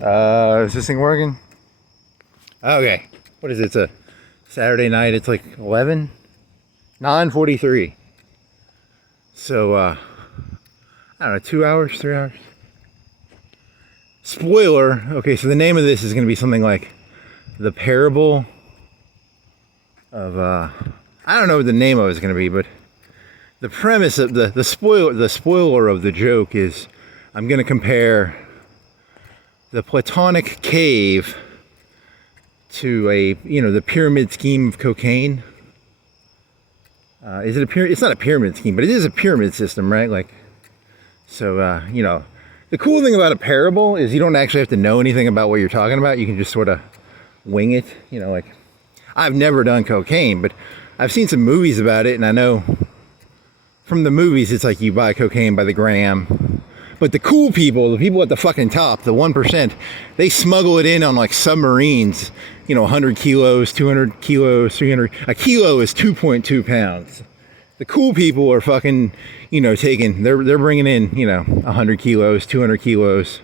Is this thing working? Okay. What is it? It's a Saturday night. It's like 9:43. So, I don't know, 2 hours, 3 hours? Spoiler. Okay, so the name of this is going to be something like The Parable of, I don't know what the name of it is going to be, but the premise of the spoiler of the joke is I'm going to compare the Platonic cave to the pyramid scheme of cocaine. Is it a pyramid? It's not a pyramid scheme, but it is a pyramid system, right? Like, so, the cool thing about a parable is you don't actually have to know anything about what you're talking about. You can just sort of wing it, like, I've never done cocaine, but I've seen some movies about it, and I know from the movies it's like you buy cocaine by the gram. But the cool people, the people at the fucking top, the 1%, they smuggle it in on like submarines, 100 kilos, 200 kilos, 300. A kilo is 2.2 pounds. The cool people are fucking, they're bringing in, 100 kilos, 200 kilos,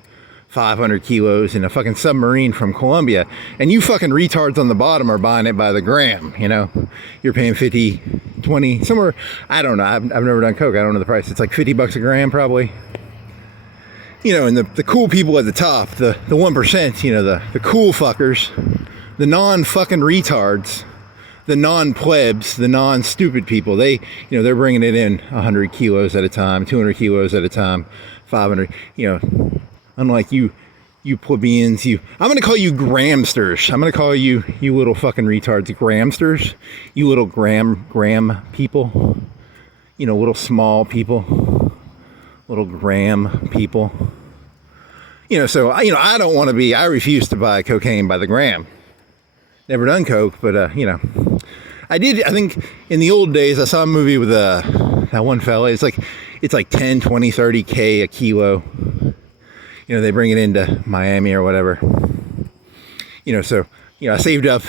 500 kilos in a fucking submarine from Colombia. And you fucking retards on the bottom are buying it by the gram, You're paying 50, 20, somewhere, I don't know. I've never done coke. I don't know the price. It's like $50 a gram probably. And the cool people at the top, the 1%, the cool fuckers, the non-fucking retards, the non-plebs, the non-stupid people, they're bringing it in 100 kilos at a time, 200 kilos at a time, 500, unlike you plebeians, I'm going to call you gramsters. I'm going to call you little fucking retards, gramsters, you little gram people, little small people. Little gram people. So, I don't want to be, I refuse to buy cocaine by the gram. Never done coke, but, I think in the old days, I saw a movie with that one fella. It's like 10, 20, 30K a kilo. They bring it into Miami or whatever. So, I saved up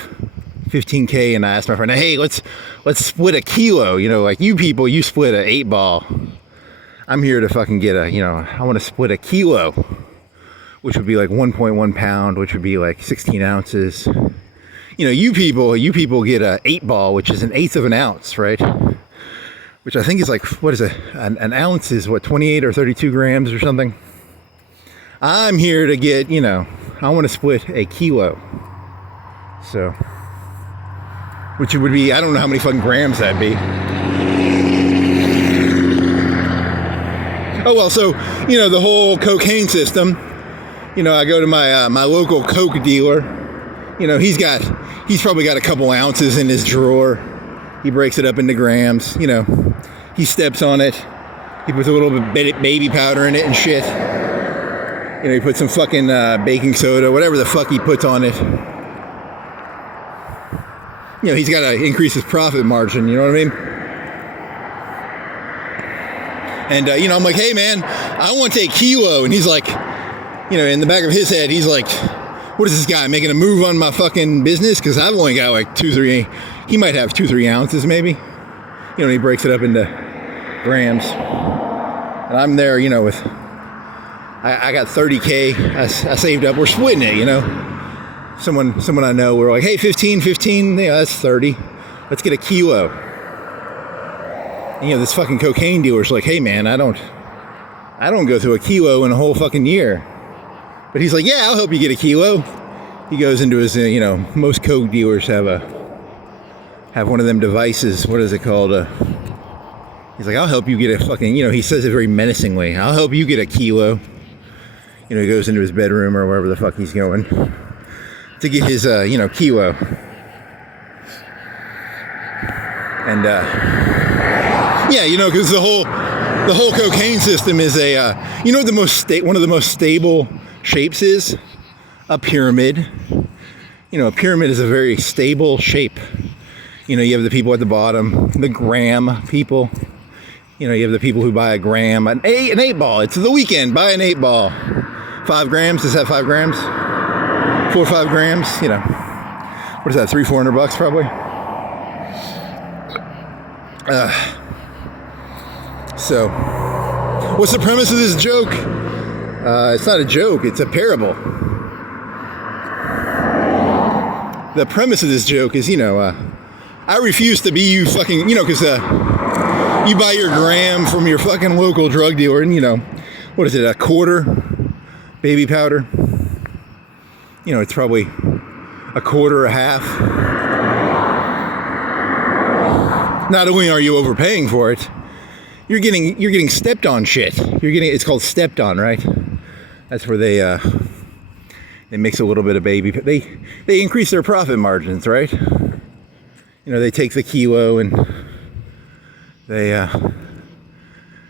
15K and I asked my friend, hey, let's split a kilo. Like you people, you split an 8-ball. I'm here to fucking get I want to split a kilo, which would be like 1.1 pound, which would be like 16 ounces. You people get a 8-ball, which is 1/8 of an ounce, right? Which I think is like, what is it? An ounce is what, 28 or 32 grams or something. I'm here to get, I want to split a kilo. So, which would be, I don't know how many fucking grams that'd be. Oh, well, so, the whole cocaine system, I go to my local coke dealer, he's probably got a couple ounces in his drawer. He breaks it up into grams, he steps on it. He puts a little bit baby powder in it and shit. He puts some fucking baking soda, whatever the fuck he puts on it. He's got to increase his profit margin, you know what I mean? And, I'm like, hey, man, I want to take kilo. And he's like, in the back of his head, he's like, what is this guy making a move on my fucking business? Because I've only got like 2-3, he might have 2-3 ounces maybe. And he breaks it up into grams. And I'm there, with, I got 30K, I saved up, we're splitting it, Someone I know, we're like, hey, 15, that's 30. Let's get a kilo. This fucking cocaine dealer's like, hey man, I don't go through a kilo in a whole fucking year. But he's like, yeah, I'll help you get a kilo. He goes into his, most coke dealers have one of them devices. What is it called? He's like, I'll help you get a fucking, he says it very menacingly. I'll help you get a kilo. He goes into his bedroom or wherever the fuck he's going to get his, kilo. And, because the whole cocaine system is one of the most stable shapes is a pyramid. A pyramid is a very stable shape. You have the people at the bottom, the gram people. You have the people who buy a gram, an 8-ball. It's the weekend, buy an 8-ball. 5 grams, does that 5 grams? 4 or 5 grams, what is that, $300-400 probably? So, what's the premise of this joke? It's not a joke, it's a parable. the premise of this joke is, I refuse to be you fucking, because you buy your gram from your fucking local drug dealer and, what is it, a quarter baby powder? It's probably a quarter, a half. Not only are you overpaying for it, you're getting stepped on shit. It's called stepped on, right? That's where they mix a little bit of baby. They increase their profit margins, right? They take the kilo and they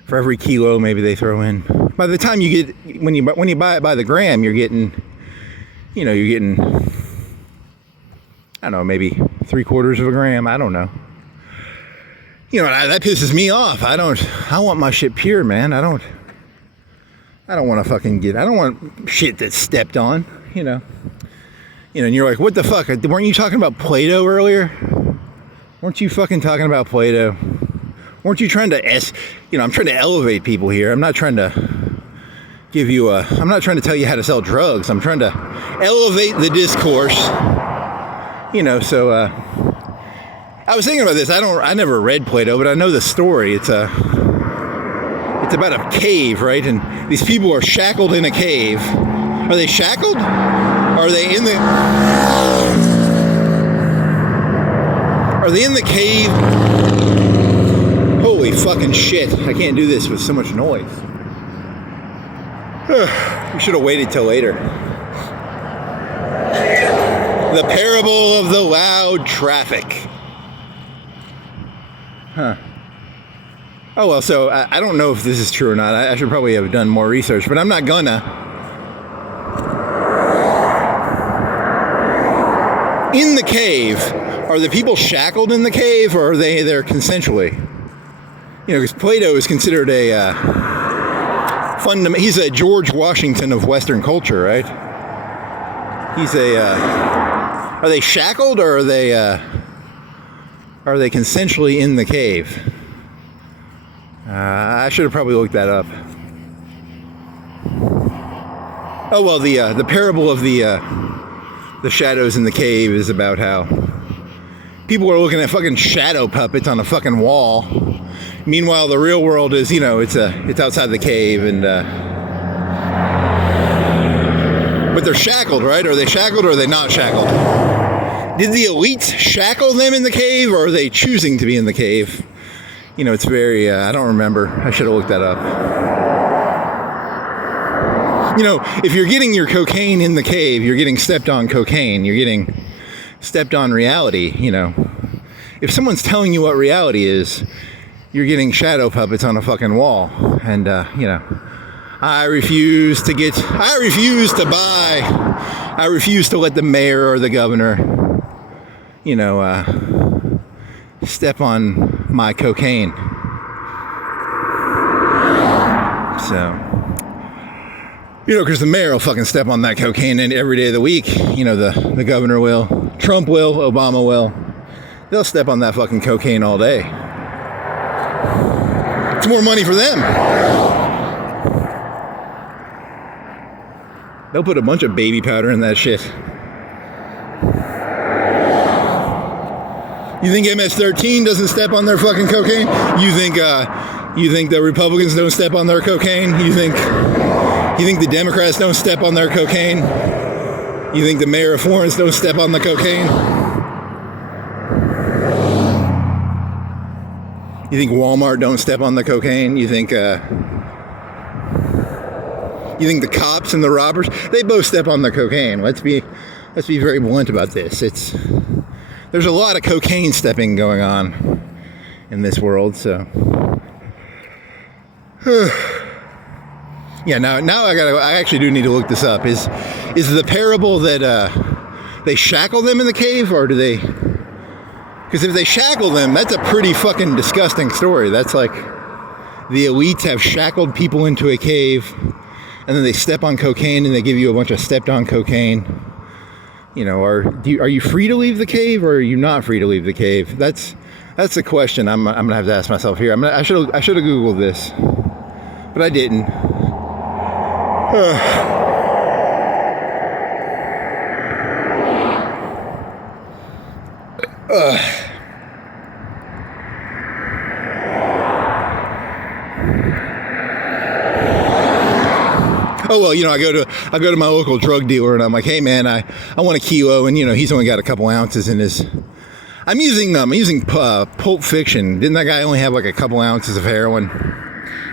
for every kilo maybe they throw in. By the time you get when you buy it by the gram, you're getting I don't know, maybe 3/4 of a gram. I don't know. That pisses me off. I want my shit pure, man. I don't want to I don't want shit that's stepped on, and you're like, what the fuck? Weren't you talking about Plato earlier? Weren't you fucking talking about Plato? Weren't you trying to I'm trying to elevate people here. I'm not trying to I'm not trying to tell you how to sell drugs. I'm trying to elevate the discourse. So I was thinking about this. I never read Plato, but I know the story. It's about a cave, right? And these people are shackled in a cave. Are they shackled? Are they in the cave? Holy fucking shit. I can't do this with so much noise. We should have waited till later. The parable of the loud traffic. Huh. Oh, well, so I don't know if this is true or not. I should probably have done more research, but I'm not gonna. In the cave, are the people shackled in the cave, or are they there consensually? Because Plato is considered he's a George Washington of Western culture, right? He's are they shackled, or are they consensually in the cave? I should have probably looked that up. Oh well, the parable of the shadows in the cave is about how people are looking at fucking shadow puppets on a fucking wall. Meanwhile, the real world is, it's outside the cave, and but they're shackled, right? Are they shackled or are they not shackled? Did the elites shackle them in the cave, or are they choosing to be in the cave? It's very, I don't remember. I should have looked that up. If you're getting your cocaine in the cave, you're getting stepped on cocaine. You're getting stepped on reality, If someone's telling you what reality is, you're getting shadow puppets on a fucking wall. And, I refuse to buy, I refuse to let the mayor or the governor, step on my cocaine. So, because the mayor will fucking step on that cocaine every day of the week. The governor will, Trump will, Obama will. They'll step on that fucking cocaine all day. It's more money for them. They'll put a bunch of baby powder in that shit. You think MS-13 doesn't step on their fucking cocaine? You think the Republicans don't step on their cocaine? You think the Democrats don't step on their cocaine? You think the mayor of Florence don't step on the cocaine? You think Walmart don't step on the cocaine? You think the cops and the robbers, they both step on the cocaine? Let's be very blunt about this. There's a lot of cocaine stepping going on in this world, so yeah. Now I actually do need to look this up. Is the parable that they shackle them in the cave, or do they? Because if they shackle them, that's a pretty fucking disgusting story. That's like the elites have shackled people into a cave, and then they step on cocaine and they give you a bunch of stepped on cocaine. Are you free to leave the cave, or are you not free to leave the cave? That's the question I'm gonna have to ask myself here. I should have Googled this, but I didn't. Oh, well, I go to my local drug dealer and I'm like, hey man, I want a kilo, and he's only got a couple ounces in his. I'm using Pulp Fiction. Didn't that guy only have like a couple ounces of heroin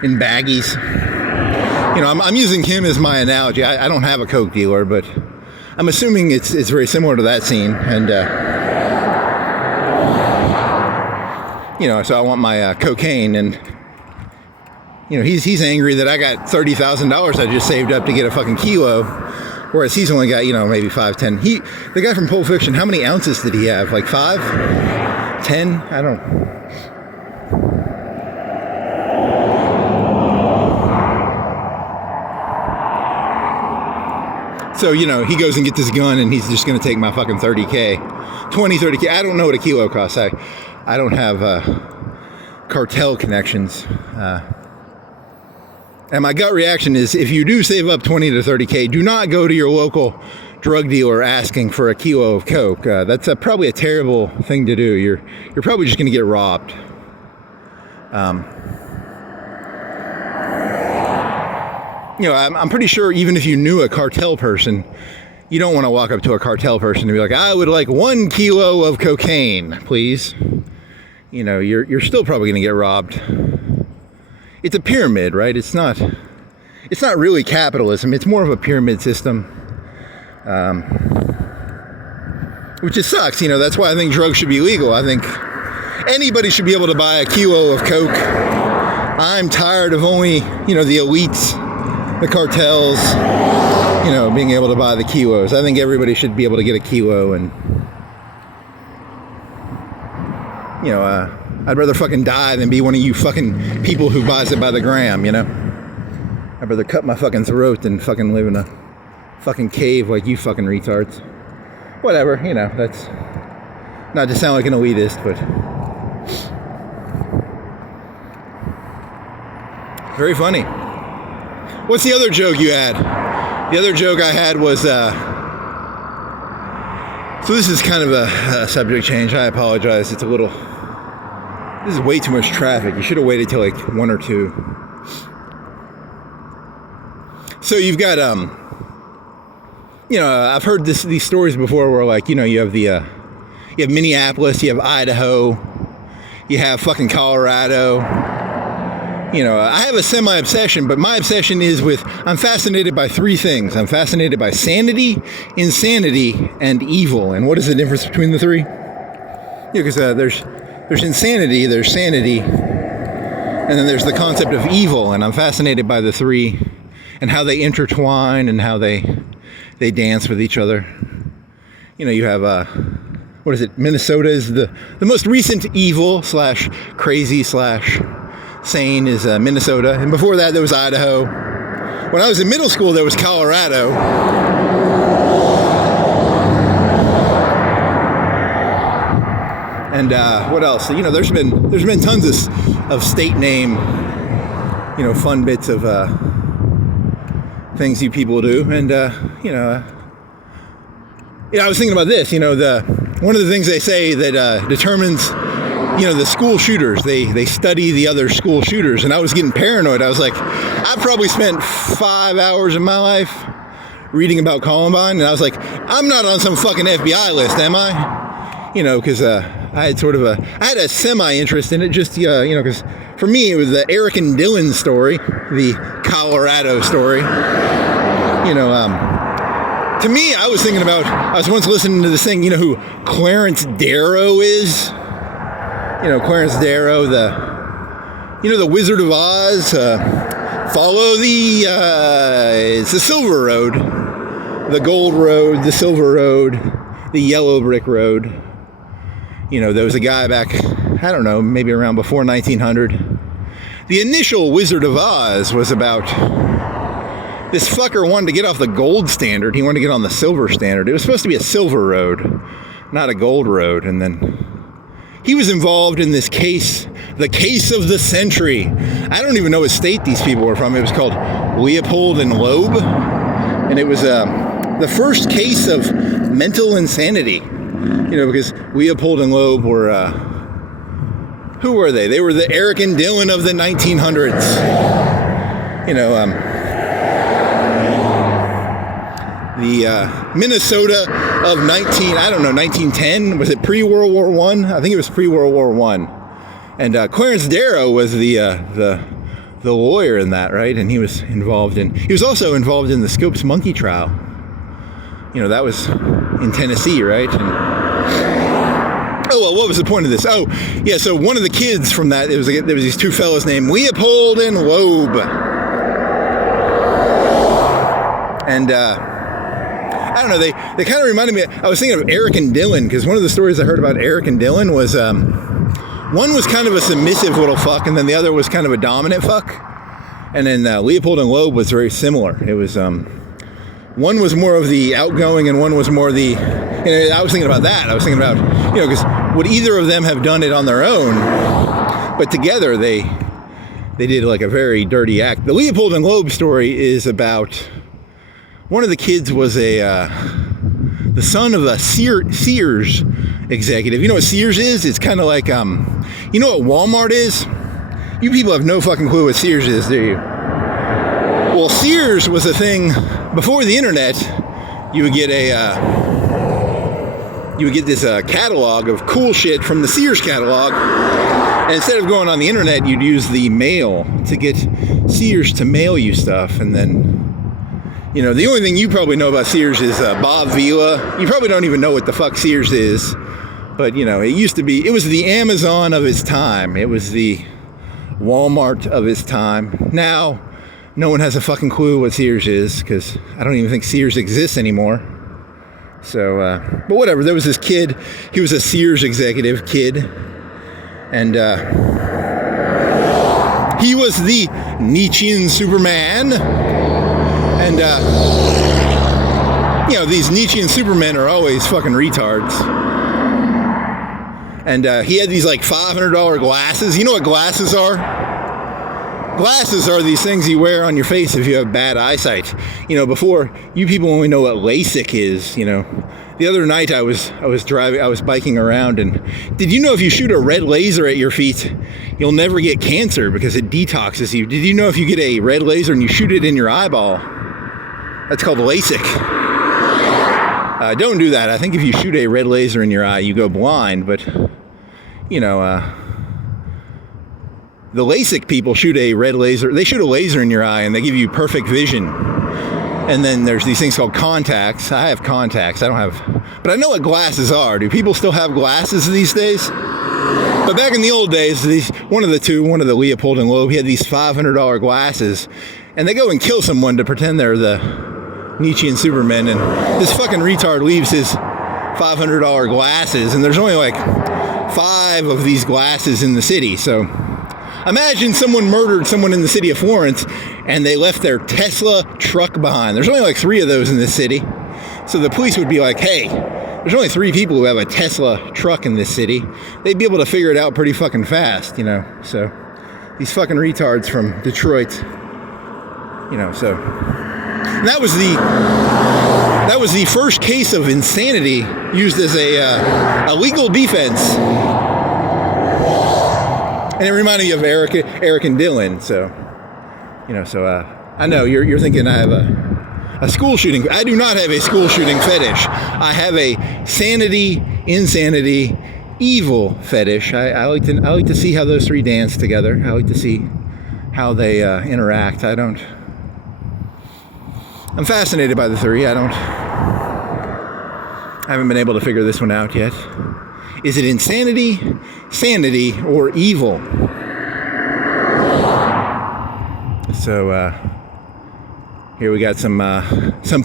in baggies? I'm using him as my analogy. I don't have a coke dealer, but I'm assuming it's very similar to that scene. And so I want my cocaine, and he's angry that I got $30,000 I just saved up to get a fucking kilo, whereas he's only got maybe 5, 10. The guy from Pulp Fiction, how many ounces did he have? Like 5, 10? I don't. So he goes and gets his gun, and he's just going to take my fucking 30K, 30K. I don't know what a kilo costs. I don't have cartel connections. And my gut reaction is, if you do save up 20 to 30K, do not go to your local drug dealer asking for a kilo of coke. That's probably a terrible thing to do. You're probably just going to get robbed. I'm pretty sure even if you knew a cartel person, you don't want to walk up to a cartel person and be like, I would like 1 kilo of cocaine, please. You're still probably going to get robbed. It's a pyramid, right? It's not really capitalism. It's more of a pyramid system, which just sucks. That's why I think drugs should be legal. I think anybody should be able to buy a kilo of coke. I'm tired of only, the elites, the cartels, being able to buy the kilos. I think everybody should be able to get a kilo, and I'd rather fucking die than be one of you fucking people who buys it by the gram, I'd rather cut my fucking throat than fucking live in a fucking cave like you fucking retards. Whatever, that's not to sound like an elitist, but very funny. What's the other joke you had? The other joke I had was, so this is kind of a subject change. I apologize. This is way too much traffic. You should have waited till like 1 or 2. So you've got, I've heard these stories before where like, you have you have Minneapolis, you have Idaho, you have fucking Colorado. I have a semi-obsession, but my obsession is I'm fascinated by 3 things. I'm fascinated by sanity, insanity, and evil. And what is the difference between the 3? Because there's insanity, there's sanity, and then there's the concept of evil. And I'm fascinated by the 3 and how they intertwine and how they dance with each other. You have, what is it? Minnesota is the most recent evil / crazy / sane is Minnesota, and before that there was Idaho. When I was in middle school there was Colorado. And what else? There's been tons of state name, fun bits of things you people do, and I was thinking about this. One of the things they say that determines the school shooters, they study the other school shooters, and I was getting paranoid. I was like, I probably spent 5 hours of my life reading about Columbine, and I was like, I'm not on some fucking FBI list, am I? Because I had a semi-interest in it, just, because for me it was the Eric and Dylan story, the Colorado story. To me, I was once listening to this thing, who Clarence Darrow is? Clarence Darrow, the Wizard of Oz, follow it's the Silver Road, the Gold Road, the Silver Road, the Yellow Brick Road. There was a guy back, I don't know, maybe around before 1900. The initial Wizard of Oz was about this fucker wanted to get off the gold standard. He wanted to get on the silver standard. It was supposed to be a silver road, not a gold road. And then he was involved in this case, the case of the century. I don't even know what state these people were from. It was called Leopold and Loeb. And it was the first case of mental insanity. Because Leopold and Loeb were, who were they? They were the Eric and Dylan of the 1900s. The Minnesota of 1910. Was it pre-World War I? I think it was pre-World War I. And Clarence Darrow was the lawyer in that, right? And he was also involved in the Scopes monkey trial. That was in Tennessee, right? What was the point of this? Oh, yeah, so one of the kids from that, there was these two fellows named Leopold and Loeb. And, I don't know, they kind of reminded me, I was thinking of Eric and Dylan, because one of the stories I heard about Eric and Dylan was, one was kind of a submissive little fuck, and then the other was kind of a dominant fuck. And then Leopold and Loeb was very similar. It was, one was more of the outgoing, and one was more the, and I was thinking about that. I was thinking about, because would either of them have done it on their own? But together they did like a very dirty act. The Leopold and Loeb story is about, one of the kids was the son of a Sears executive. You know what Sears is? It's kind of like, you know what Walmart is? You people have no fucking clue what Sears is, do you? Well, Sears was a thing before the internet. You would get this catalog of cool shit from the Sears catalog, and instead of going on the internet, you'd use the mail to get Sears to mail you stuff. And then, the only thing you probably know about Sears is Bob Vila. You probably don't even know what the fuck Sears is, but it was the Amazon of its time. It was the Walmart of its time. Now, no one has a fucking clue what Sears is, because I don't even think Sears exists anymore. So, but whatever, there was this kid, he was a Sears executive kid, and he was the Nietzschean Superman, and, these Nietzschean Supermen are always fucking retards, and he had these like $500 glasses. You know what glasses are? Glasses are these things you wear on your face if you have bad eyesight. Before, you people only know what LASIK is. The other night I was biking around, and did you know if you shoot a red laser at your feet, you'll never get cancer because it detoxes you? Did you know if you get a red laser and you shoot it in your eyeball, that's called LASIK? Don't do that. I think if you shoot a red laser in your eye, you go blind, but, the LASIK people shoot a red laser. They shoot a laser in your eye and they give you perfect vision. And then there's these things called contacts. I have contacts. I don't have, but I know what glasses are. Do people still have glasses these days? But back in the old days, one of the Leopold and Loeb, he had these $500 glasses, and they go and kill someone to pretend they're the Nietzschean Superman. And this fucking retard leaves his $500 glasses, and there's only like 5 of these glasses in the city. So imagine someone murdered someone in the city of Florence and they left their Tesla truck behind. There's only like 3 of those in this city. So the police would be like, hey, there's only 3 people who have a Tesla truck in this city. They'd be able to figure it out pretty fucking fast, So these fucking retards from Detroit, so. And that was the first case of insanity used as a legal defense. And it reminded me of Eric and Dylan. So, I know you're thinking I have a school shooting. I do not have a school shooting fetish. I have a sanity, insanity, evil fetish. I like to see how those 3 dance together. I like to see how they interact. I'm fascinated by the 3. I haven't been able to figure this one out yet. Is it insanity, sanity, or evil? So here we got some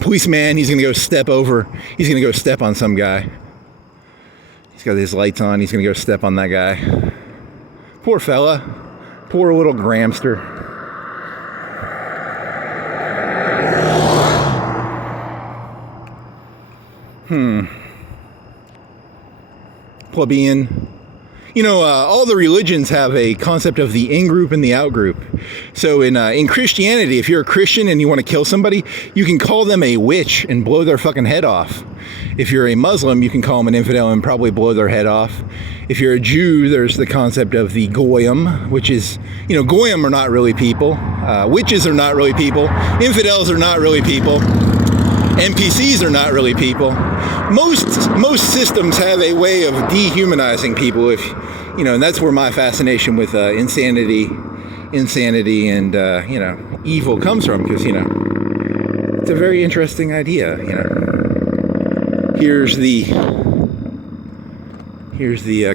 policeman. He's gonna go step on some guy. He's got his lights on. He's gonna go step on that guy. Poor fella. Poor little gramster. Plebeian. All the religions have a concept of the in-group and the out-group. So in Christianity, if you're a Christian and you want to kill somebody, you can call them a witch and blow their fucking head off. If you're a Muslim, you can call them an infidel and probably blow their head off. If you're a Jew, there's the concept of the goyim, which is, goyim are not really people. Witches are not really people. Infidels are not really people. NPCs are not really people. Most systems have a way of dehumanizing people, and that's where my fascination with insanity and evil comes from, because it's a very interesting idea. Here's the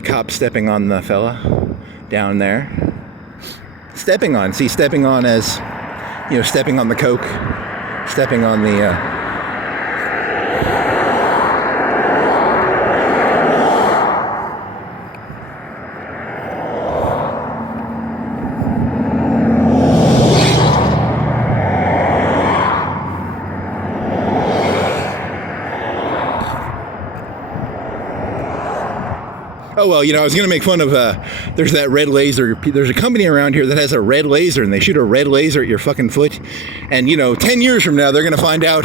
cop stepping on the fella down there. Stepping on as stepping on the coke, stepping on the Oh, well, I was going to make fun of, there's that red laser. There's a company around here that has a red laser, and they shoot a red laser at your fucking foot. And, 10 years from now, they're going to find out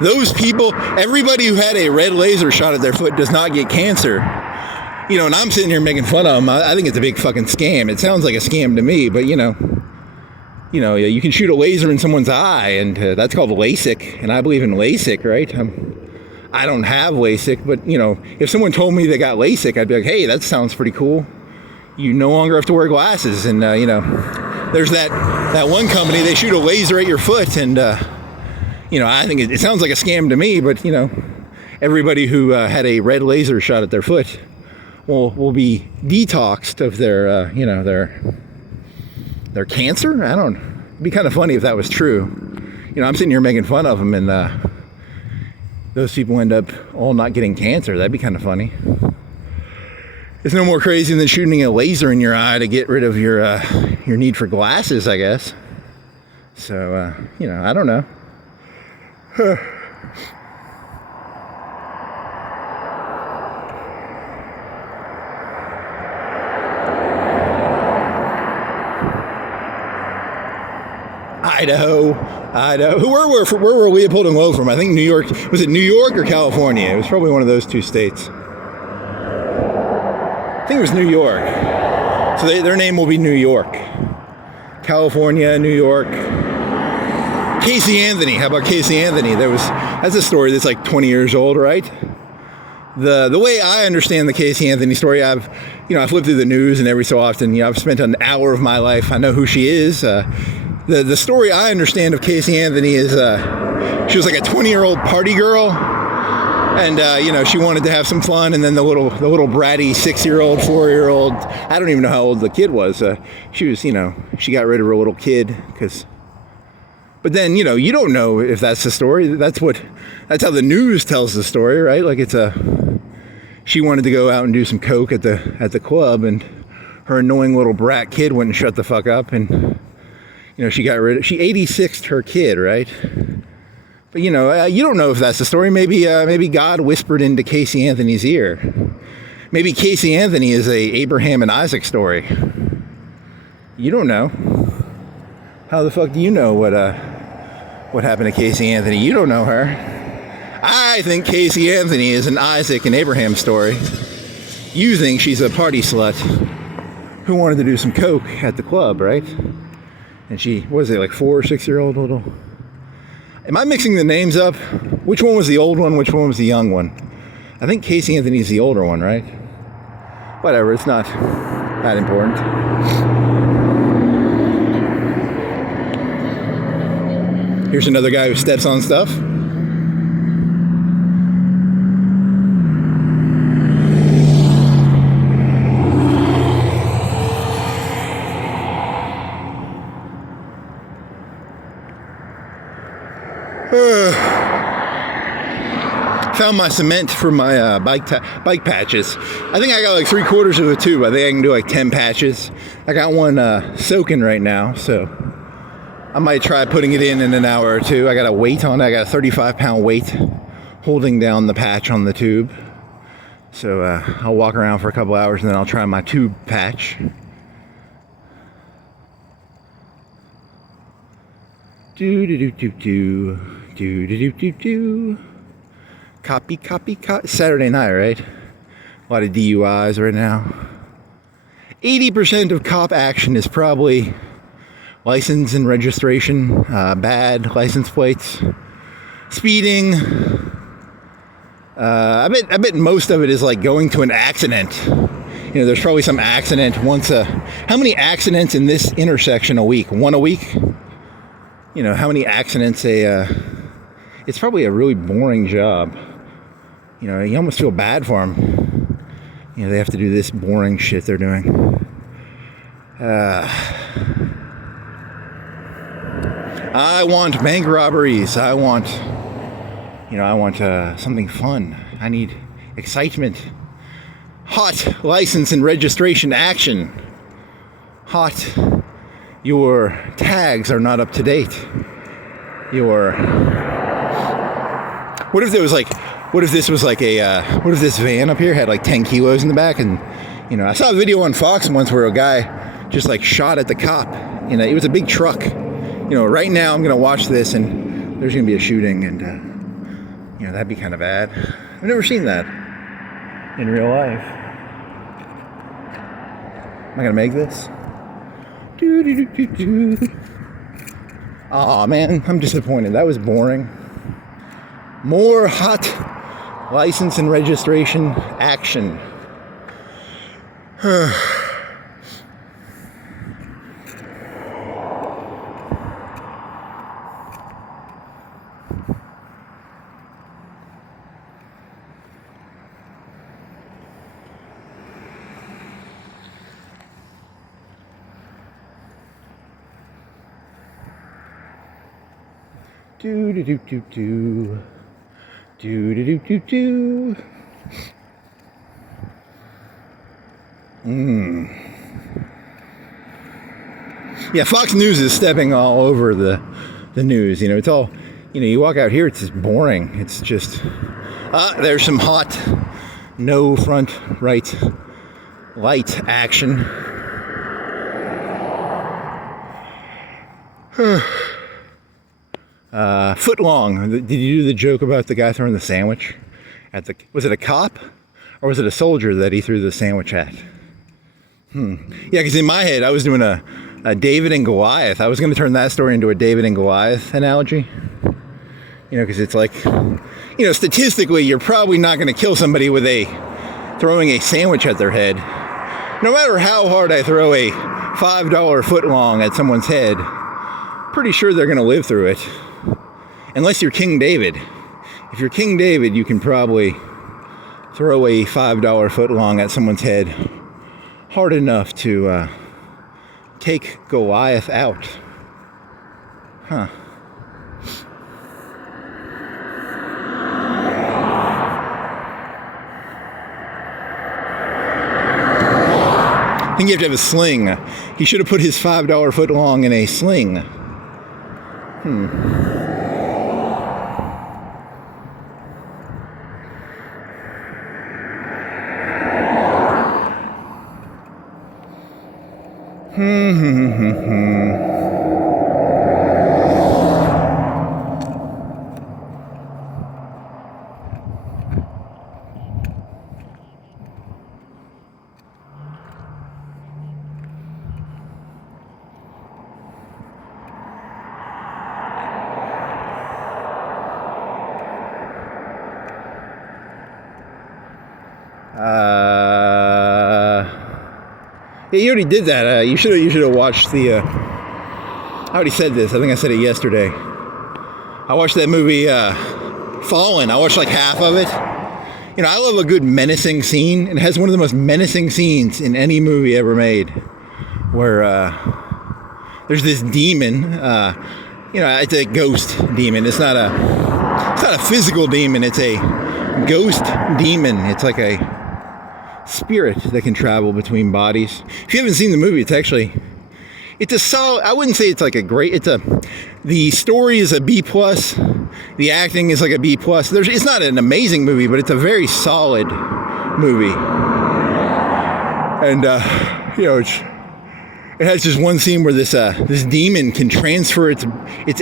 those people, everybody who had a red laser shot at their foot does not get cancer. And I'm sitting here making fun of them. I think it's a big fucking scam. It sounds like a scam to me, but, you can shoot a laser in someone's eye, and that's called LASIK. And I believe in LASIK, right? I don't have LASIK, but, if someone told me they got LASIK, I'd be like, hey, that sounds pretty cool. You no longer have to wear glasses. And, there's that one company, they shoot a laser at your foot. And, I think it sounds like a scam to me, but, everybody who had a red laser shot at their foot will be detoxed of their cancer. It'd be kind of funny if that was true. I'm sitting here making fun of them, and, those people end up all not getting cancer. That'd be kind of funny. It's no more crazy than shooting a laser in your eye to get rid of your need for glasses, I guess. So, I don't know. Idaho. Where were Leopold and Lowe from? I think New York. Was it New York or California? It was probably one of those two states. I think it was New York. So their name will be New York. California, New York. Casey Anthony. How about Casey Anthony? That's a story that's like 20 years old, right? The way I understand the Casey Anthony story, I've flipped through the news, and every so often, I've spent an hour of my life. I know who she is. The story I understand of Casey Anthony is she was like a 20-year-old party girl, and she wanted to have some fun, and then the little bratty 6-year-old, 4-year-old, I don't even know how old the kid was. She was, she got rid of her little kid but then you don't know if that's the story. That's how the news tells the story, right? Like she wanted to go out and do some coke at the club, and her annoying little brat kid wouldn't shut the fuck up, and she 86'd her kid, right? But you don't know if that's the story. Maybe God whispered into Casey Anthony's ear. Maybe Casey Anthony is a Abraham and Isaac story. You don't know. How the fuck do you know what happened to Casey Anthony? You don't know her. I think Casey Anthony is an Isaac and Abraham story. You think she's a party slut who wanted to do some coke at the club, right? And she, what is it, like 4 or 6-year-old little? Am I mixing the names up? Which one was the old one? Which one was the young one? I think Casey Anthony's the older one, right? Whatever, it's not that important. Here's another guy who steps on stuff. Found my cement for my bike patches. I think I got like 3/4 of a tube. I think I can do like 10 patches. I got one soaking right now, so I might try putting it in an hour or two. I got a weight on it. I got a 35-pound weight holding down the patch on the tube. So I'll walk around for a couple hours, and then I'll try my tube patch. Do do do do do do do do do do. Copy. Saturday night, right? A lot of DUIs right now. 80% of cop action is probably license and registration, bad license plates, speeding. I bet most of it is like going to an accident. You know, there's probably some accident once how many accidents in this intersection a week? One a week? You know, how many accidents it's probably a really boring job. You know, you almost feel bad for them. You know, they have to do this boring shit they're doing. I want bank robberies. I want something fun. I need excitement. Hot license and registration action. Hot. Your tags are not up to date. What if this van up here had like 10 kilos in the back? And, you know, I saw a video on Fox once where a guy just like shot at the cop. You know, it was a big truck. You know, right now I'm going to watch this and there's going to be a shooting and, you know, that'd be kind of bad. I've never seen that in real life. Am I going to make this? Aw, man, I'm disappointed. That was boring. More hot license and registration action. Yeah, Fox News is stepping all over the news. You know, it's all, you know, you walk out here, it's just boring. It's just, there's some hot, no front right light action. Foot long. Did you do the joke about the guy throwing the sandwich at was it a cop or was it a soldier that he threw the sandwich at? Yeah, because in my head I was doing a David and Goliath. I was going to turn that story into a David and Goliath analogy. You know, because it's like, you know, statistically you're probably not going to kill somebody with throwing a sandwich at their head. No matter how hard I throw a $5 foot long at someone's head, pretty sure they're going to live through it. Unless you're King David. If you're King David, you can probably throw a $5 foot long at someone's head hard enough to take Goliath out. Huh. I think you have to have a sling. He should have put his $5 foot long in a sling. Yeah, you already did that. You should have watched the. I already said this. I think I said it yesterday. I watched that movie Fallen. I watched like half of it. You know, I love a good menacing scene. It has one of the most menacing scenes in any movie ever made, where there's this demon. You know, it's a ghost demon. It's not a physical demon. It's a ghost demon. It's like a spirit that can travel between bodies. If you haven't seen the movie, it's a solid. I wouldn't say it's like a great. The story is a B plus. The acting is like a B plus. It's not an amazing movie, but it's a very solid movie. And you know, it has just one scene where this demon can transfer its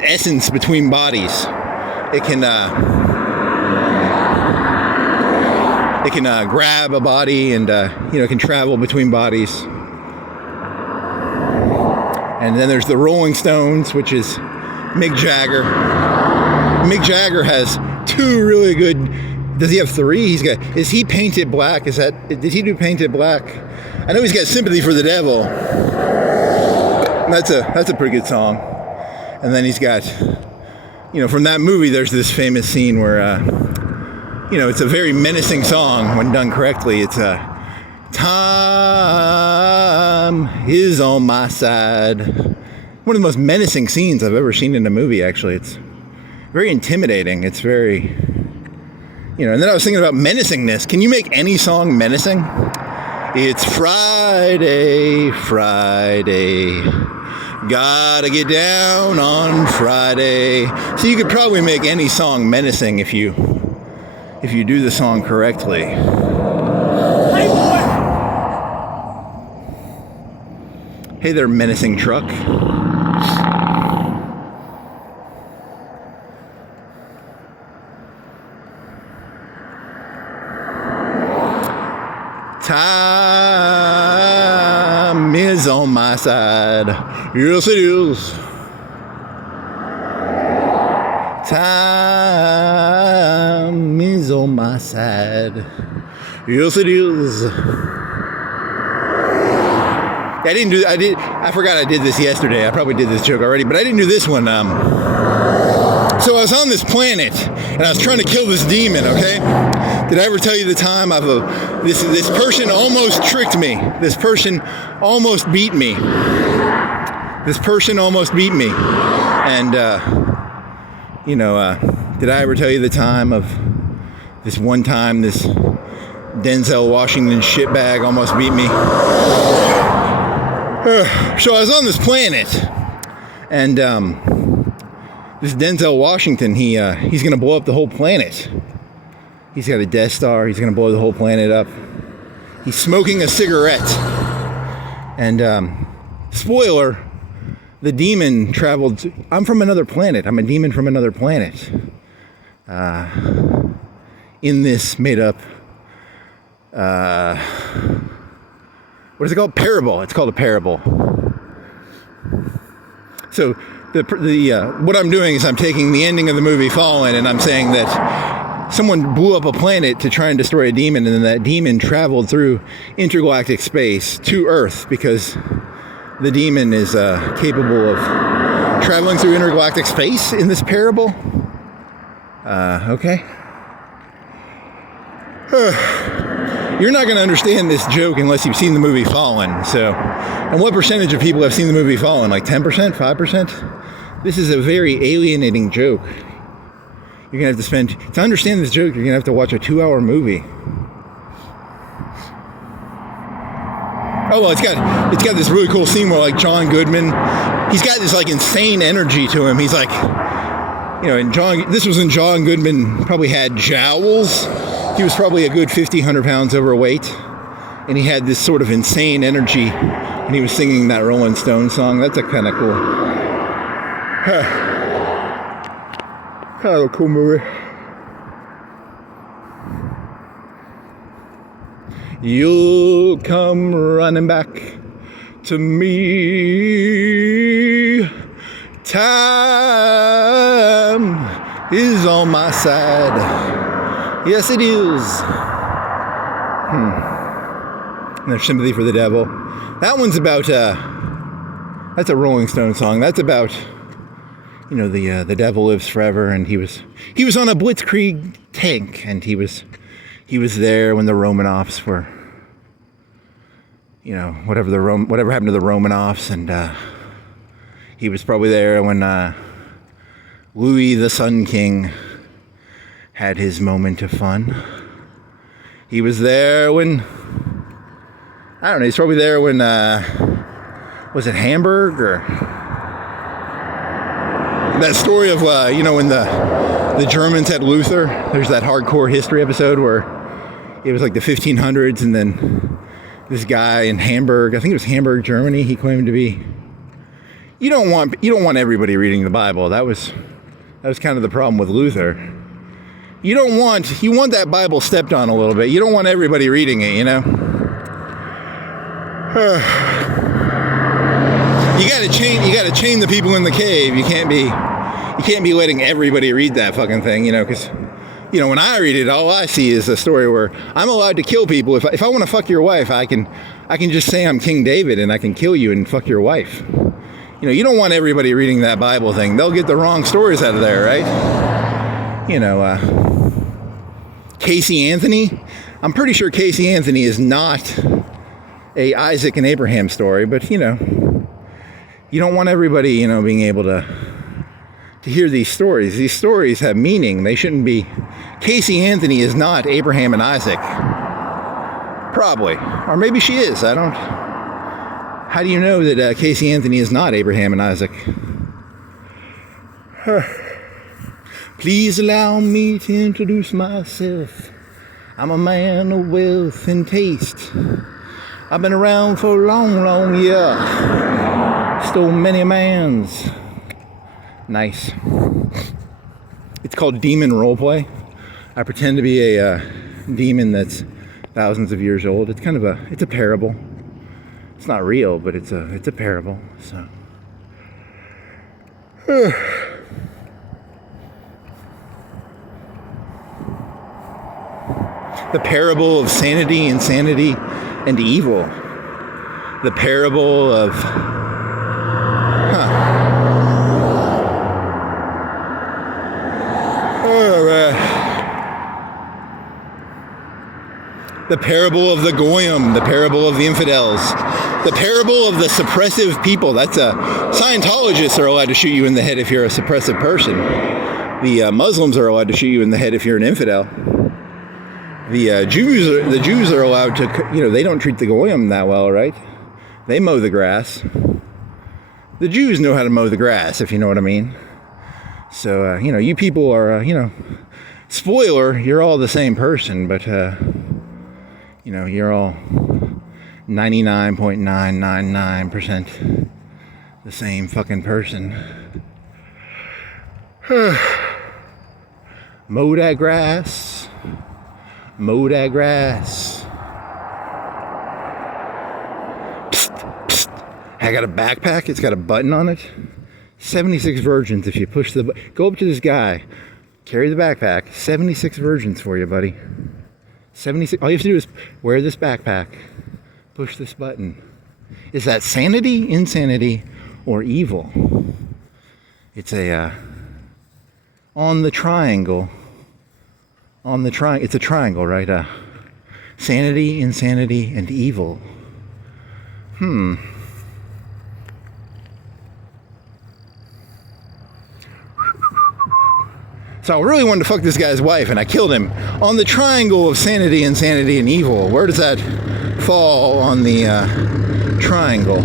essence between bodies. It can. It can grab a body and can travel between bodies. And then there's the Rolling Stones, which is Mick Jagger. Mick Jagger has two really good. Does he have three? Is he Painted Black? Did he do Painted Black? I know he's got Sympathy for the Devil. That's a pretty good song. And then he's got, from that movie, there's this famous scene where, it's a very menacing song when done correctly. It's time is on my side. One of the most menacing scenes I've ever seen in a movie, actually. It's very intimidating. It's very, and then I was thinking about menacingness. Can you make any song menacing? It's Friday, Friday. Gotta get down on Friday. So you could probably make any song menacing if you do the song correctly. Hey there, menacing truck. Time is on my side. Yes, it is. Time is on my side. Yes, it is. I forgot I did this yesterday. I probably did this joke already, but I didn't do this one. So I was on this planet, and I was trying to kill this demon, okay? Did I ever tell you the time this person almost tricked me? This person almost beat me. This person almost beat me. And, did I ever tell you the time of this one time this Denzel Washington shitbag almost beat me? So I was on this planet, and this Denzel Washington, he's going to blow up the whole planet. He's got a Death Star. He's going to blow the whole planet up. He's smoking a cigarette. And spoiler, the demon traveled. I'm from another planet. I'm a demon from another planet. In this made up. What is it called? Parable. It's called a parable. So what I'm doing is I'm taking the ending of the movie Fallen, and I'm saying that someone blew up a planet to try and destroy a demon, and then that demon traveled through intergalactic space to Earth because the demon is capable of traveling through intergalactic space in this parable. Okay. You're not going to understand this joke unless you've seen the movie Fallen. So, and what percentage of people have seen the movie Fallen? Like 10%? 5%? This is a very alienating joke. You're going to have to understand this joke, you're going to have to watch a 2-hour movie. Oh, well, it's got this really cool scene where, like, John Goodman, he's got this, like, insane energy to him. He's like, this was when John Goodman probably had jowls. He was probably a good 50, 100 pounds overweight. And he had this sort of insane energy. And he was singing that Rolling Stones song. That's a kind of cool. Kind of a cool movie. You'll come running back to me. Time is on my side. Yes, it is. And there's Sympathy for the Devil. That one's about, that's a Rolling Stone song. That's about, the devil lives forever. And he was on a Blitzkrieg tank. And he was there when the Romanovs were, whatever happened to the Romanovs. And he was probably there when Louis the Sun King had his moment of fun. He was there when, I don't know, he's probably there when, was it Hamburg or? That story of, when the Germans had Luther, there's that hardcore history episode where it was like the 1500s, and then this guy in Hamburg, I think it was Hamburg, Germany, he claimed to be, you don't want everybody reading the Bible. That was kind of the problem with Luther. you want that Bible stepped on a little bit. You don't want everybody reading it, you know? You gotta chain the people in the cave. You can't be letting everybody read that fucking thing, you know, because, you know, when I read it, all I see is a story where I'm allowed to kill people. If I want to fuck your wife, I can just say I'm King David and I can kill you and fuck your wife. You know, you don't want everybody reading that Bible thing. They'll get the wrong stories out of there, right? You know, Casey Anthony. I'm pretty sure Casey Anthony is not a Isaac and Abraham story, but, you know, you don't want everybody, you know, being able to hear these stories. These stories have meaning. They shouldn't be. Casey Anthony is not Abraham and Isaac. Probably. Or maybe she is. I don't. How do you know that Casey Anthony is not Abraham and Isaac? Please allow me to introduce myself. I'm a man of wealth and taste. I've been around for a long, long year. Stole many mans. Nice. It's called demon roleplay. I pretend to be a demon that's thousands of years old. It's kind of it's a parable. It's not real, but it's a parable. So. The parable of sanity, insanity, and evil. The parable of the parable of the goyim, the parable of the infidels, the parable of the suppressive people. That's Scientologists are allowed to shoot you in the head if you're a suppressive person. The Muslims are allowed to shoot you in the head if you're an infidel. The Jews are allowed to, you know, they don't treat the goyim that well, right? They mow the grass. The Jews know how to mow the grass, if you know what I mean. So, you know, you people are, you know, spoiler, you're all the same person, but, you know, you're all 99.999% the same fucking person. Mow that grass. Mow that grass. Psst, psst. I got a backpack. It's got a button on it. 76 virgins if you push the button. Go up to this guy. Carry the backpack. 76 virgins for you, buddy. 76. All you have to do is wear this backpack. Push this button. Is that sanity, insanity, or evil? It's on the triangle. It's a triangle, right? Sanity, insanity, and evil. So I really wanted to fuck this guy's wife, and I killed him on the triangle of sanity, insanity, and evil. Where does that fall on the triangle?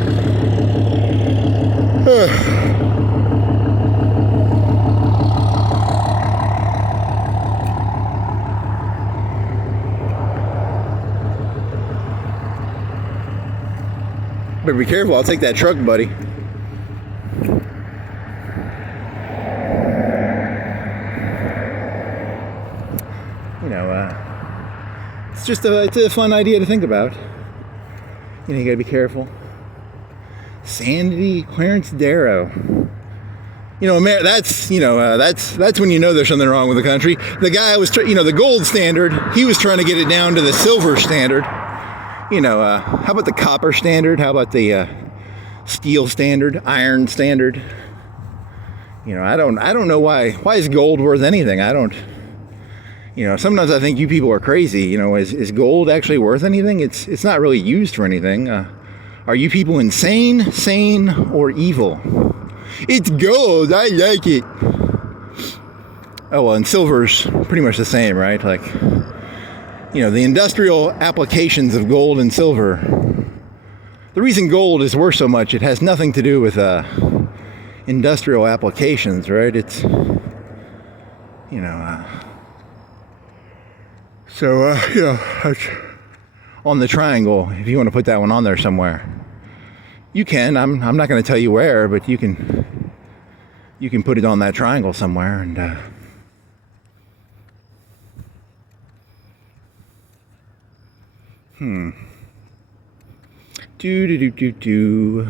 Better be careful, I'll take that truck, buddy. You know, it's a fun idea to think about. You know, you gotta be careful. Sanity, Clarence Darrow. You know, that's when you know there's something wrong with the country. The guy was, the gold standard, he was trying to get it down to the silver standard. You know, how about the copper standard? How about the steel standard, iron standard? You know, I don't know why is gold worth anything? You know, sometimes I think you people are crazy. You know, is gold actually worth anything? It's not really used for anything. Are you people insane, sane, or evil? It's gold, I like it. Oh, well, and silver's pretty much the same, right? Like, you know, the industrial applications of gold and silver. The reason gold is worth so much, it has nothing to do with industrial applications, right? It's, you know, that's on the triangle. If you want to put that one on there somewhere, you can. I'm not going to tell you where, but you can put it on that triangle somewhere, and Do do do do do.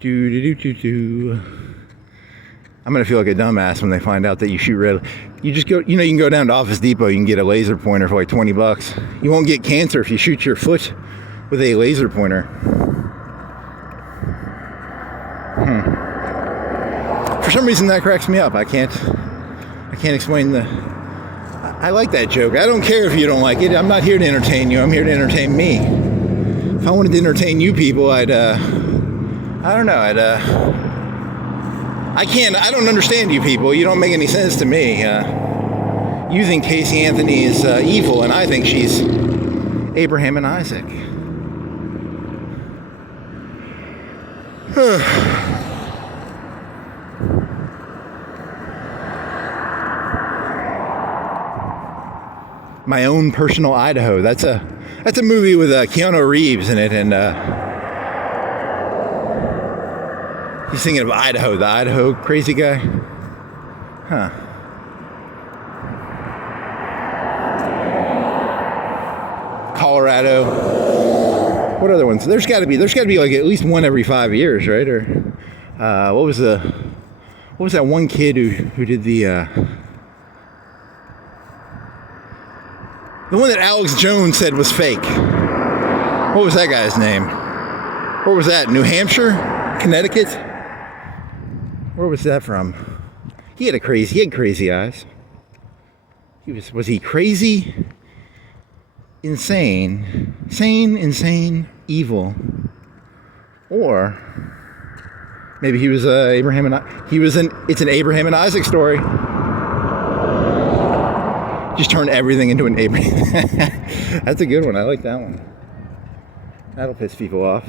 Do do do do do. I'm gonna feel like a dumbass when they find out that you shoot red. You just go, you can go down to Office Depot, you can get a laser pointer for like $20. You won't get cancer if you shoot your foot with a laser pointer. For some reason that cracks me up. I can't explain I like that joke. I don't care if you don't like it. I'm not here to entertain you. I'm here to entertain me. If I wanted to entertain you people, I don't know, I don't understand you people. You don't make any sense to me. You think Casey Anthony is evil, and I think she's Abraham and Isaac. My Own Personal Idaho. That's a movie with Keanu Reeves in it, and he's thinking of Idaho, the Idaho crazy guy. Huh. Colorado. What other ones? There's got to be like at least one every 5 years, right? Or what was that one kid who did the one that Alex Jones said was fake? What was that guy's name? Where was that? New Hampshire? Connecticut? Where was that from? He had crazy eyes. Was he crazy? Insane, evil, or maybe he was it's an Abraham and Isaac story. Just turn everything into an Abraham. That's a good one. I like that one. That'll piss people off.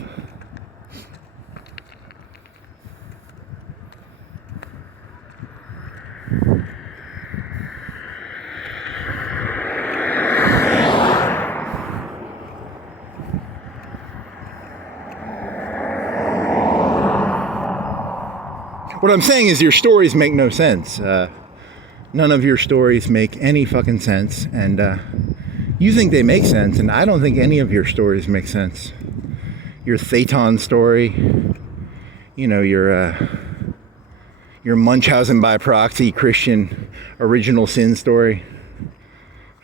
What I'm saying is your stories make no sense. None of your stories make any fucking sense, and you think they make sense, and I don't think any of your stories make sense. Your Thetan story, your Munchausen by proxy Christian original sin story.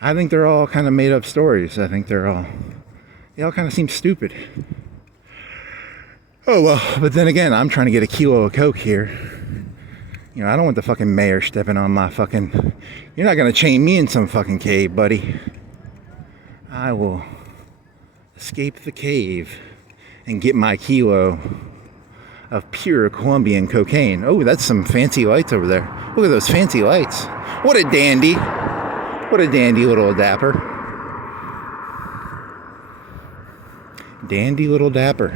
I think they're all kind of made up stories. I think they all kind of seem stupid. Oh well, but then again, I'm trying to get a kilo of Coke here. I don't want the fucking mayor stepping on my fucking... You're not gonna chain me in some fucking cave, buddy. I will escape the cave and get my kilo of pure Colombian cocaine. Oh, that's some fancy lights over there. Look at those fancy lights. What a dandy. What a dandy little dapper. Dandy little dapper.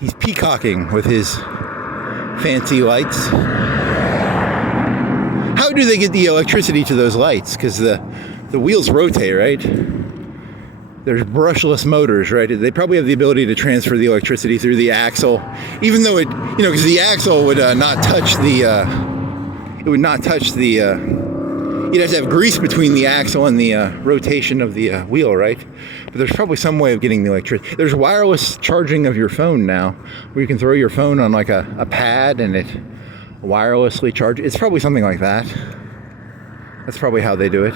He's peacocking with his fancy lights. How do they get the electricity to those lights? Because the wheels rotate, right? There's brushless motors, right? They probably have the ability to transfer the electricity through the axle, even though because the axle would not touch you'd have to have grease between the axle and the rotation of the wheel, right? But there's probably some way of getting the electricity. There's wireless charging of your phone now, where you can throw your phone on like a pad and it wirelessly charges. It's probably something like that. That's probably how they do it.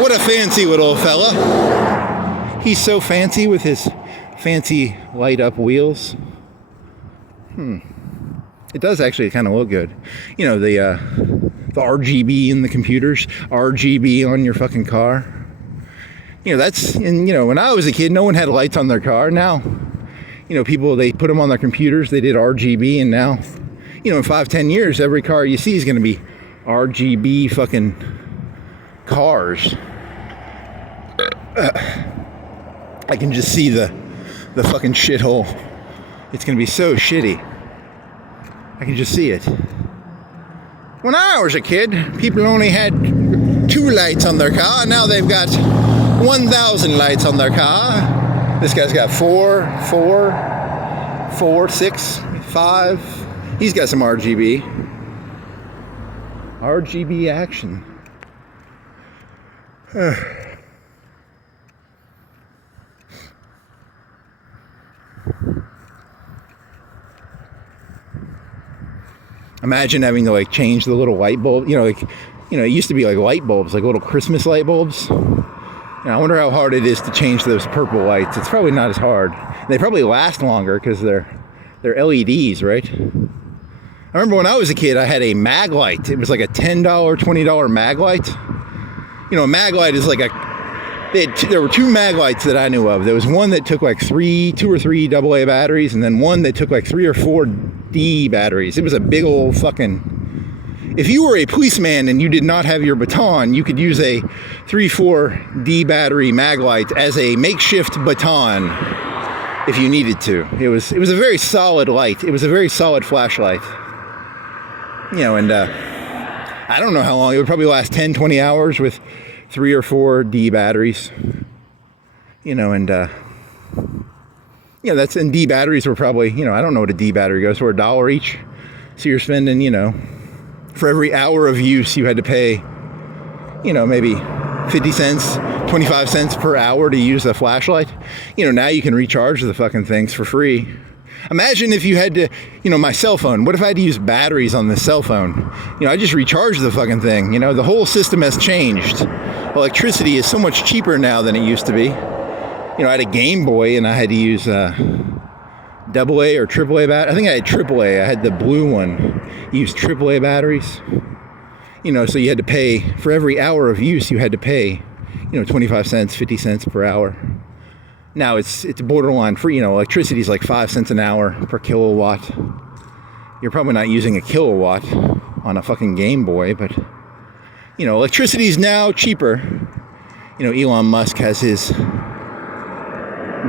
What a fancy little fella. He's so fancy with his fancy light up wheels. It does actually kind of look good. The RGB in the computers, RGB on your fucking car. When I was a kid, no one had lights on their car. Now, people, they put them on their computers, they did RGB, and now, in 5-10 years, every car you see is going to be RGB fucking cars. I can just see the fucking shithole. It's going to be so shitty. I can just see it. When I was a kid, people only had 2 lights on their car. Now they've got 1,000 lights on their car. This guy's got 4, 6, 5. He's got some RGB. RGB action. Imagine having to like change the little light bulb. It used to be like light bulbs, like little Christmas light bulbs. I wonder how hard it is to change those purple lights. It's probably not as hard. They probably last longer because they're LEDs, right? I remember when I was a kid, I had a mag light. It was like a $10, $20 mag light. A mag light is like there were 2 mag lights that I knew of. There was one that took like 2 or 3 AA batteries, and then one that took like 3 or 4 D batteries. It was a big old fucking... If you were a policeman and you did not have your baton, you could use a 3-4 D battery mag light as a makeshift baton if you needed to. It was a very solid light. It was a very solid flashlight. And I don't know how long. It would probably last 10, 20 hours with 3 or 4 D batteries. And D batteries were probably, I don't know what a D battery goes for, $1 each. So you're spending, for every hour of use you had to pay, maybe 50 cents, 25 cents per hour to use a flashlight. Now you can recharge the fucking things for free. Imagine if you had to, my cell phone. What if I had to use batteries on this cell phone? I just recharged the fucking thing. The whole system has changed. Electricity is so much cheaper now than it used to be. I had a Game Boy and I had to use AA or AAA batteries. I think I had AAA. I had the blue one. You used AAA batteries. So you had to pay, for every hour of use, you had to pay, 25 cents, 50 cents per hour. Now it's borderline free. Electricity is like 5 cents an hour per kilowatt. You're probably not using a kilowatt on a fucking Game Boy, but, electricity is now cheaper. Elon Musk has his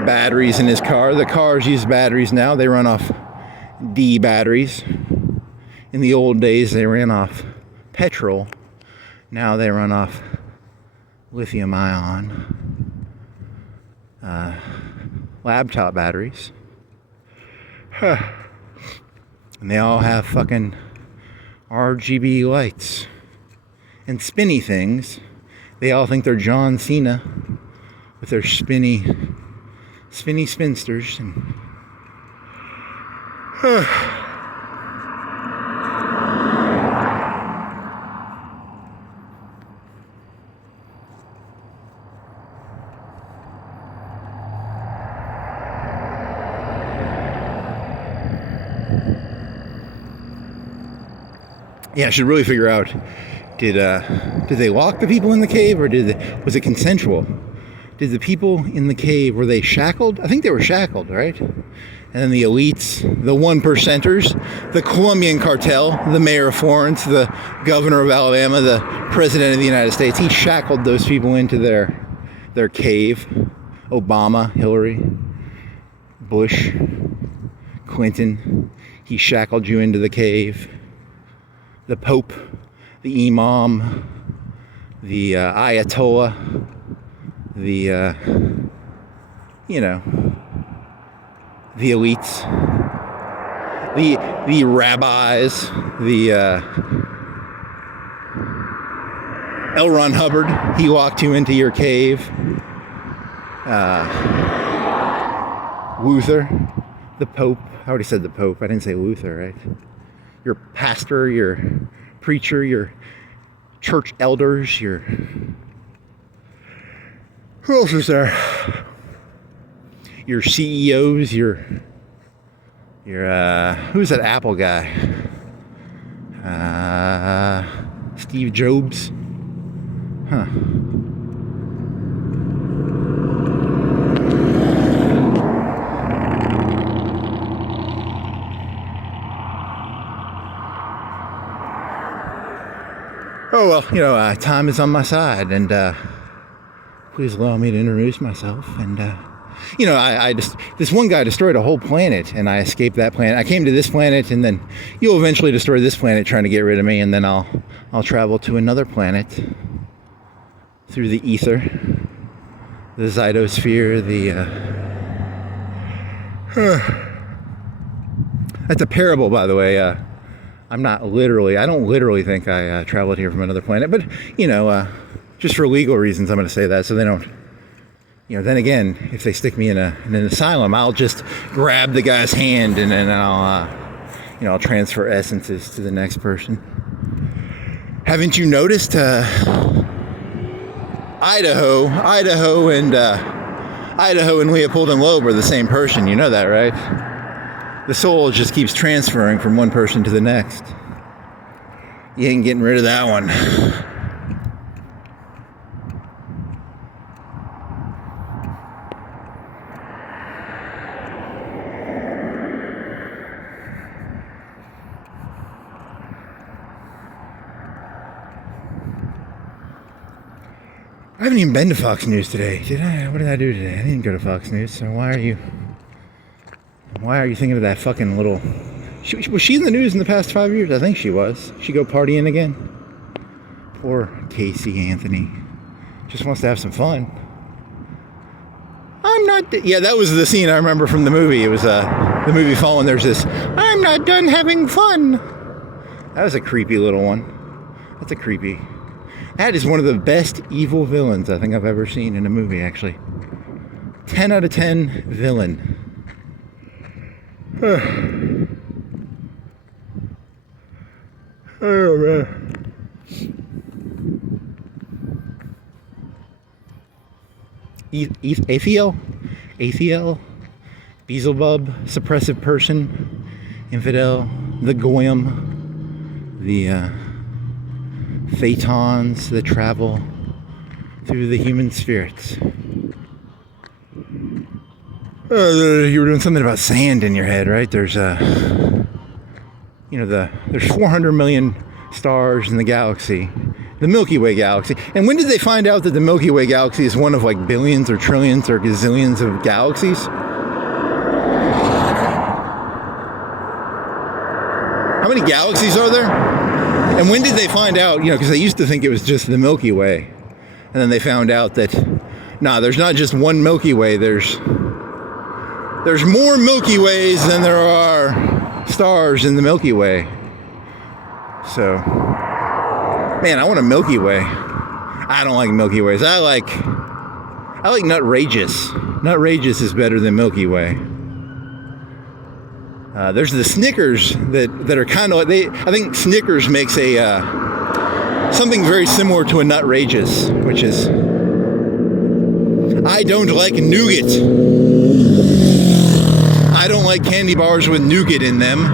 batteries in his car. The cars use batteries now. They run off D batteries. In the old days, they ran off petrol. Now they run off lithium ion laptop batteries. And they all have fucking RGB lights and spinny things. They all think they're John Cena with their spinny spinsters. And yeah, I should really figure out, did they lock the people in the cave, or was it consensual? Did the people in the cave, were they shackled? I think they were shackled, right? And then the elites, the 1%ers, the Colombian cartel, the mayor of Florence, the governor of Alabama, the president of the United States, he shackled those people into their cave. Obama, Hillary, Bush, Clinton, he shackled you into the cave. The Pope, the Imam, the Ayatollah, the elites, the rabbis, the L. Ron Hubbard, he locked you into your cave. Luther, the Pope. I already said the Pope. I didn't say Luther, right? Your pastor, your preacher, your church elders, your... Who else is there? Your CEOs, your who's that Apple guy? Steve Jobs? Huh. Oh, well, time is on my side, and please allow me to introduce myself. And you know, I just, this one guy destroyed a whole planet, and I escaped that planet. I came to this planet, and then you'll eventually destroy this planet trying to get rid of me, and then I'll travel to another planet through the ether, the zytosphere, That's a parable, by the way. I don't literally think I traveled here from another planet, but, you know, just for legal reasons, I'm going to say that, so they don't, you know, then again, if they stick me in an asylum, I'll just grab the guy's hand and then I'll transfer essences to the next person. Haven't you noticed, Idaho and Leopold and Loeb are the same person? You know that, right? The soul just keeps transferring from one person to the next. You ain't getting rid of that one. I haven't even been to Fox News today, did I? What did I do today? I didn't go to Fox News, so why are you thinking of that fucking little... Was she in the news in the past 5 years? I think she was. She go partying again? Poor Casey Anthony. Just wants to have some fun. I'm not... Yeah, that was the scene I remember from the movie. It was the movie Fallen. There's this, I'm not done having fun. That was a creepy little one. That's a creepy... That is one of the best evil villains I think I've ever seen in a movie, actually. 10 out of 10 villain. Oh, man. Athiel, Beelzebub, suppressive person, infidel, the Goyim, the Phaetons that travel through the human spirits. You were doing something about sand in your head, right? There's there's 400 million stars in the galaxy, the Milky Way galaxy. And when did they find out that the Milky Way galaxy is one of like billions or trillions or gazillions of galaxies? How many galaxies are there? And when did they find out, because they used to think it was just the Milky Way. And then they found out that, there's not just one Milky Way, there's more Milky Ways than there are stars in the Milky Way. So, man, I want a Milky Way. I don't like Milky Ways. I like Nutrageous. Nutrageous is better than Milky Way. There's the Snickers that are kind of like, I think Snickers makes something very similar to a Nutrageous, which is, I don't like nougat. I don't like candy bars with nougat in them.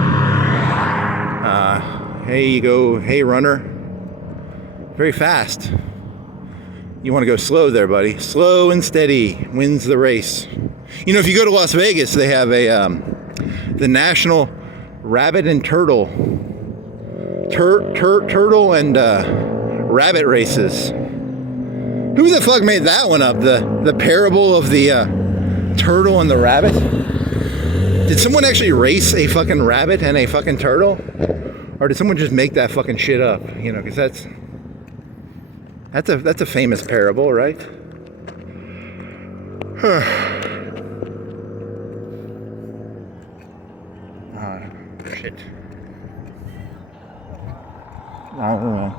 Hey, you go, hey runner. Very fast. You want to go slow there, buddy. Slow and steady wins the race. If you go to Las Vegas, they have the National Rabbit and Turtle and Rabbit races. Who the fuck made that one up? The parable of the turtle and the rabbit? Did someone actually race a fucking rabbit and a fucking turtle? Or did someone just make that fucking shit up? Because that's a famous parable, right? Shit. I don't know.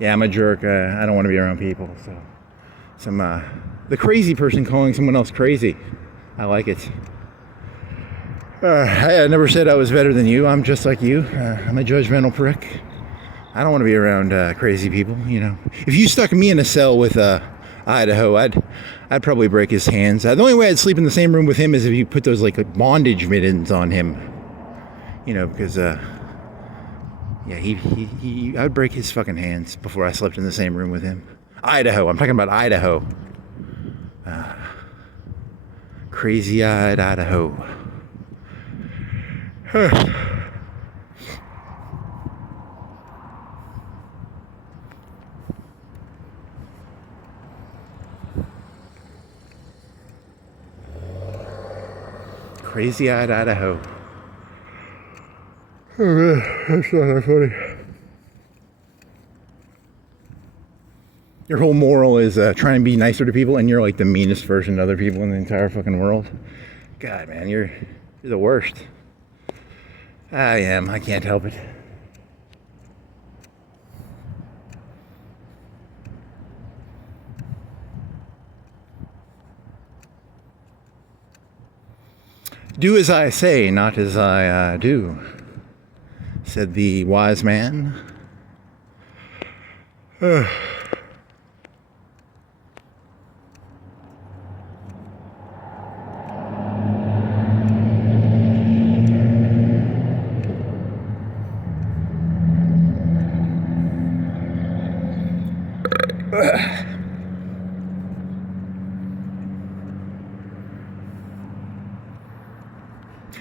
Yeah, I'm a jerk. I don't want to be around people. So, the crazy person calling someone else crazy. I like it. I never said I was better than you. I'm just like you. I'm a judgmental prick. I don't want to be around crazy people. If you stuck me in a cell with Idaho, I'd probably break his hands. The only way I'd sleep in the same room with him is if you put those like bondage mittens on him. Because Yeah, I would break his fucking hands before I slept in the same room with him. Idaho. I'm talking about Idaho. Crazy-eyed Idaho. Crazy-eyed Idaho. Oh man, that's not that funny. Your whole moral is trying to be nicer to people, and you're like the meanest version of other people in the entire fucking world. God, man, you're the worst. I am. I can't help it. Do as I say, not as I do, said the wise man.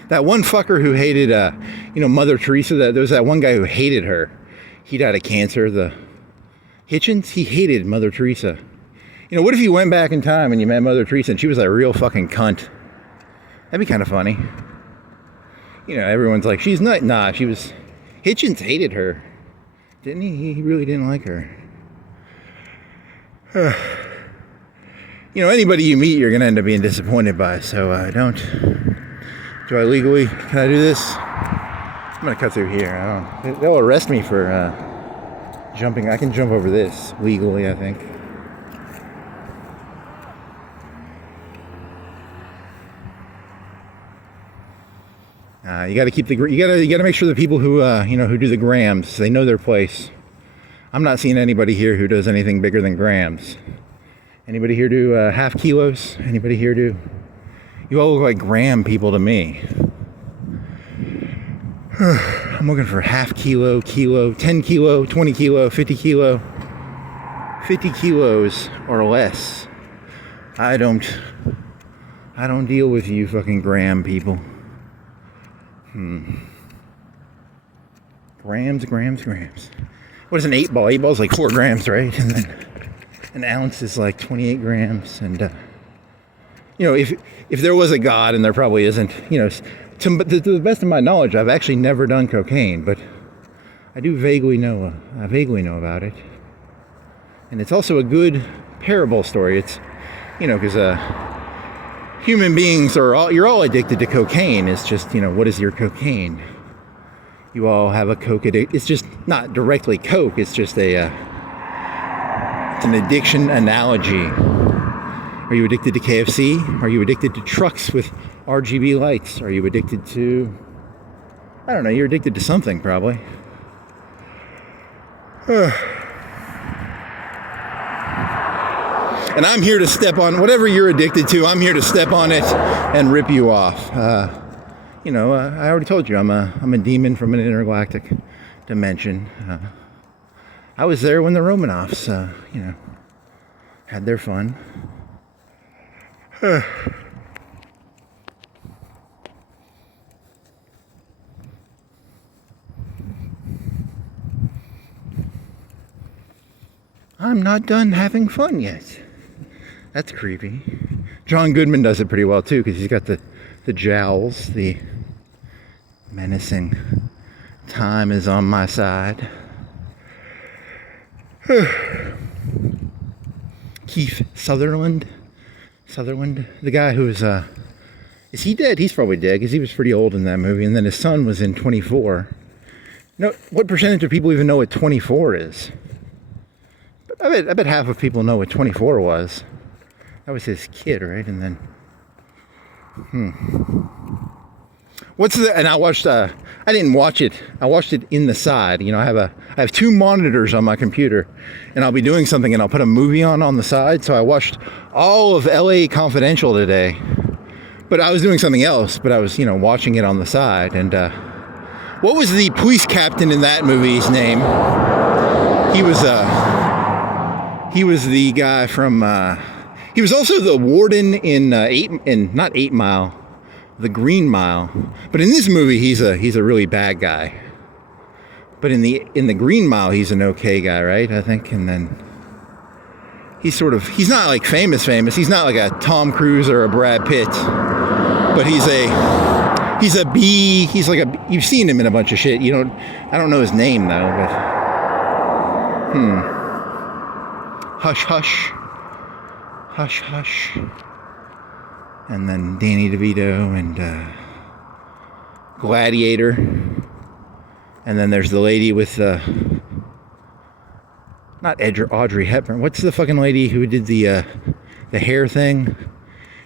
That one fucker who hated, Mother Teresa, there was that one guy who hated her. He died of cancer, the Hitchens, he hated Mother Teresa. What if you went back in time and you met Mother Teresa and she was a real fucking cunt? That'd be kind of funny. Everyone's like, she's not, nah, she was, Hitchens hated her. Didn't he? He really didn't like her. Anybody you meet, you're going to end up being disappointed by, so don't. Do I legally, can I do this? I'm going to cut through here. They'll arrest me for jumping. I can jump over this legally, I think. You got to keep you got to make sure the people who who do the grams, they know their place. I'm not seeing anybody here who does anything bigger than grams. Anybody here do half kilos? Anybody here do? You all look like gram people to me. I'm looking for half kilo, 10 kilo, 20 kilo, 50 kilo. 50 kilos or less. I don't deal with you fucking gram people. Grams. What is an 8-ball? 8-ball is like 4 grams, right? And then an ounce is like 28 grams. And if there was a God, and there probably isn't, to the best of my knowledge, I've actually never done cocaine, but I do vaguely know about it. And it's also a good parable story. It's, because human beings you're all addicted to cocaine. It's just, what is your cocaine? You all have a coke addict. It's just not directly coke. It's just it's an addiction analogy. Are you addicted to KFC? Are you addicted to trucks with RGB lights? Are you addicted to, I don't know, you're addicted to something probably. And I'm here to step on whatever you're addicted to. I'm here to step on it and rip you off. I already told you I'm a demon from an intergalactic dimension. I was there when the Romanovs, had their fun. I'm not done having fun yet. That's creepy. John Goodman does it pretty well too, because he's got the jowls, the menacing time is on my side. Keith Sutherland, the guy who's is he dead? He's probably dead because he was pretty old in that movie, and then his son was in 24. What percentage of people even know what 24 is? I bet half of people know what 24 was. That was his kid, right? And then and I watched I didn't watch it. I watched it in the side. I have 2 monitors on my computer, and I'll be doing something and I'll put a movie on the side. So I watched all of LA Confidential today. But I was doing something else, but I was, watching it on the side. And What was the police captain in that movie's name? He was the guy from. He was also the warden in not 8 Mile, the Green Mile. But in this movie, he's a really bad guy. But in the Green Mile, he's an okay guy, right? I think. And then he's not like famous. He's not like a Tom Cruise or a Brad Pitt. But he's you've seen him in a bunch of shit. I don't know his name though, but Hush Hush. Hush Hush. And then Danny DeVito and Gladiator. And then there's the lady with not Audrey Hepburn. What's the fucking lady who did the hair thing?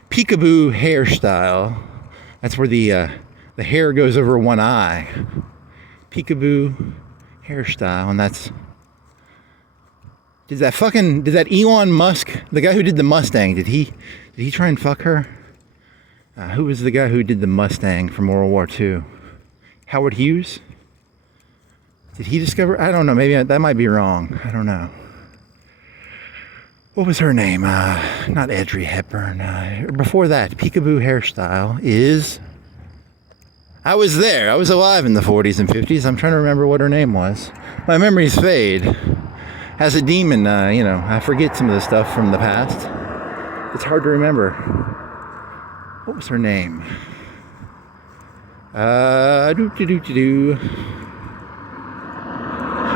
Peekaboo hairstyle. That's where the hair goes over one eye. Peekaboo hairstyle, and that's. Did that Elon Musk, the guy who did the Mustang, did he try and fuck her? Who was the guy who did the Mustang from World War II? Howard Hughes? Did he discover? I don't know. Maybe that might be wrong. I don't know. What was her name? Not Audrey Hepburn. Before that, Peekaboo hairstyle is. I was there. I was alive in the 40s and 50s. I'm trying to remember what her name was. My memories fade. As a demon, I forget some of the stuff from the past. It's hard to remember. What was her name?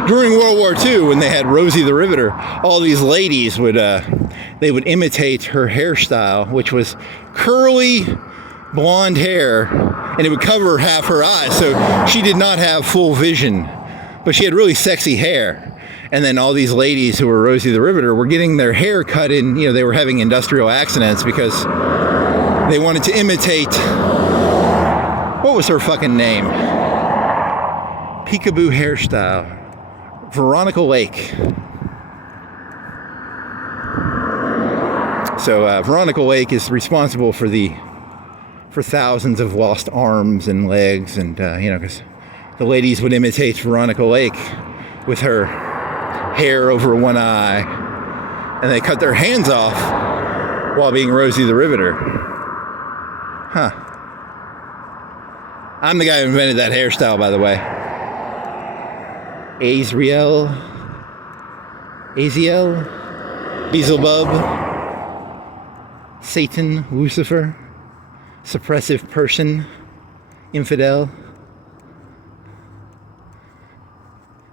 During World War II, when they had Rosie the Riveter, all these ladies would imitate her hairstyle, which was curly blonde hair, and it would cover half her eyes, so she did not have full vision, but she had really sexy hair. And then all these ladies who were Rosie the Riveter were getting their hair cut in, they were having industrial accidents because they wanted to imitate, what was her fucking name? Peekaboo hairstyle. Veronica Lake. So Veronica Lake is responsible for thousands of lost arms and legs, and because the ladies would imitate Veronica Lake with her hair over one eye, and they cut their hands off while being Rosie the Riveter. Huh. I'm the guy who invented that hairstyle, by the way. Aziel, Beelzebub, Satan, Lucifer, suppressive person, infidel.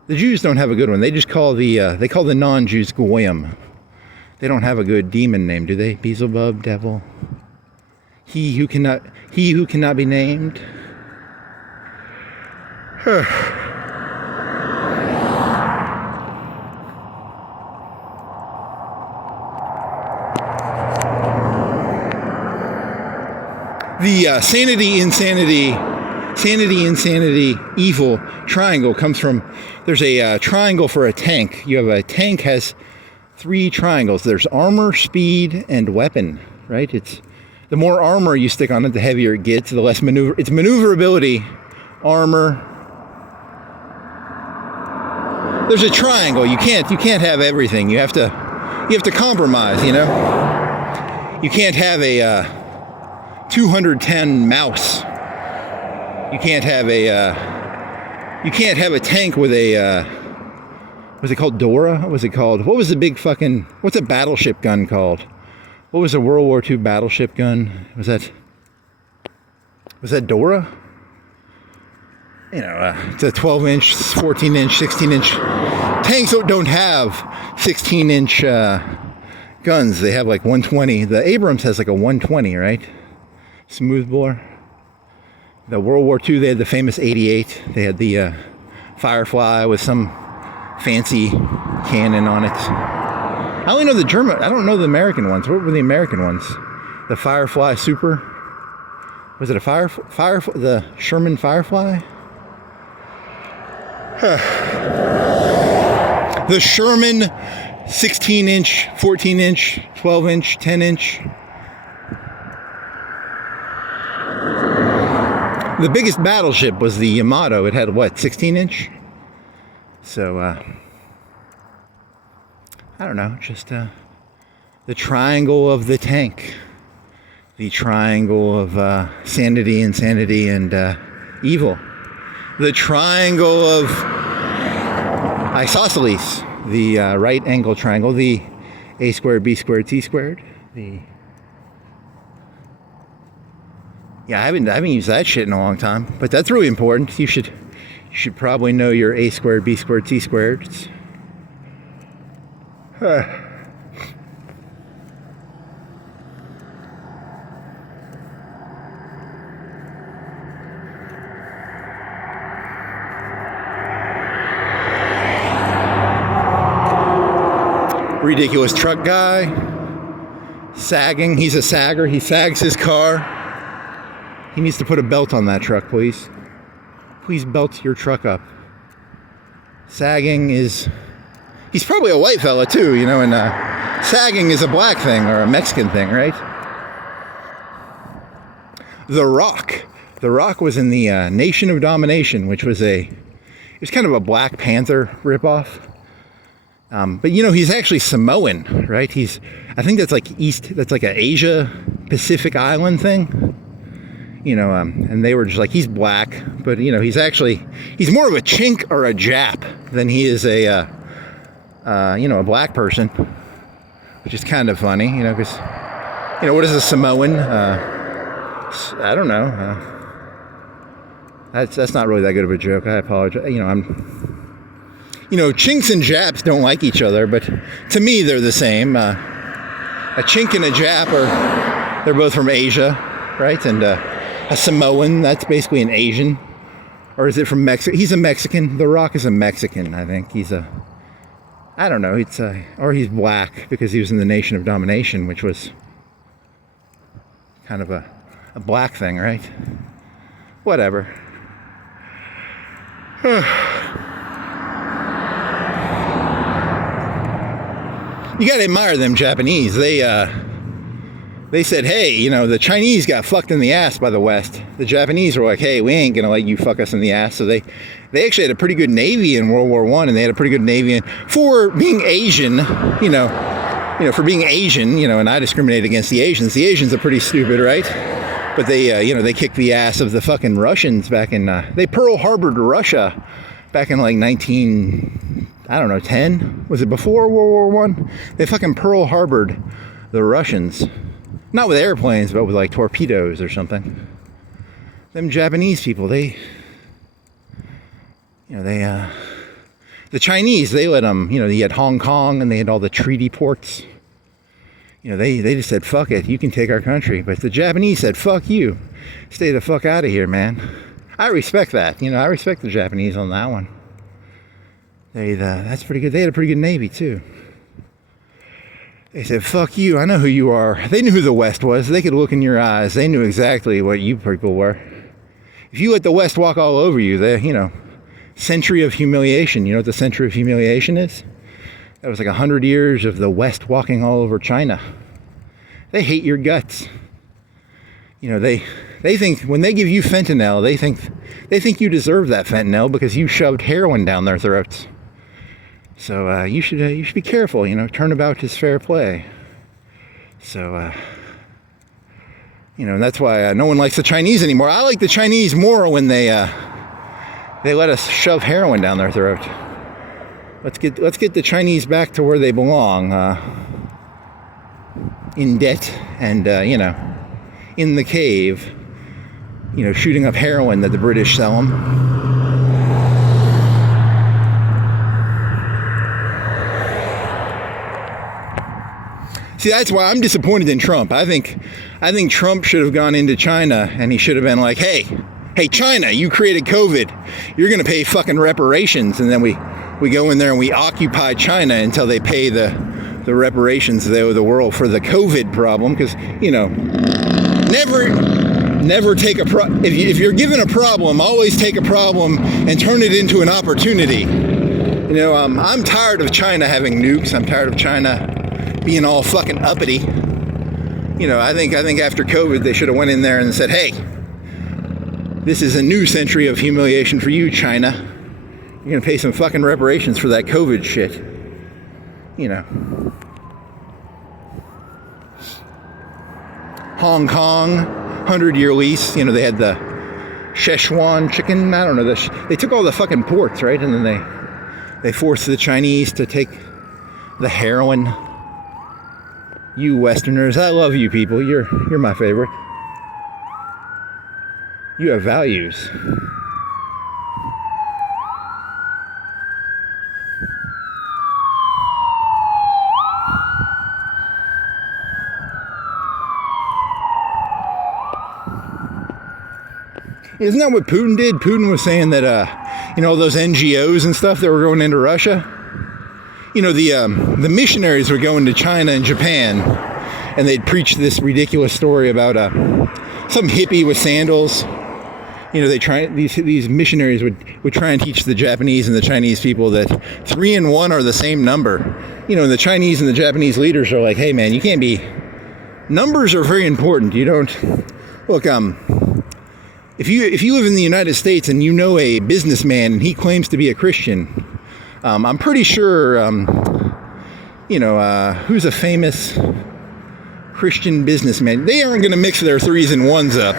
The Jews don't have a good one. They just call they call the non-Jews goyim. They don't have a good demon name, do they? Beelzebub, devil. He who cannot be named. The sanity, insanity, evil triangle comes from, there's a triangle for a tank. You have a tank has 3 triangles. There's armor, speed, and weapon, right? It's the more armor you stick on it, the heavier it gets, the less it's maneuverability, armor. There's a triangle. You can't have everything. You have to compromise, You can't have a 210 mouse. You can't have a tank with a was it called Dora? What was it called? What was the big fucking, what's a battleship gun called? What was a World War II battleship gun? Was that Dora? It's a 12-inch, 14-inch, 16-inch. Tanks don't have 16-inch guns. They have like 120. The Abrams has like a 120, right? Smoothbore. The World War II, they had the famous 88. They had the Firefly with some fancy cannon on it. I only know the German. I don't know the American ones. What were the American ones? The Firefly Super. Was it a Firefly? The Sherman Firefly? The Sherman 16-inch, 14-inch, 12-inch, 10-inch. The biggest battleship was the Yamato. It had what, 16-inch? So I don't know, just the triangle of the tank, the triangle of sanity, insanity, and evil, the triangle of isosceles, the right angle triangle, the a squared, b squared, c squared, the I haven't used that shit in a long time, but that's really important. You should probably know your a squared, b squared, c squared. Ridiculous truck guy, sagging. He's a sagger. He sags his car. He needs to put a belt on that truck, please. Please belt your truck up. Sagging is... He's probably a white fella too, you know, and sagging is a black thing or a Mexican thing, right? The Rock. The Rock was in the Nation of Domination, which was it was kind of a Black Panther ripoff. But you know, he's actually Samoan, right? I think that's like an Asia Pacific island thing. You know, and they were just like, he's black, but you know, he's more of a chink or a Jap than he is a black person, which is kind of funny, you know, because, you know, what is a Samoan? I don't know. That's not really that good of a joke. I apologize. You know, chinks and Japs don't like each other, but to me, they're the same. A chink and a Jap they're both from Asia, right? And a Samoan, that's basically an Asian. Or is it from Mexico? He's a Mexican. The Rock is a Mexican, I think. I don't know. Or he's black because he was in the Nation of Domination, which was kind of a black thing, right? Whatever. You gotta admire them Japanese. They said, hey, you know, the Chinese got fucked in the ass by the West. The Japanese were like, hey, we ain't gonna let you fuck us in the ass. So they actually had a pretty good navy in World War I, and they had a pretty good navy for being Asian, for being Asian, you know, and I discriminate against the Asians. The Asians are pretty stupid, right? But they kicked the ass of the fucking Russians back in, they Pearl Harbored Russia back in like 10? Was it before World War I? They fucking Pearl Harbored the Russians. Not with airplanes, but with like torpedoes or something. Them Japanese people, the Chinese, they let them, you know, you had Hong Kong and they had all the treaty ports. You know, they just said, fuck it, you can take our country. But the Japanese said, fuck you, stay the fuck out of here, man. I respect that. You know, I respect the Japanese on that one. That's pretty good. They had a pretty good navy too. They said, fuck you, I know who you are. They knew who the West was. They could look in your eyes. They knew exactly what you people were. If you let the West walk all over you, century of humiliation. You know what the century of humiliation is? That was like 100 years of the West walking all over China. They hate your guts. You know, they think when they give you fentanyl, they think you deserve that fentanyl because you shoved heroin down their throats. So you should be careful, you know, turnabout is fair play. So, and that's why no one likes the Chinese anymore. I like the Chinese more when they let us shove heroin down their throat. Let's get the Chinese back to where they belong, in debt and, in the cave, shooting up heroin that the British sell them. See, that's why I'm disappointed in Trump. I think Trump should have gone into China and he should have been like, hey, China, you created COVID. You're going to pay fucking reparations. And then we go in there and we occupy China until they pay the reparations they owe the world for the COVID problem. Because, never take if you're given a problem, always take a problem and turn it into an opportunity. I'm tired of China having nukes. I'm tired of China being all fucking uppity. I think after COVID they should have went in there and said, hey, This is a new century of humiliation for you, China. You're gonna pay some fucking reparations for that COVID shit. You know. Hong Kong, 100-year lease. You know, they had the Szechuan chicken. I don't know. They took all the fucking ports, right? And then they forced the Chinese to take the heroin. You Westerners, I love you people. You're my favorite. You have values. Isn't that what Putin did? Putin was saying that, you know, those NGOs and stuff that were going into Russia, you know, the missionaries would go into China and Japan, and they'd preach this ridiculous story about some hippie with sandals. You know, these missionaries would try and teach the Japanese and the Chinese people that 3 and 1 are the same number. You know, and the Chinese and the Japanese leaders are like, hey man, you can't be. Numbers are very important. You don't look. If you live in the United States and you know a businessman and he claims to be a Christian, I'm pretty sure, you know, who's a famous Christian businessman? They aren't going to mix their 3s and 1s up.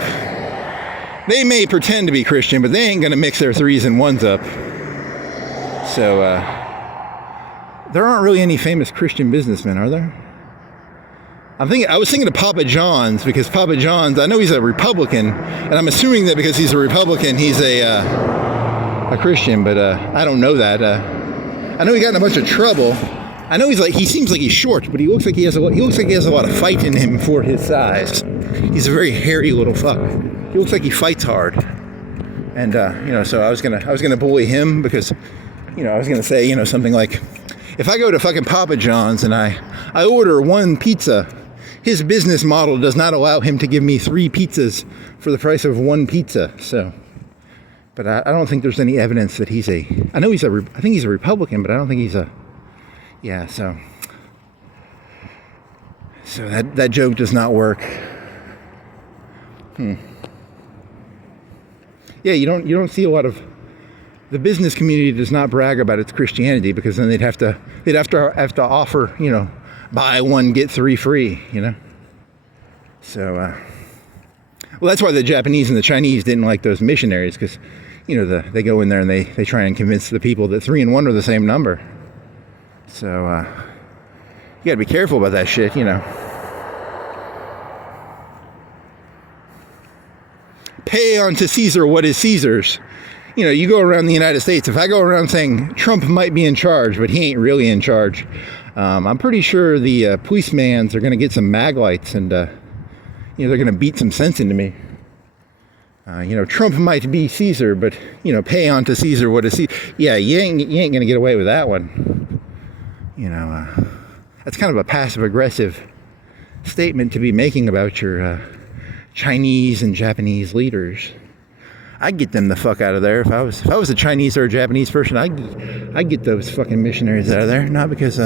They may pretend to be Christian, but they ain't going to mix their 3s and 1s up. So, there aren't really any famous Christian businessmen, are there? I was thinking of Papa John's, because Papa John's, I know he's a Republican, and I'm assuming that because he's a Republican, he's a Christian, but I don't know that. I know he got in a bunch of trouble. I know he seems like he's short, but he looks like he has a lot of fight in him for his size. He's a very hairy little fuck. He looks like he fights hard. And you know, so I was gonna bully him because, you know, I was gonna say, you know, something like, if I go to fucking Papa John's and I order 1 pizza, his business model does not allow him to give me 3 pizzas for the price of 1 pizza. So, but I don't think there's any evidence that I think he's a Republican, but I don't think he's yeah, so that joke does not work. Yeah, you don't see a lot of, the business community does not brag about its Christianity, because then they'd have to offer, you know, buy 1 get 3 free, you know. So well, that's why the Japanese and the Chinese didn't like those missionaries, because, you know, they go in there and they try and convince the people that 3 and 1 are the same number. So you got to be careful about that shit, you know. Pay unto Caesar what is Caesar's. You know, you go around the United States, if I go around saying Trump might be in charge, but he ain't really in charge, I'm pretty sure the policemans are going to get some mag lights, and, you know, they're going to beat some sense into me. You know, Trump might be Caesar, but, you know, pay unto Caesar what is Caesar. Yeah, you ain't going to get away with that one. You know, that's kind of a passive-aggressive statement to be making about your Chinese and Japanese leaders. I'd get them the fuck out of there. If I was a Chinese or a Japanese person, I'd get those fucking missionaries out of there. Not because, you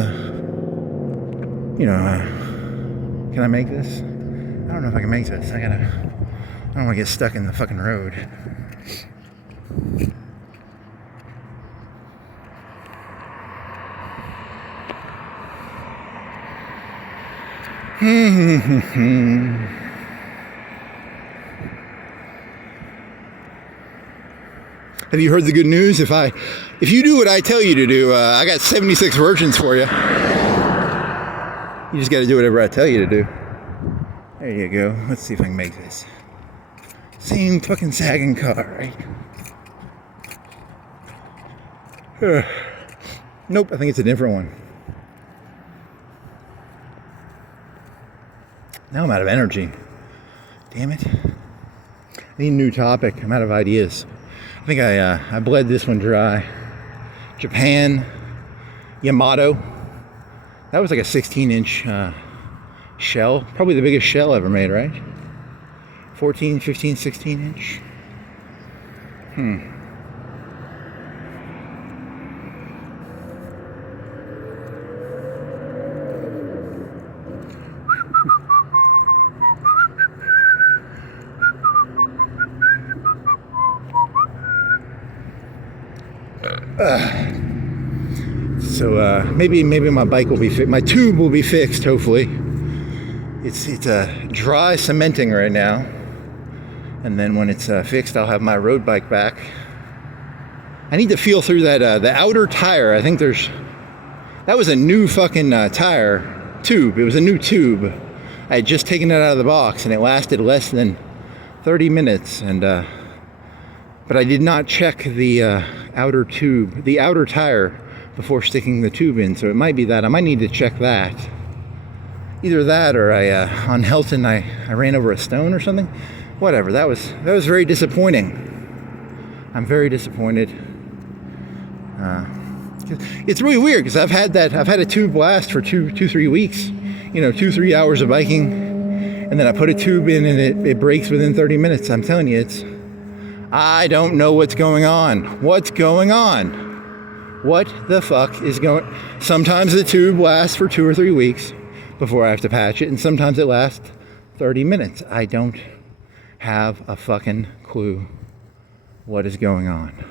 know, can I make this? I don't know if I can make this. I don't want to get stuck in the fucking road. Have you heard the good news? If you do what I tell you to do, I got 76 virgins for you. You just got to do whatever I tell you to do. There you go. Let's see if I can make this. Same fucking sagging car, right? Nope, I think it's a different one. Now I'm out of energy. Damn it. I need a new topic. I'm out of ideas. I think I bled this one dry. Japan, Yamato. That was like a 16-inch shell. Probably the biggest shell ever made, right? 14, 15, 16-inch. So maybe my bike will be my tube will be fixed. Hopefully, it's dry cementing right now, and then when it's fixed, I'll have my road bike back. I need to feel through that the outer tire. I think that was a new fucking tire tube. It was a new tube. I had just taken it out of the box, and it lasted less than 30 minutes. And but I did not check the outer tube, the outer tire, before sticking the tube in. So it might be that I might need to check that. Either that, or on Helton I ran over a stone or something. Whatever. That was very disappointing. I'm very disappointed. It's really weird because I've had a tube blast for 3 weeks. 2-3 hours of biking, and then I put a tube in and it breaks within 30 minutes. I'm telling you, I don't know what's going on. What's going on? What the fuck is going? Sometimes the tube lasts for 2 or 3 weeks before I have to patch it, and sometimes it lasts 30 minutes. I don't have a fucking clue what is going on.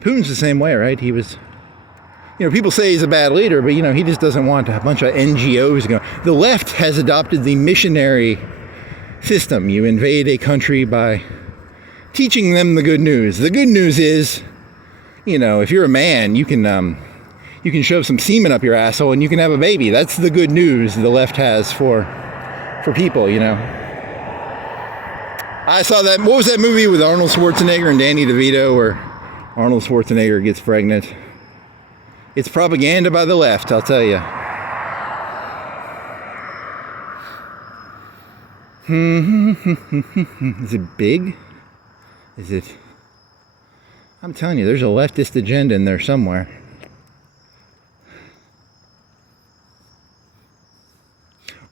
Putin's the same way, right? He was, people say he's a bad leader, but he just doesn't want a bunch of NGOs going. The left has adopted the missionary system. You invade a country by teaching them the good news. The good news is, if you're a man, you can shove some semen up your asshole and you can have a baby. That's the good news the left has for people, I saw that, what was that movie with Arnold Schwarzenegger and Danny DeVito where Arnold Schwarzenegger gets pregnant? It's propaganda by the left, I'll tell you. Is it big? Is it? I'm telling you, there's a leftist agenda in there somewhere.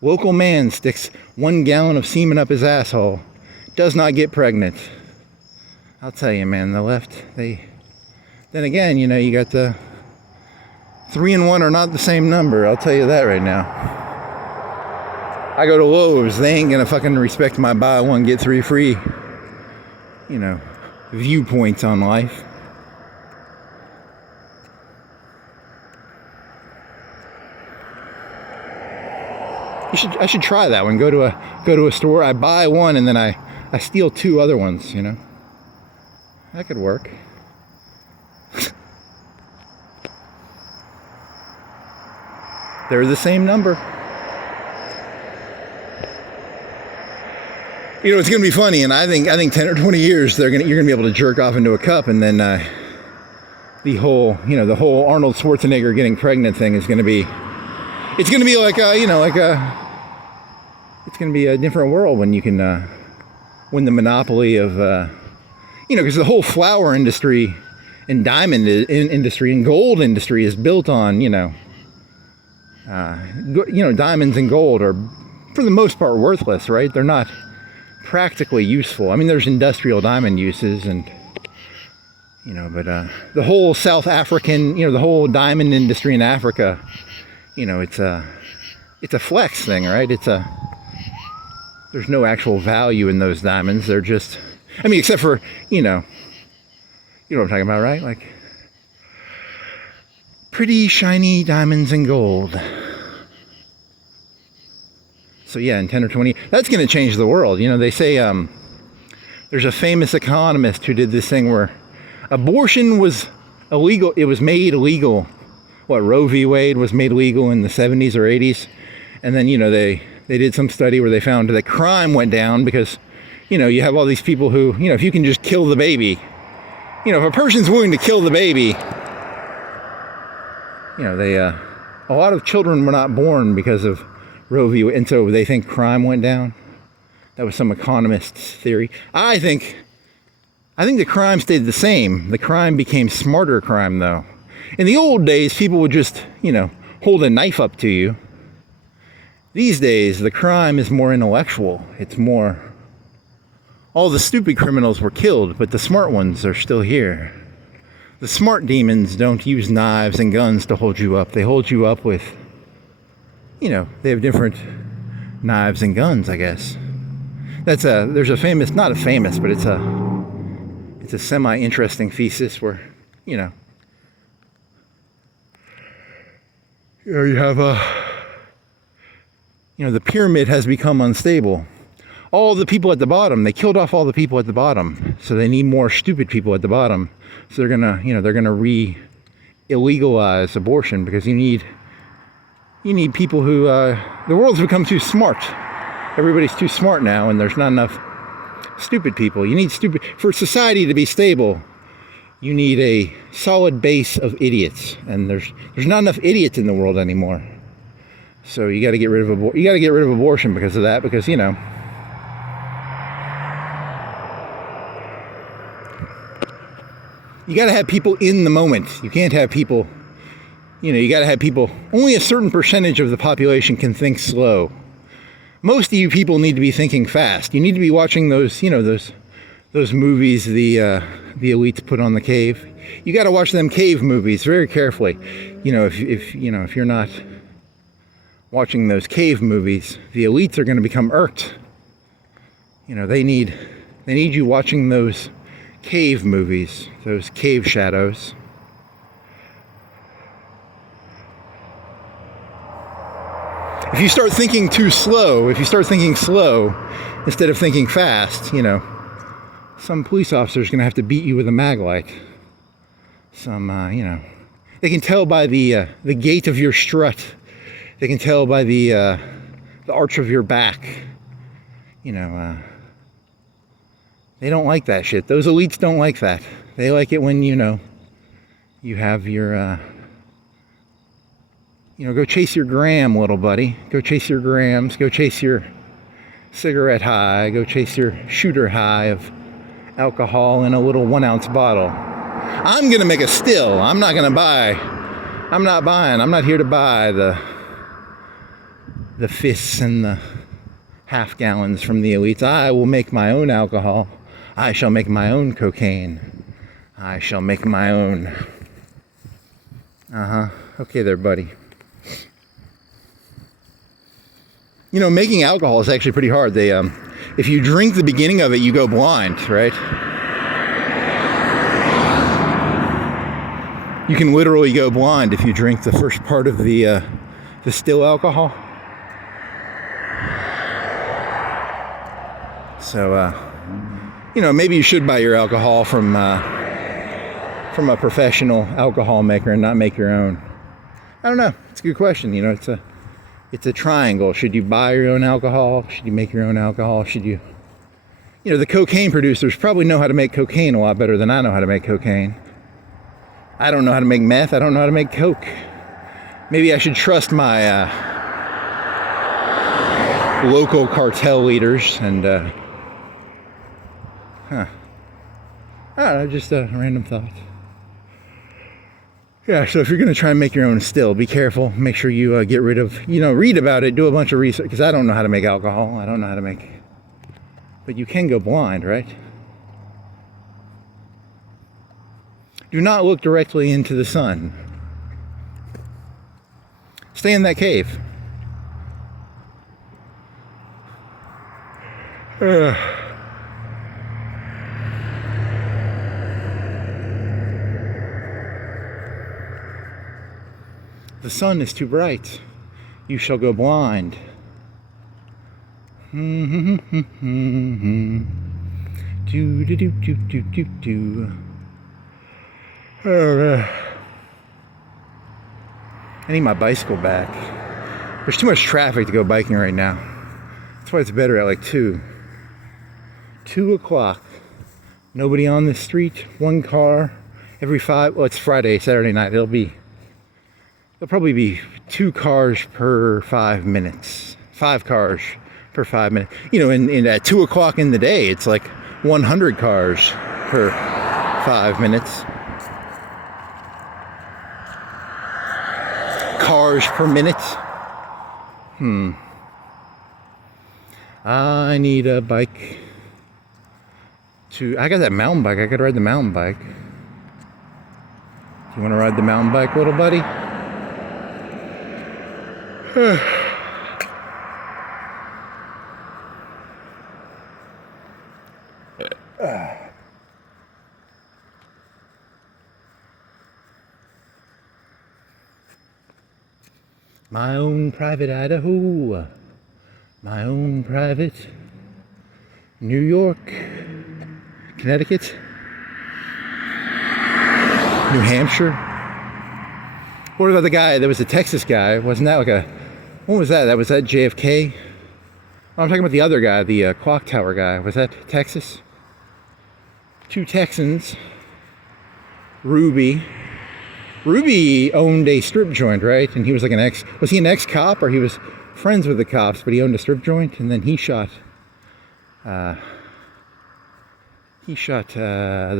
Local man sticks 1 gallon of semen up his asshole, does not get pregnant. I'll tell you, man, the left, then again, you got the 3 and 1 are not the same number. I'll tell you that right now. I go to Lowe's, they ain't gonna fucking respect my buy 1 get 3 free, viewpoints on life. I should try that one. Go to a store, I buy 1 and then I steal 2 other ones, That could work. They're the same number. It's gonna be funny, and I think 10 or 20 years you're gonna be able to jerk off into a cup, and then the whole Arnold Schwarzenegger getting pregnant thing is gonna be. It's gonna be like it's gonna be a different world when you can win the monopoly of because the whole flower industry and diamond industry and gold industry is built on diamonds and gold are for the most part worthless, right? They're not practically useful. I mean, there's industrial diamond uses and but the whole South African, the whole diamond industry in Africa, it's a flex thing, right? There's no actual value in those diamonds. They're just, except for, you know what I'm talking about, right? Like pretty shiny diamonds and gold. So yeah, in 10 or 20, that's going to change the world. They say there's a famous economist who did this thing where abortion was illegal. It was made illegal. Roe v. Wade was made legal in the 70s or 80s. And then, they did some study where they found that crime went down because, you have all these people who, if you can just kill the baby, if a person's willing to kill the baby, a lot of children were not born because of Roe v. Wade, and so they think crime went down. That was some economist's theory. I think the crime stayed the same. The crime became smarter crime, though. In the old days, people would just, hold a knife up to you. These days, the crime is more intellectual. It's more... All the stupid criminals were killed, but the smart ones are still here. The smart demons don't use knives and guns to hold you up. They hold you up with, they have different knives and guns, I guess. There's a famous, not a famous, but it's a semi-interesting thesis where, you have the pyramid has become unstable. All the people at the bottom, they killed off all the people at the bottom, so they need more stupid people at the bottom. So they're gonna illegalize abortion, because you need people who the world's become too smart. Everybody's too smart now, and there's not enough stupid people. You need for society to be stable. You need a solid base of idiots, and there's not enough idiots in the world anymore. So you got to get rid of abortion because of that, because you got to have people in the moment. You can't have people, you got to have people, only a certain percentage of the population can think slow. Most of you people need to be thinking fast. You need to be watching those movies the elites put on the cave. You got to watch them cave movies very carefully. If you're not watching those cave movies, the elites are going to become irked. They need you watching those cave movies, those cave shadows. If you start thinking slow instead of thinking fast, some police officer's going to have to beat you with a mag light. They can tell by the gait of your strut. They can tell by the arch of your back. They don't like that shit. Those elites don't like that. They like it when, you have your, go chase your gram, little buddy. Go chase your grams. Go chase your cigarette high. Go chase your shooter high of alcohol in a little 1 ounce bottle. I'm going to make a still. I'm not buying. I'm not here to buy the fists and the half gallons from the elites. I will make my own alcohol. I shall make my own cocaine. I shall make my own. Okay there, buddy. Making alcohol is actually pretty hard. If you drink the beginning of it, you go blind, right? You can literally go blind if you drink the first part of the still alcohol. So, maybe you should buy your alcohol from a professional alcohol maker and not make your own. I don't know. It's a good question. It's a triangle. Should you buy your own alcohol? Should you make your own alcohol? Should you... the cocaine producers probably know how to make cocaine a lot better than I know how to make cocaine. I don't know how to make meth. I don't know how to make coke. Maybe I should trust my local cartel leaders and... I don't know, just a random thought. Yeah, so if you're going to try and make your own still, be careful. Make sure you get rid of, read about it, do a bunch of research, because I don't know how to make alcohol. I don't know how to make... But you can go blind, right? Do not look directly into the sun. Stay in that cave. The sun is too bright. You shall go blind. Do do do do do do do. I need my bicycle back. There's too much traffic to go biking right now. That's why it's better at like 2 o'clock. Nobody on the street. One car every 5. Well, it's Friday, Saturday night. There'll probably be 2 cars per 5 minutes. 5 cars per 5 minutes. You know, in at 2 o'clock in the day, it's like 100 cars per 5 minutes. Cars per minute. I need a bike I got that mountain bike. I could ride the mountain bike. Do you want to ride the mountain bike, little buddy? My own private Idaho, my own private New York, Connecticut, New Hampshire. What about the guy that was the Texas guy? Wasn't that like what was that? Was that JFK? Oh, I'm talking about the other guy, the clock tower guy. Was that Texas? 2 Texans. Ruby owned a strip joint, right? And he was like was he an ex-cop, or he was friends with the cops, but he owned a strip joint, and then he shot the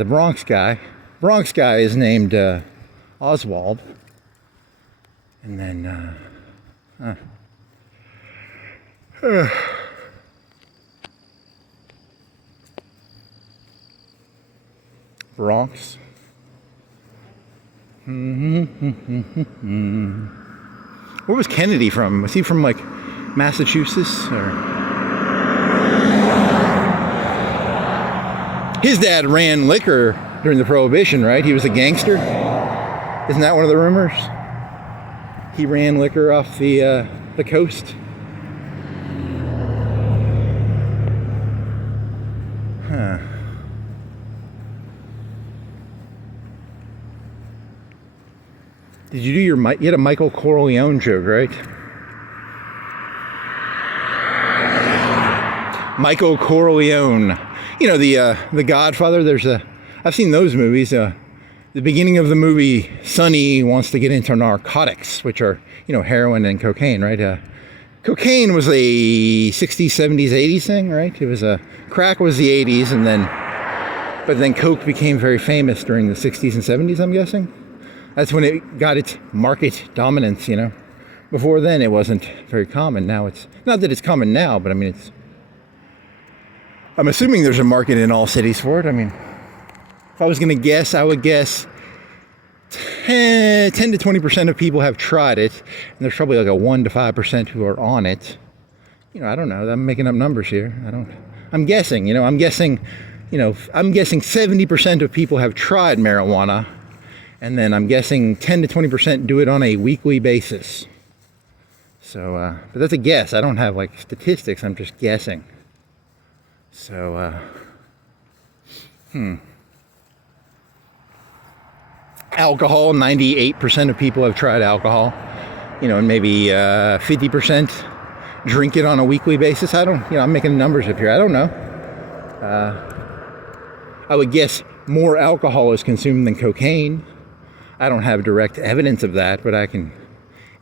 Bronx guy. Bronx guy is named Oswald. And then Bronx. Where was Kennedy from? Was he from like Massachusetts? Or his dad ran liquor during the Prohibition, right? He was a gangster. Isn't that one of the rumors? He ran liquor off the coast. Huh. Did you do you had a Michael Corleone joke, right? Michael Corleone. You know, the Godfather. I've seen those movies. The beginning of the movie, Sonny wants to get into narcotics, which are, you know, heroin and cocaine, right? Cocaine was a 60s, 70s, 80s thing, right? It was crack was the 80s, but then coke became very famous during the 60s and 70s, I'm guessing. That's when it got its market dominance, you know. Before then, it wasn't very common. Now it's, not that it's common now, but I mean, I'm assuming there's a market in all cities for it. I mean, if I was going to guess, I would guess 10 to 20% of people have tried it. And there's probably like a 1 to 5% who are on it. You know, I don't know. I'm making up numbers here. I'm guessing, I'm guessing 70% of people have tried marijuana. And then I'm guessing 10 to 20% do it on a weekly basis. So, but that's a guess. I don't have like statistics. I'm just guessing. So, alcohol, 98% of people have tried alcohol. And maybe 50% drink it on a weekly basis. I'm making numbers up here. I don't know. I would guess more alcohol is consumed than cocaine. I don't have direct evidence of that, but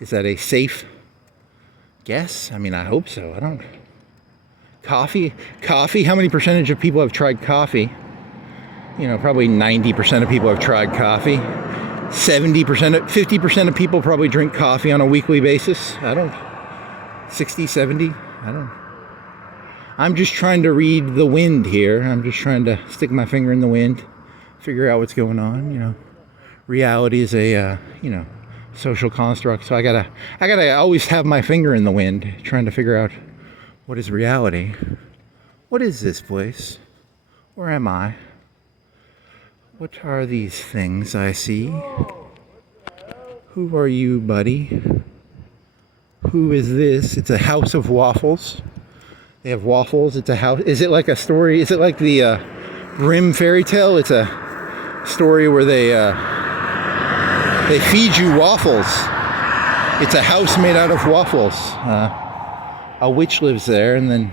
is that a safe guess? I mean, I hope so. Coffee, how many percentage of people have tried coffee? Probably 90% of people have tried coffee. 50% of people probably drink coffee on a weekly basis. 60, 70, I'm just trying to read the wind here. I'm just trying to stick my finger in the wind, figure out what's going on, Reality is a, social construct. So I gotta always have my finger in the wind, trying to figure out what is reality. What is this place? Where am I? What are these things I see? Who are you, buddy? Who is this? It's a house of waffles. They have waffles. It's a house. Is it like a story? Is it like the Grimm fairy tale? It's a story where they feed you waffles. It's a house made out of waffles. A witch lives there, and then,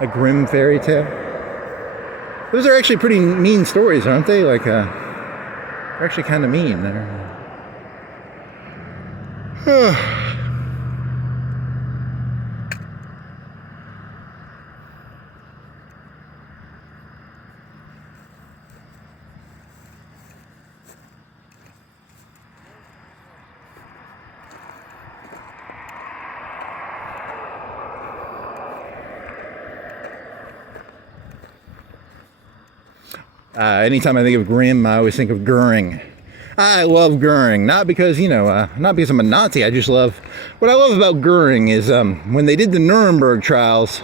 a Grimm fairy tale. Those are actually pretty mean stories, aren't they? Like, they're actually kind of mean. Anytime I think of Grimm, I always think of Goering. I love Goering, not because, not because I'm a Nazi. I just love, what I love about Goering is when they did the Nuremberg trials,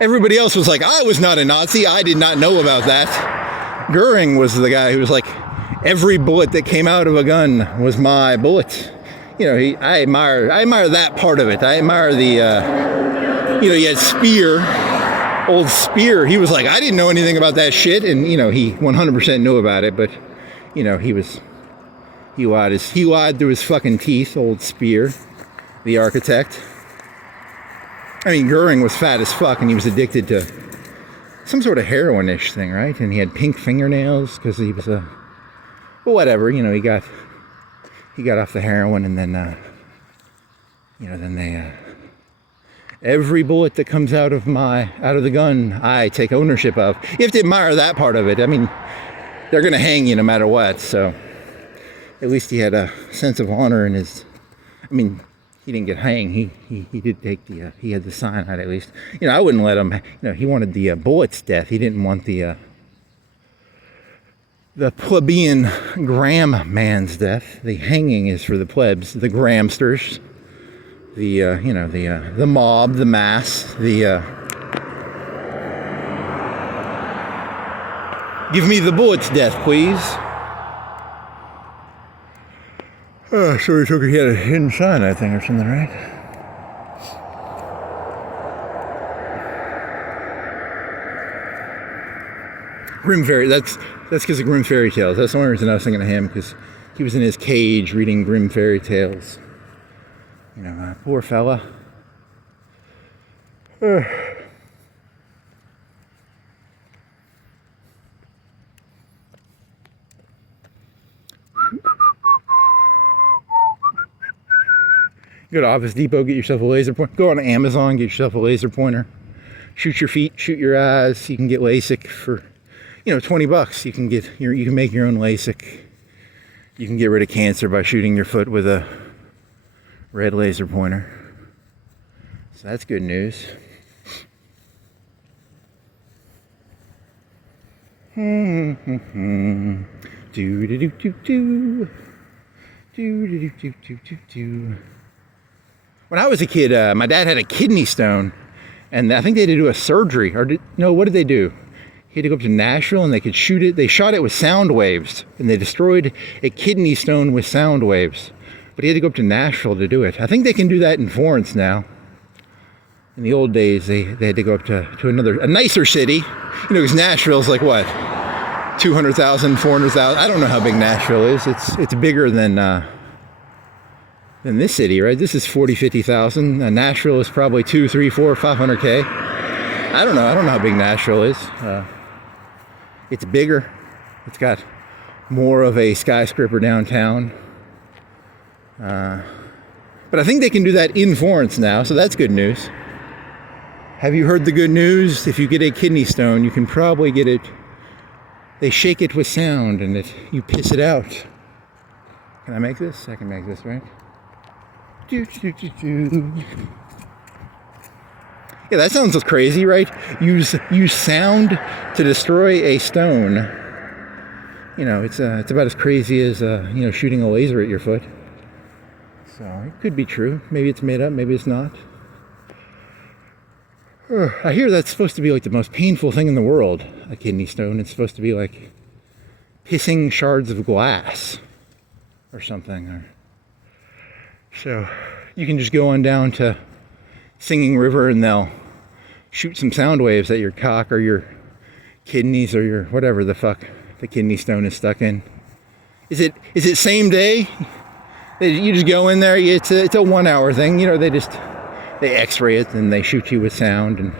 everybody else was like, I was not a Nazi. I did not know about that. Goering was the guy who was like, every bullet that came out of a gun was my bullet. I admire that part of it. I admire the, he had Speer, old Speer. He was like, I didn't know anything about that shit. And, he 100% knew about it, but, he lied through his fucking teeth, old Speer, the architect. I mean, Goering was fat as fuck, and he was addicted to some sort of heroin-ish thing, right? And he had pink fingernails because he was a... But whatever, he got off the heroin, and then, then they... every bullet that comes out of the gun, I take ownership of. You have to admire that part of it. I mean, they're going to hang you no matter what, so... At least he had a sense of honor in his... I mean... He didn't get hanged. He did take the he had the cyanide at least. I wouldn't let him. He wanted the bullet's death. He didn't want the plebeian gram man's death. The hanging is for the plebs, the gramsters, the mob, the mass, give me the bullet's death, please. Oh, so he had a hidden sign, I think, or something, right? Grimm Fairy, that's because of Grimm Fairy Tales. That's the only reason I was thinking of him, because he was in his cage reading Grimm Fairy Tales. Poor fella. Go to Office Depot, get yourself a laser pointer. Go on Amazon, get yourself a laser pointer. Shoot your feet, shoot your eyes. You can get LASIK for, $20. You can make your own LASIK. You can get rid of cancer by shooting your foot with a red laser pointer. So that's good news. Do do do do do do do do do do. When I was a kid, my dad had a kidney stone, and I think they had to do a surgery. What did they do? He had to go up to Nashville, and they could shoot it. They shot it with sound waves, and they destroyed a kidney stone with sound waves. But he had to go up to Nashville to do it. I think they can do that in Florence now. In the old days, they had to go up to a nicer city. Because Nashville's like what? 200,000, 400,000. I don't know how big Nashville is. It's bigger than this city, right? This is 40, 50,000. Nashville is probably 2, 3, 4, 500K. I don't know how big Nashville is. It's bigger. It's got more of a skyscraper downtown. But I think they can do that in Florence now, so that's good news. Have you heard the good news? If you get a kidney stone, you can probably get it. They shake it with sound, and you piss it out. Can I make this? I can make this, right? Yeah, that sounds crazy, right? Use sound to destroy a stone. It's about as crazy as shooting a laser at your foot. So it could be true. Maybe it's made up. Maybe it's not. I hear that's supposed to be like the most painful thing in the world. A kidney stone. It's supposed to be like pissing shards of glass or something. So you can just go on down to Singing River, and they'll shoot some sound waves at your cock or your kidneys or your whatever the fuck the kidney stone is stuck in. Is it same day? You just go in there. It's a 1 hour thing. They X-ray it and they shoot you with sound, and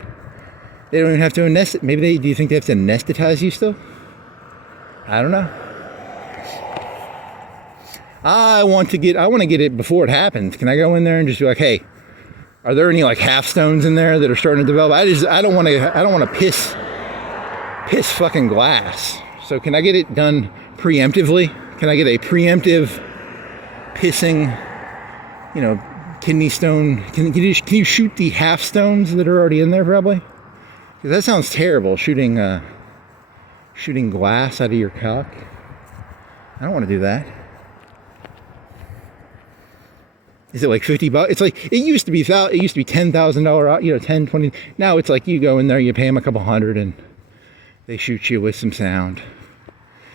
they don't even have to anesthet. Maybe do you think they have to anesthetize you still? I don't know. I want to get it before it happens. Can I go in there and just be like, hey, are there any like half stones in there that are starting to develop? I don't want to piss fucking glass. So can I get it done preemptively? Can I get a preemptive pissing, kidney stone? Can you shoot the half stones that are already in there probably? Because that sounds terrible, shooting shooting glass out of your cock. I don't want to do that. Is it like $50? It's like, it used to be $10,000, you know, 10, 20. Now it's like you go in there, you pay them a couple hundred and they shoot you with some sound.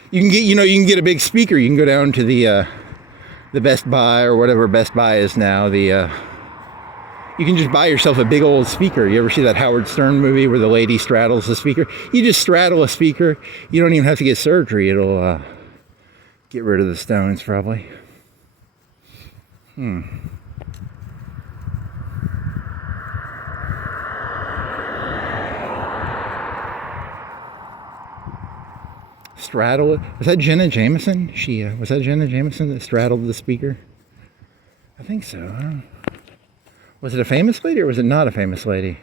You can get, you know, you can get a big speaker. You can go down to the Best Buy or whatever Best Buy is now. You can just buy yourself a big old speaker. You ever see that Howard Stern movie where the lady straddles the speaker? You just straddle a speaker. You don't even have to get surgery. It'll get rid of the stones probably. Straddle it. Was that Jenna Jameson? Was that Jenna Jameson that straddled the speaker? I think so. Was it a famous lady or was it not a famous lady?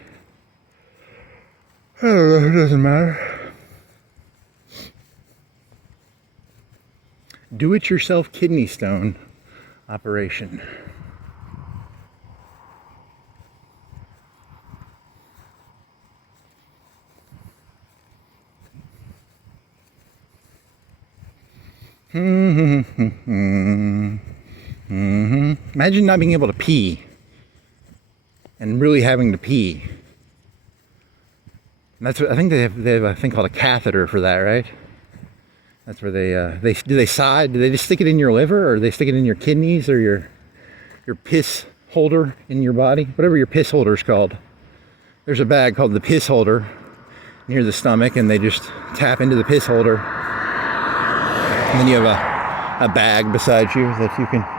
I don't know. It doesn't matter. Do-it-yourself kidney stone operation. Imagine not being able to pee and really having to pee. And that's what I think they have a thing called a catheter for that, right? That's where they do they just stick it in your liver, or they stick it in your kidneys, or your piss holder in your body, whatever your piss holder is called. There's a bag called the piss holder near the stomach, and they just tap into the piss holder. And then you have a bag beside you that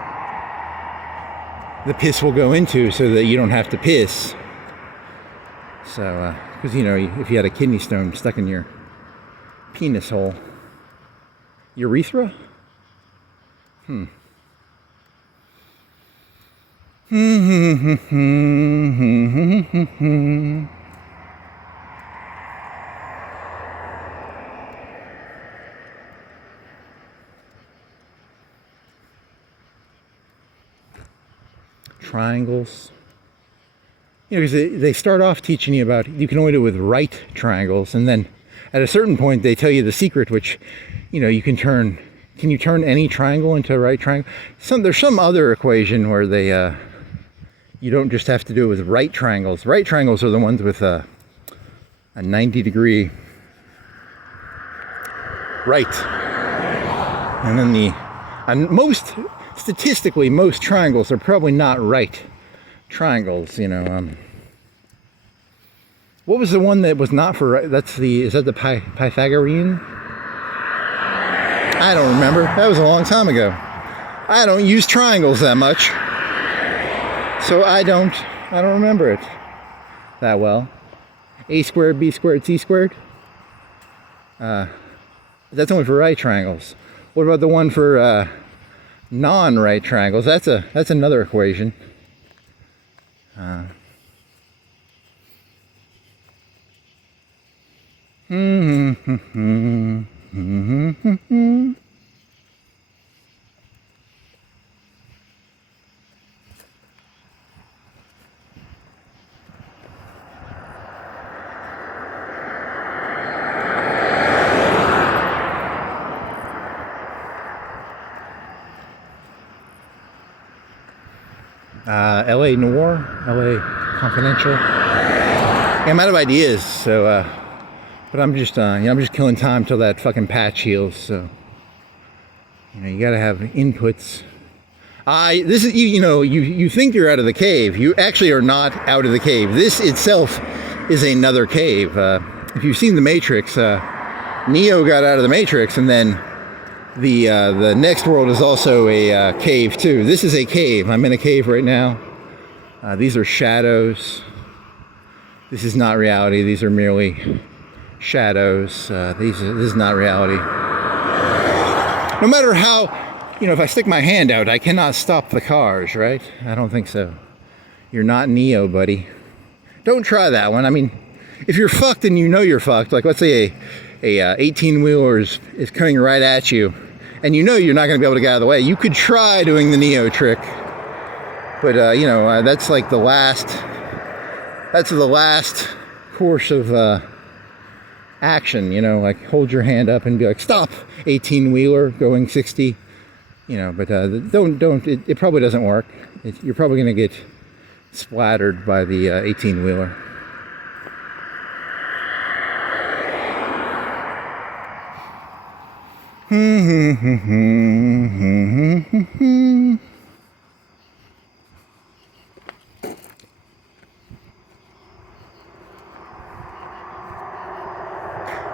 the piss will go into so that you don't have to piss. So, because, you know, if you had a kidney stone stuck in your penis hole. Urethra? Triangles. You know, because they start off teaching you about, you can only do it with right triangles, and then at a certain point they tell you the secret, which, you know, can you turn any triangle into a right triangle? There's some other equation where you don't just have to do it with right triangles. Right triangles are the ones with a 90-degree right. And then statistically, most triangles are probably not right triangles, you know. What was the one that was not for right? Is that the Pythagorean? I don't remember. That was a long time ago. I don't use triangles that much, so I don't remember it that well. A squared, B squared, C squared. That's only for right triangles. What about the one for non-right triangles? That's another equation. LA Noir, LA Confidential. Yeah, I'm out of ideas, so but I'm just I'm just killing time till that fucking patch heals. So, you know, you gotta have inputs. This is, you think you're out of the cave. You actually are not out of the cave. This itself is another cave. If you've seen The Matrix, Neo got out of the Matrix, and then the next world is also a cave too. This is a cave. I'm in a cave right now. These are shadows. This is not reality. These are merely shadows. This is not reality. No matter how, if I stick my hand out, I cannot stop the cars, right? I don't think so. You're not Neo, buddy. Don't try that one. I mean, if you're fucked and you know you're fucked, like let's say a 18-wheeler is coming right at you, and you know you're not going to be able to get out of the way, you could try doing the Neo trick. But, that's like that's the last course of action, you know, like hold your hand up and be like, stop, 18-wheeler going 60, you know, but don't, it probably doesn't work. You're probably going to get splattered by the 18-wheeler.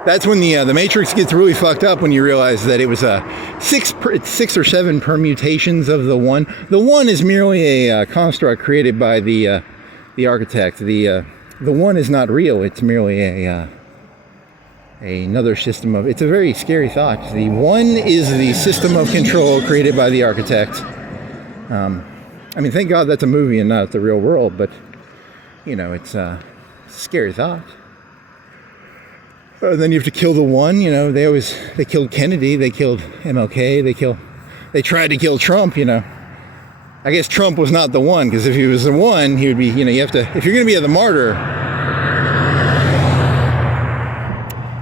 That's when the matrix gets really fucked up, when you realize that it was six or seven permutations of the one. The one is merely a construct created by the architect. The one is not real. It's merely another system of. It's a very scary thought. The one is the system of control created by the architect. I mean, thank God that's a movie and not the real world. But you know, it's a scary thought. Then you have to kill the one, you know, they killed Kennedy, they killed MLK, they tried to kill Trump, you know. I guess Trump was not the one, because if he was the one, he would be, you know, you have to, if you're going to be the martyr.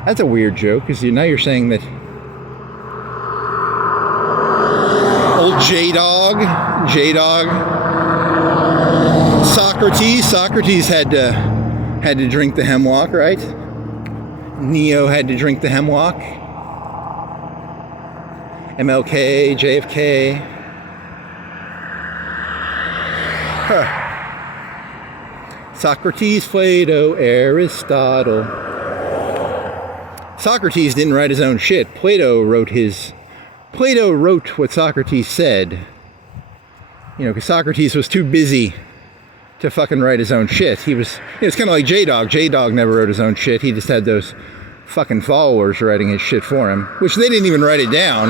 That's a weird joke, because now you're saying that old J-Dog, Socrates had to drink the hemlock, right? Neo had to drink the hemlock. MLK, JFK. Socrates, Plato, Aristotle. Socrates didn't write his own shit. Plato wrote what Socrates said. You know, because Socrates was too busy to fucking write his own shit. It's kind of like J-Dog. J-Dog never wrote his own shit. He just had those fucking followers writing his shit for him, which they didn't even write it down.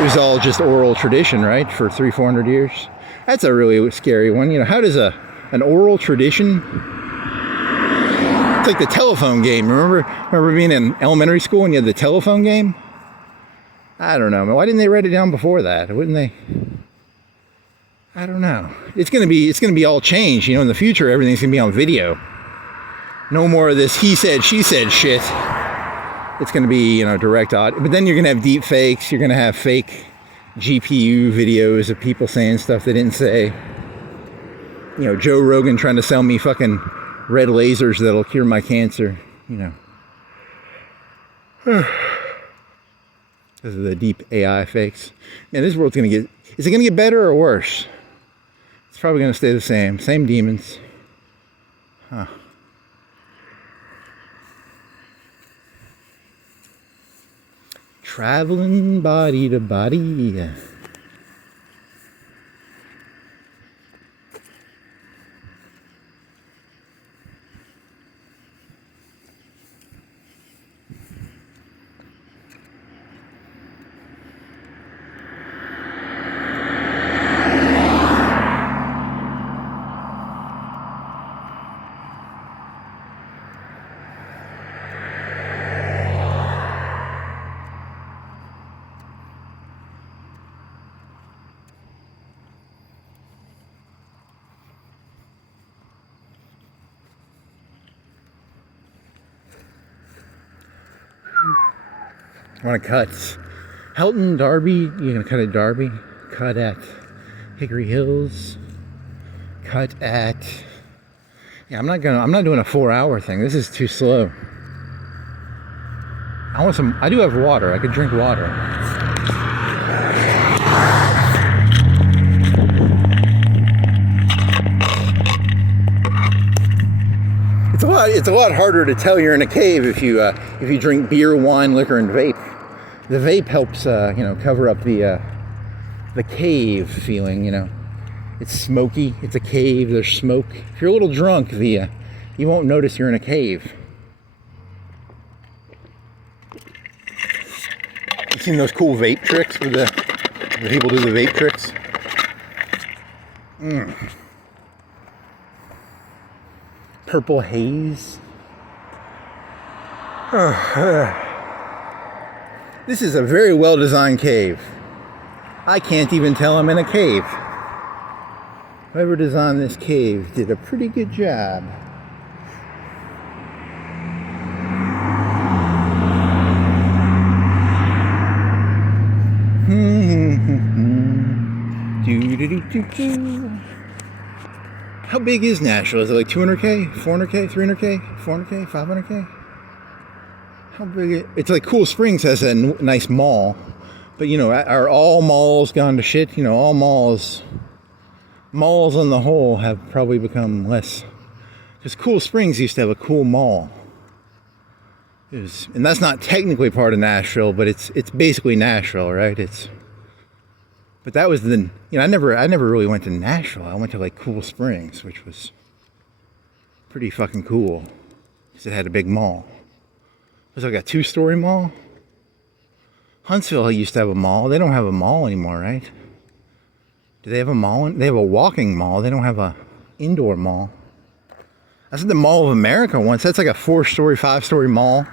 It was all just oral tradition, right? For 300-400 years. That's a really scary one. You know, how does an oral tradition? It's like the telephone game. Remember being in elementary school and you had the telephone game? I don't know. Why didn't they write it down before that? Wouldn't they? I don't know. It's gonna be all changed. You know, in the future, everything's gonna be on video. No more of this he said, she said shit. It's gonna be, you know, direct audio. But then you're gonna have deep fakes. You're gonna have fake GPU videos of people saying stuff they didn't say. You know, Joe Rogan trying to sell me fucking red lasers that'll cure my cancer. You know, because of the deep AI fakes. Man, this world's gonna get. Is it gonna get better or worse? It's probably going to stay the same. Same demons. Huh. Traveling body to body. I want to cut Helton, Darby. You're gonna cut at Darby. Cut at Hickory Hills. Cut at. Yeah, I'm not doing a 4-hour thing. This is too slow. I do have water. I could drink water. It's a lot harder to tell you're in a cave if you drink beer, wine, liquor, and vape. The vape helps cover up the cave feeling. You know, it's smoky. It's a cave. There's smoke. If you're a little drunk, you won't notice you're in a cave. You seen those cool vape tricks where people do the vape tricks? Purple haze. This is a very well-designed cave. I can't even tell I'm in a cave. Whoever designed this cave did a pretty good job. How big is Nashville? Is it like 200K, 400K, 300K, 400K, 500K? How big? It's like Cool Springs has a nice mall, but you know, are all malls gone to shit? You know, all malls on the whole have probably become less. Because Cool Springs used to have a cool mall. And that's not technically part of Nashville, but it's basically Nashville, right? But that was the, you know, I never really went to Nashville. I went to like Cool Springs, which was pretty fucking cool, because it had a big mall. It was like a 2-story mall. Huntsville used to have a mall. They don't have a mall anymore, right? Do they have a mall? They have a walking mall. They don't have a indoor mall. I was at the Mall of America once. That's like a 4-story, 5-story mall.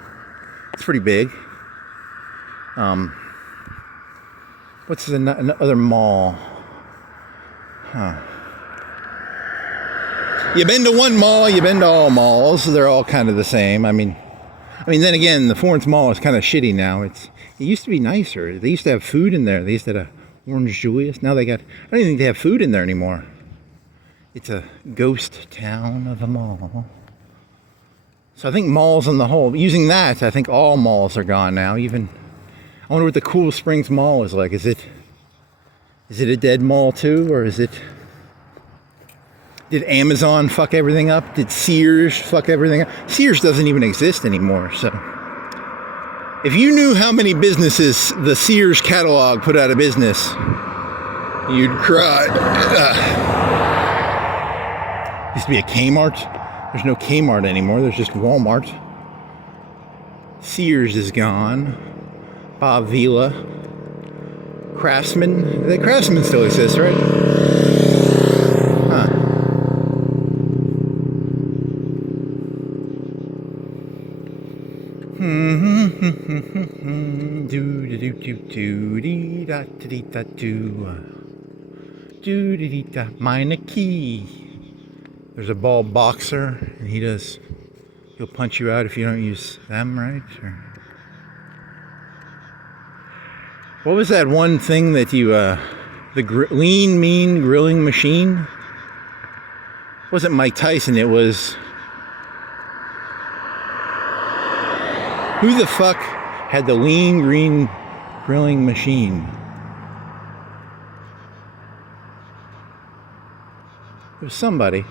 It's pretty big. What's another mall? Huh. You've been to one mall, you've been to all malls. They're all kind of the same. I mean, then again, the Florence Mall is kind of shitty now. It used to be nicer. They used to have food in there. They used to have Orange Julius. Now I don't even think they have food in there anymore. It's a ghost town of a mall. So I think malls on the whole, using that, I think all malls are gone now. Even, I wonder what the Cool Springs Mall is like. Is it a dead mall too, or did Amazon fuck everything up? Did Sears fuck everything up? Sears doesn't even exist anymore, so. If you knew how many businesses the Sears catalog put out of business, you'd cry. Used to be a Kmart. There's no Kmart anymore. There's just Walmart. Sears is gone. Bob Vila. Craftsman. The Craftsman still exists, right? Huh. Minor key. There's a ball boxer, and he'll punch you out if you don't use them right. Or, what was that one thing that you, the lean, mean grilling machine? It wasn't Mike Tyson, it was, who the fuck had the lean, green grilling machine? It was somebody.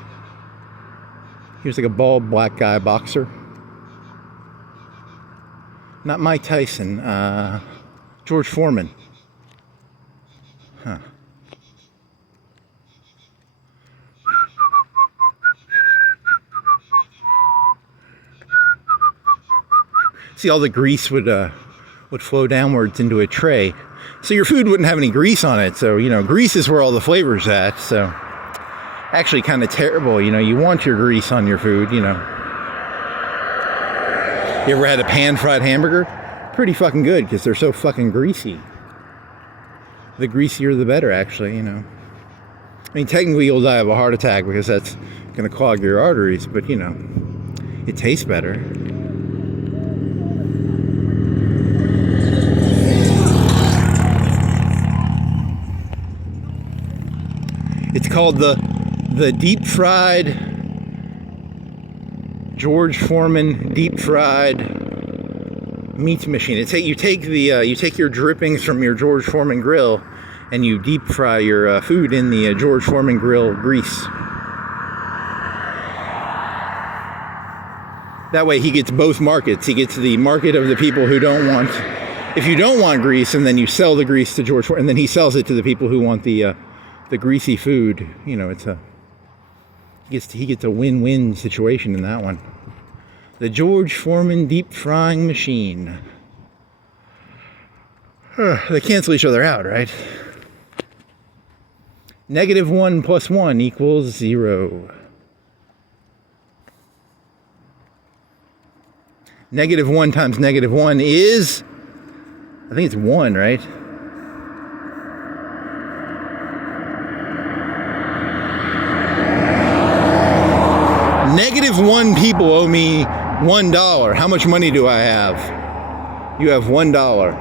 He was like a bald black guy boxer. Not Mike Tyson, George Foreman. Huh. See, all the grease would flow downwards into a tray. So your food wouldn't have any grease on it. So, you know, grease is where all the flavor's at. So actually kind of terrible, you know. You want your grease on your food, you know. You ever had a pan-fried hamburger? Pretty fucking good, because they're so fucking greasy. The greasier the better, actually, you know. I mean, technically you'll die of a heart attack because that's going to clog your arteries, but, you know, it tastes better. It's called the deep fried George Foreman deep fried meat machine. You take your drippings from your George Foreman grill and you deep fry your food in the George Foreman grill grease. That way he gets both markets. He gets the market of the people who don't want, if you don't want grease, and then you sell the grease to George Foreman, and then he sells it to the people who want the greasy food. You know, he gets a win-win situation in that one. The George Foreman deep frying machine. They cancel each other out, right? -1 + 1 = 0. -1 times -1 is, I think it's 1, right? -1 people owe me $1. How much money do I have? You have $1.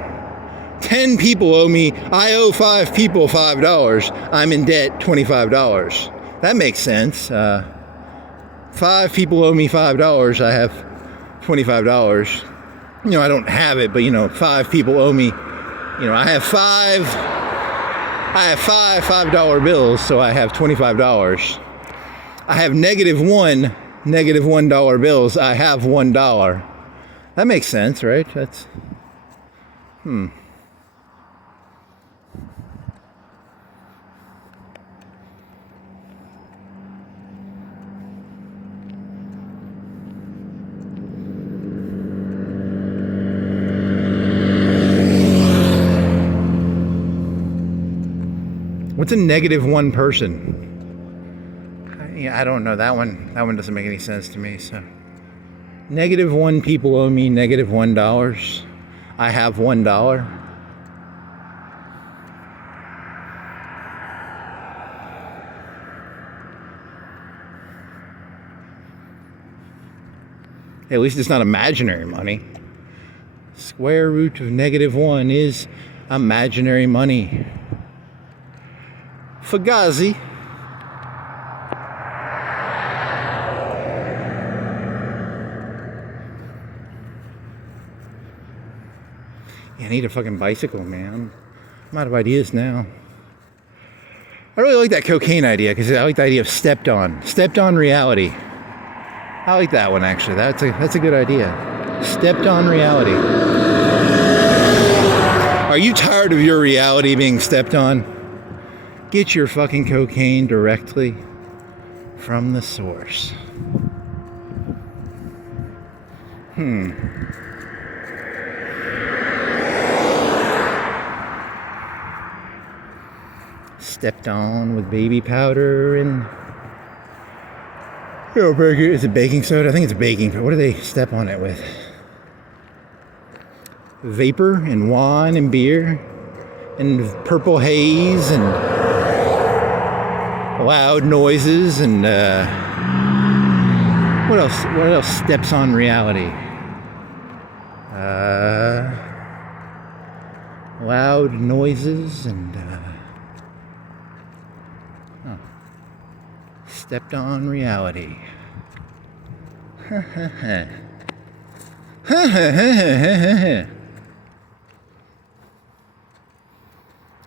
10 people owe me, I owe 5 people $5. I'm in debt $25. That makes sense. 5 people owe me $5. I have $25. You know, I don't have it, but you know, 5 people owe me, you know, I have five $5 bills, so I have $25. I have $-1 bills. I have $1. That makes sense, right? That's, What's a -1 person? I don't know. That one doesn't make any sense to me. So, -1 people owe me $-1. I have $1. At least it's not imaginary money. Square root of -1 is imaginary money. Fugazi. Yeah, I need a fucking bicycle, man. I'm out of ideas now. I really like that cocaine idea because I like the idea of stepped on reality. I like that one actually. That's a good idea. Stepped on reality. Are you tired of your reality being stepped on? Get your fucking cocaine directly from the source. Stepped on with baby powder and, you know, is it baking soda? I think it's baking powder. What do they step on it with? Vapor and wine and beer and purple haze and loud noises and what else steps on reality? Loud noises and stepped on reality.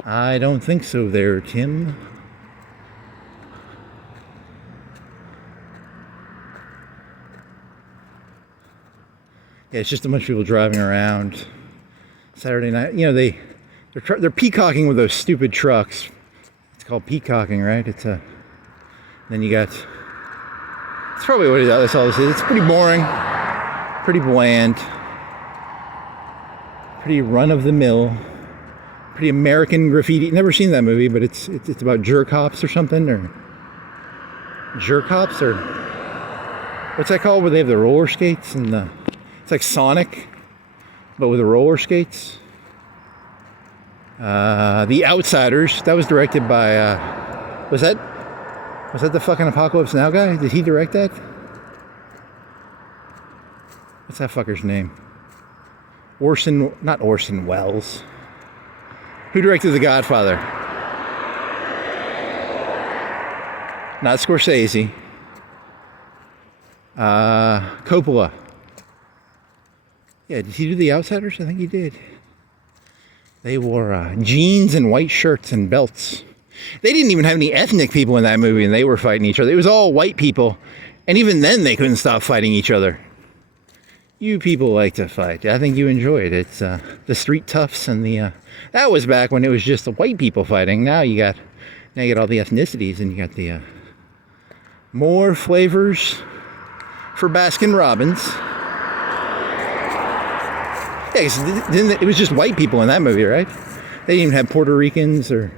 I don't think so there, Tim. Yeah, it's just a bunch of people driving around Saturday night. You know, they're peacocking with those stupid trucks. It's called peacocking, right? Then you got, it's probably what that's all this is. It's pretty boring, pretty bland, pretty run-of-the-mill, pretty American graffiti. Never seen that movie, but it's about jerk hops or something, or jerk hops, or what's that called? Where they have the roller skates and it's like Sonic, but with the roller skates. The Outsiders. That was directed by was that the fucking Apocalypse Now guy? Did he direct that? What's that fucker's name? Not Orson Welles. Who directed The Godfather? Not Scorsese. Coppola. Yeah, did he do The Outsiders? I think he did. They wore jeans and white shirts and belts. They didn't even have any ethnic people in that movie, and they were fighting each other. It was all white people, and even then they couldn't stop fighting each other. You people like to fight. I think you enjoy it. It's the street toughs and the... that was back when it was just the white people fighting. Now you got all the ethnicities, and you got the more flavors for Baskin Robbins. Yeah, 'cause it was just white people in that movie, right? They didn't even have Puerto Ricans or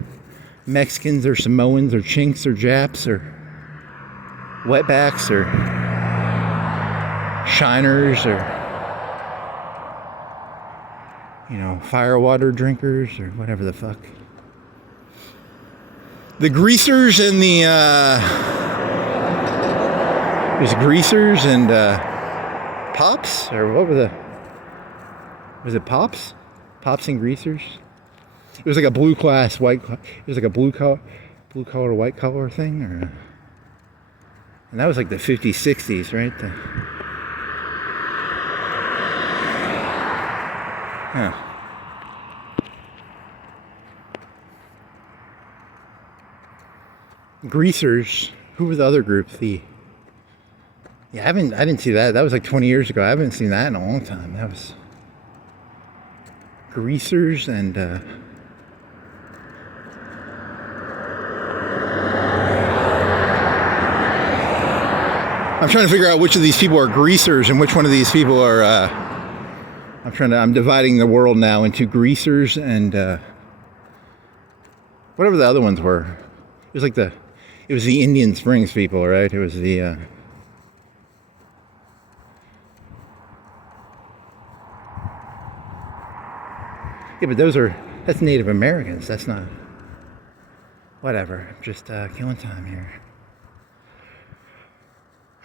Mexicans or Samoans or Chinks or Japs or wetbacks or shiners or, you know, firewater drinkers or whatever the fuck. The greasers and the there's greasers and pops, or what were the, was it pops? Pops and greasers? It was like a blue class, white. It was like a blue collar, white collar thing, and that was like the 50s, 60s, right? Huh. Greasers. Who were the other group? Yeah, I didn't see that. That was like 20 years ago. I haven't seen that in a long time. That was Greasers and I'm trying to figure out which of these people are greasers and which one of these people are I'm dividing the world now into greasers and whatever the other ones were. It was the Indian Springs people, right? It was the yeah, but that's Native Americans. That's not whatever. I'm just killing time here.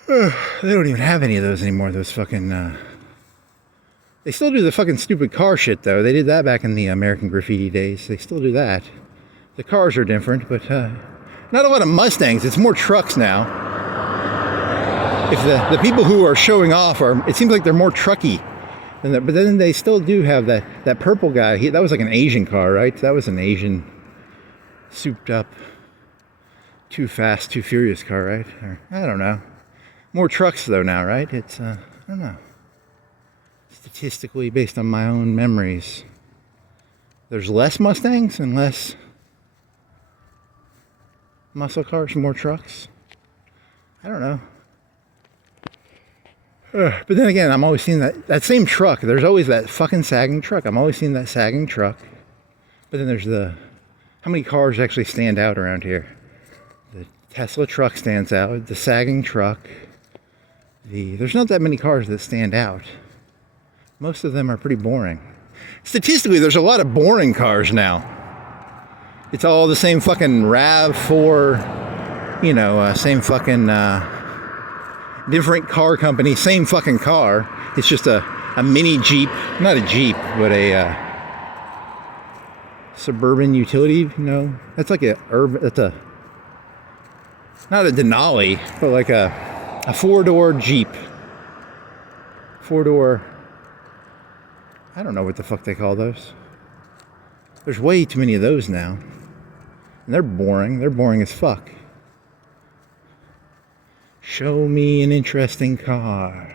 They don't even have any of those anymore. Those fucking they still do the fucking stupid car shit though. They did that back in the American Graffiti days. They still do that. The cars are different, but not a lot of Mustangs. It's more trucks now. If the people who are showing off it seems like they're more trucky than that. But then they still do have that purple guy. That was like an Asian car, right? That was an Asian souped up, too fast, too furious car, right? Or, I don't know. More trucks though now, right? It's I don't know. Statistically, based on my own memories, there's less Mustangs and less muscle cars, more trucks. I don't know. But then again, I'm always seeing that same truck. There's always that fucking sagging truck. I'm always seeing that sagging truck. But then there's how many cars actually stand out around here? The Tesla truck stands out. The sagging truck. There's not that many cars that stand out. Most of them are pretty boring. Statistically, there's a lot of boring cars now. It's all the same fucking RAV4, same fucking different car company, same fucking car. It's just a mini Jeep, not a Jeep, but a suburban utility. That's like that's not a Denali, but like a 4-door Jeep. 4-door. I don't know what the fuck they call those. There's way too many of those now. And they're boring. They're boring as fuck. Show me an interesting car.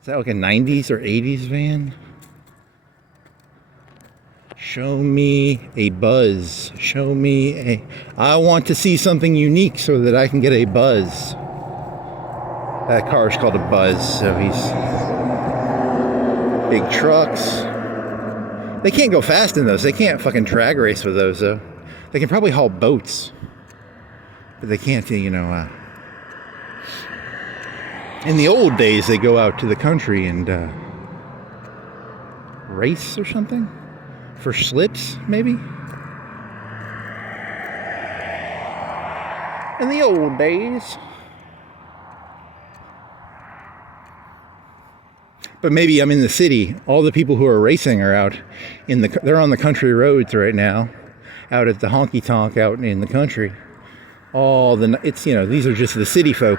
Is that like a 90s or 80s van? Show me a buzz. Show me I want to see something unique so that I can get a buzz. That car's called a buzz, so he's... Big trucks. They can't go fast in those. They can't fucking drag race with those, though. They can probably haul boats. But they can't, in the old days, they go out to the country and race or something? For slips, maybe? In the old days. But maybe I'm in the city. All the people who are racing are out they're on the country roads right now, out at the honky tonk out in the country. These are just the city folk.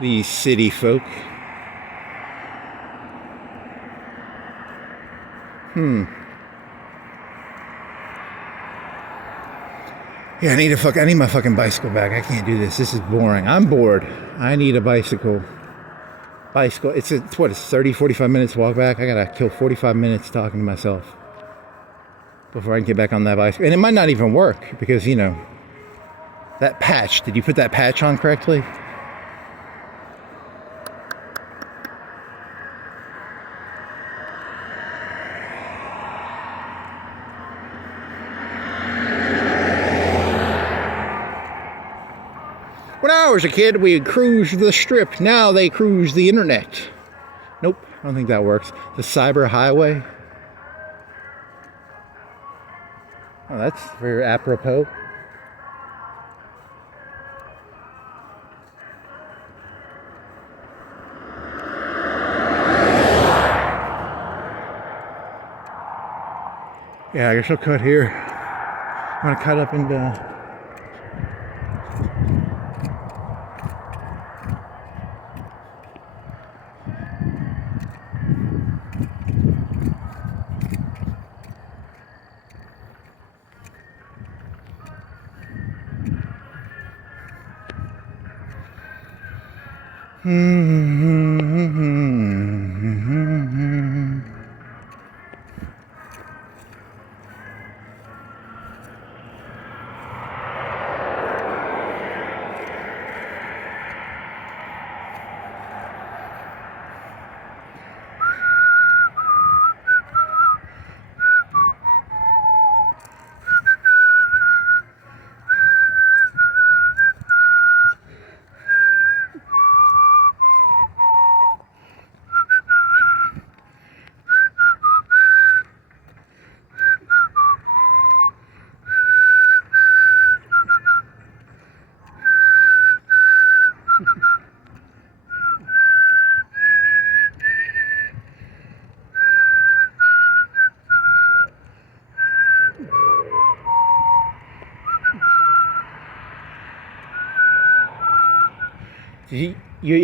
These city folk. Yeah, I need my fucking bicycle back. I can't do this. This is boring. I'm bored. I need a bicycle. It's 30, 45 minutes walk back. I gotta kill 45 minutes talking to myself before I can get back on that bicycle. And it might not even work because, that patch. Did you put that patch on correctly? When I was a kid, we cruised the strip. Now they cruise the internet. Nope, I don't think that works. The cyber highway. Oh, that's very apropos. Yeah, I guess I'll cut here. I'm gonna cut up into.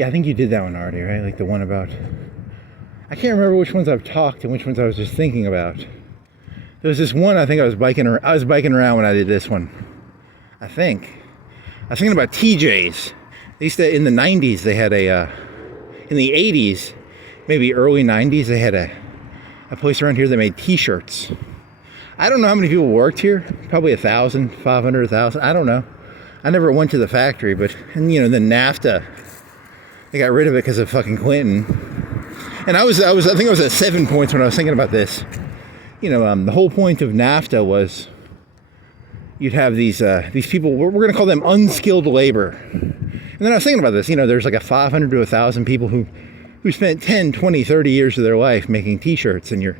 I think you did that one already, right? Like the one about, I can't remember which ones I've talked and which ones I was just thinking about. There was this one I think I was biking around when I did this one. I think. I was thinking about TJs. They used to, in the 90s, they had in the 80s, maybe early 90s, they had a place around here that made t-shirts. I don't know how many people worked here. Probably 1,000, 500, 1,000. I don't know. I never went to the factory, but, and you know, the NAFTA, they got rid of it because of fucking Clinton. And I think I was at 7 points when I was thinking about this. You know, the whole point of NAFTA was you'd have these people, we're going to call them unskilled labor. And then I was thinking about this, you know, there's like 500 to 1,000 people who spent 10, 20, 30 years of their life making t-shirts, and you're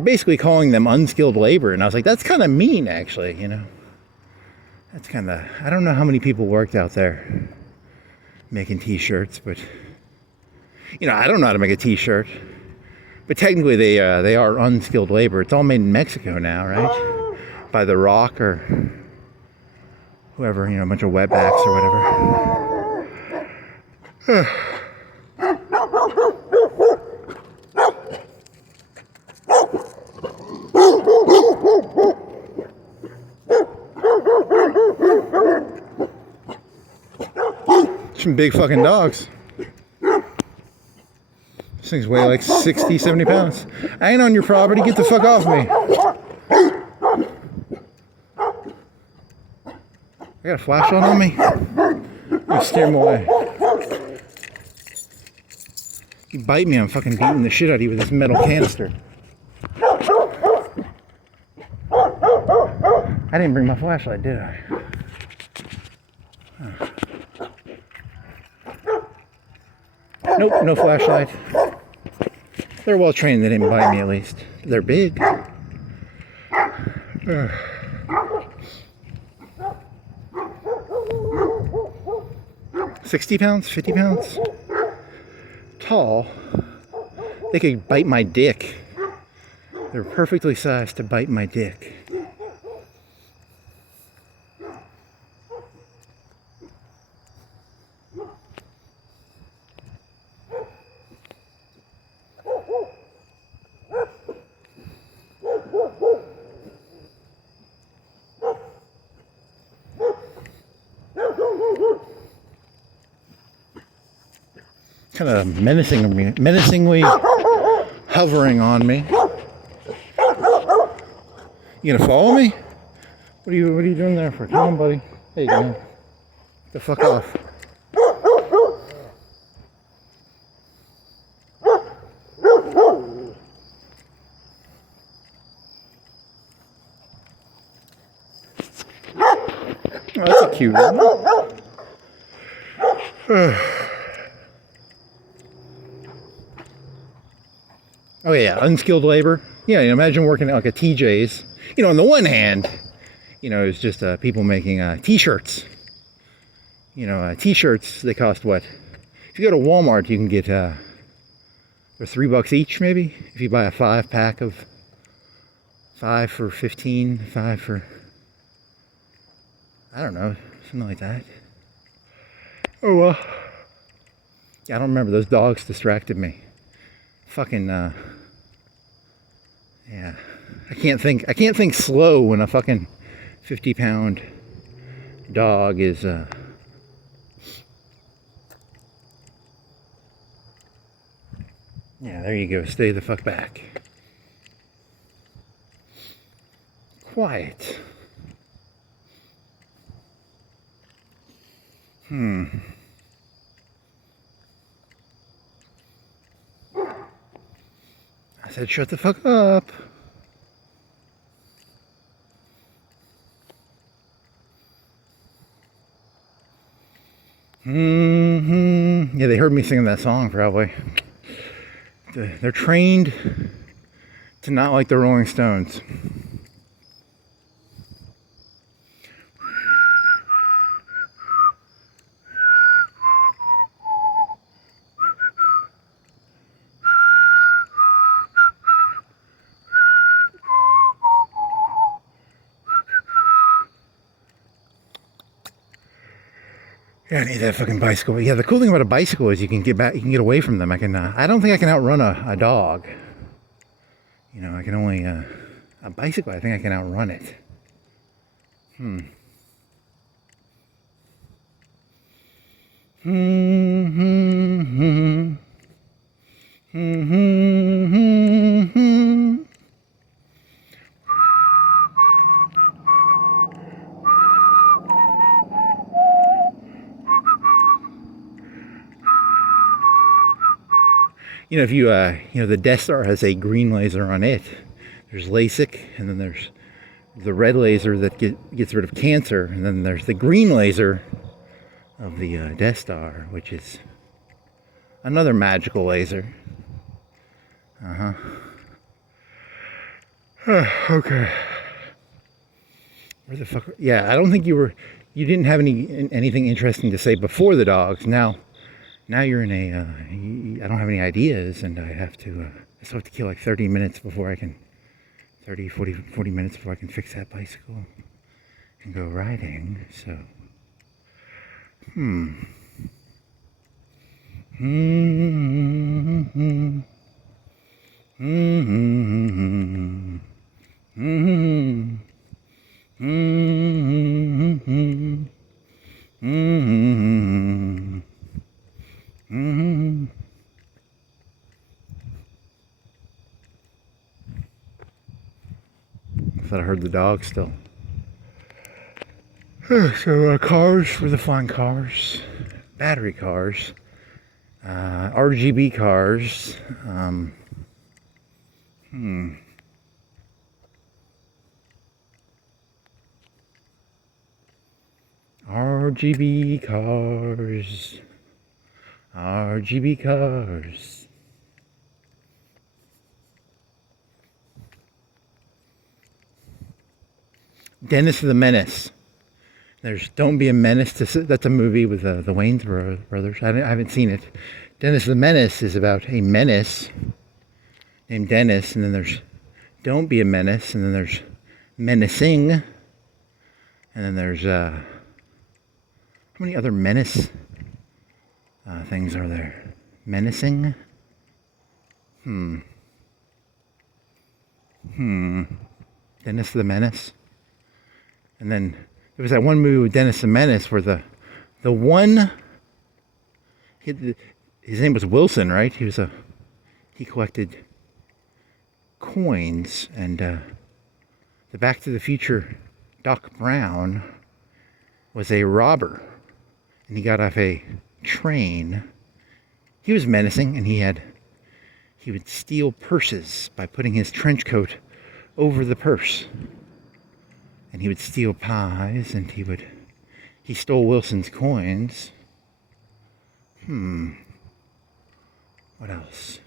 basically calling them unskilled labor. And I was like, that's kind of mean, actually, you know. That's kind of, I don't know how many people worked out there making t-shirts, but, you know, I don't know how to make a t-shirt. But technically they are unskilled labor. It's all made in Mexico now, right? By The Rock or whoever, you know, a bunch of wetbacks or whatever. Some big fucking dogs. This thing's weigh like 60, 70 pounds. I ain't on your property. Get the fuck off me. I got a flashlight on me. You scare him away. You bite me, I'm fucking beating the shit out of you with this metal canister. I didn't bring my flashlight, did I? Huh. Nope, no flashlight. They're well trained, they didn't bite me at least. They're big. 60 pounds, 50 pounds? Tall. They could bite my dick. They're perfectly sized to bite my dick. Kind of menacingly hovering on me. You gonna follow me? What are you doing there for? Come on, buddy. Hey, go. Get the fuck off. Oh, that's a cute one. Oh yeah, unskilled labor. Yeah, you imagine working at like a TJ's. You know, on the one hand, you know, it's just people making t-shirts. You know, t-shirts, they cost what? If you go to Walmart, you can get, they're $3 each maybe, if you buy a 5-pack of 5 for 15, 5 for, I don't know, something like that. Oh well. Yeah, I don't remember. Those dogs distracted me. Fucking, yeah. I can't think slow when a fucking 50-pound dog is, yeah, there you go. Stay the fuck back. Quiet. I said, shut the fuck up. Yeah, they heard me singing that song probably. They're trained to not like the Rolling Stones. Yeah, I need that fucking bicycle. Yeah, the cool thing about a bicycle is you can get back, you can get away from them. I can. I don't think I can outrun a dog. You know, I can only a bicycle. I think I can outrun it. You know, if you, you know, the Death Star has a green laser on it. There's LASIK, and then there's the red laser that gets rid of cancer, and then there's the green laser of the Death Star, which is another magical laser. Okay. Where the fuck? Yeah, I don't think you didn't have anything interesting to say before the dogs. Now you're in a, I don't have any ideas, and I still have to kill like 30 minutes before I can, 40 minutes before I can fix that bicycle and go riding, so. I thought I heard the dog still. So cars, where the flying cars, battery cars, RGB cars. RGB cars, RGB cars. Dennis the Menace. There's Don't Be a Menace to. That's a movie with the Wayans brothers. I haven't seen it. Dennis the Menace is about a menace named Dennis, and then there's Don't Be a Menace, and then there's Menacing, and then there's how many other menace things are there? Menacing. Dennis the Menace, and then there was that one movie with Dennis the Menace where the one his name was Wilson, right? He collected coins, and the Back to the Future Doc Brown was a robber, and he got off a train. He was menacing, and he would steal purses by putting his trench coat over the purse, and he would steal pies, and he stole Wilson's coins. What else?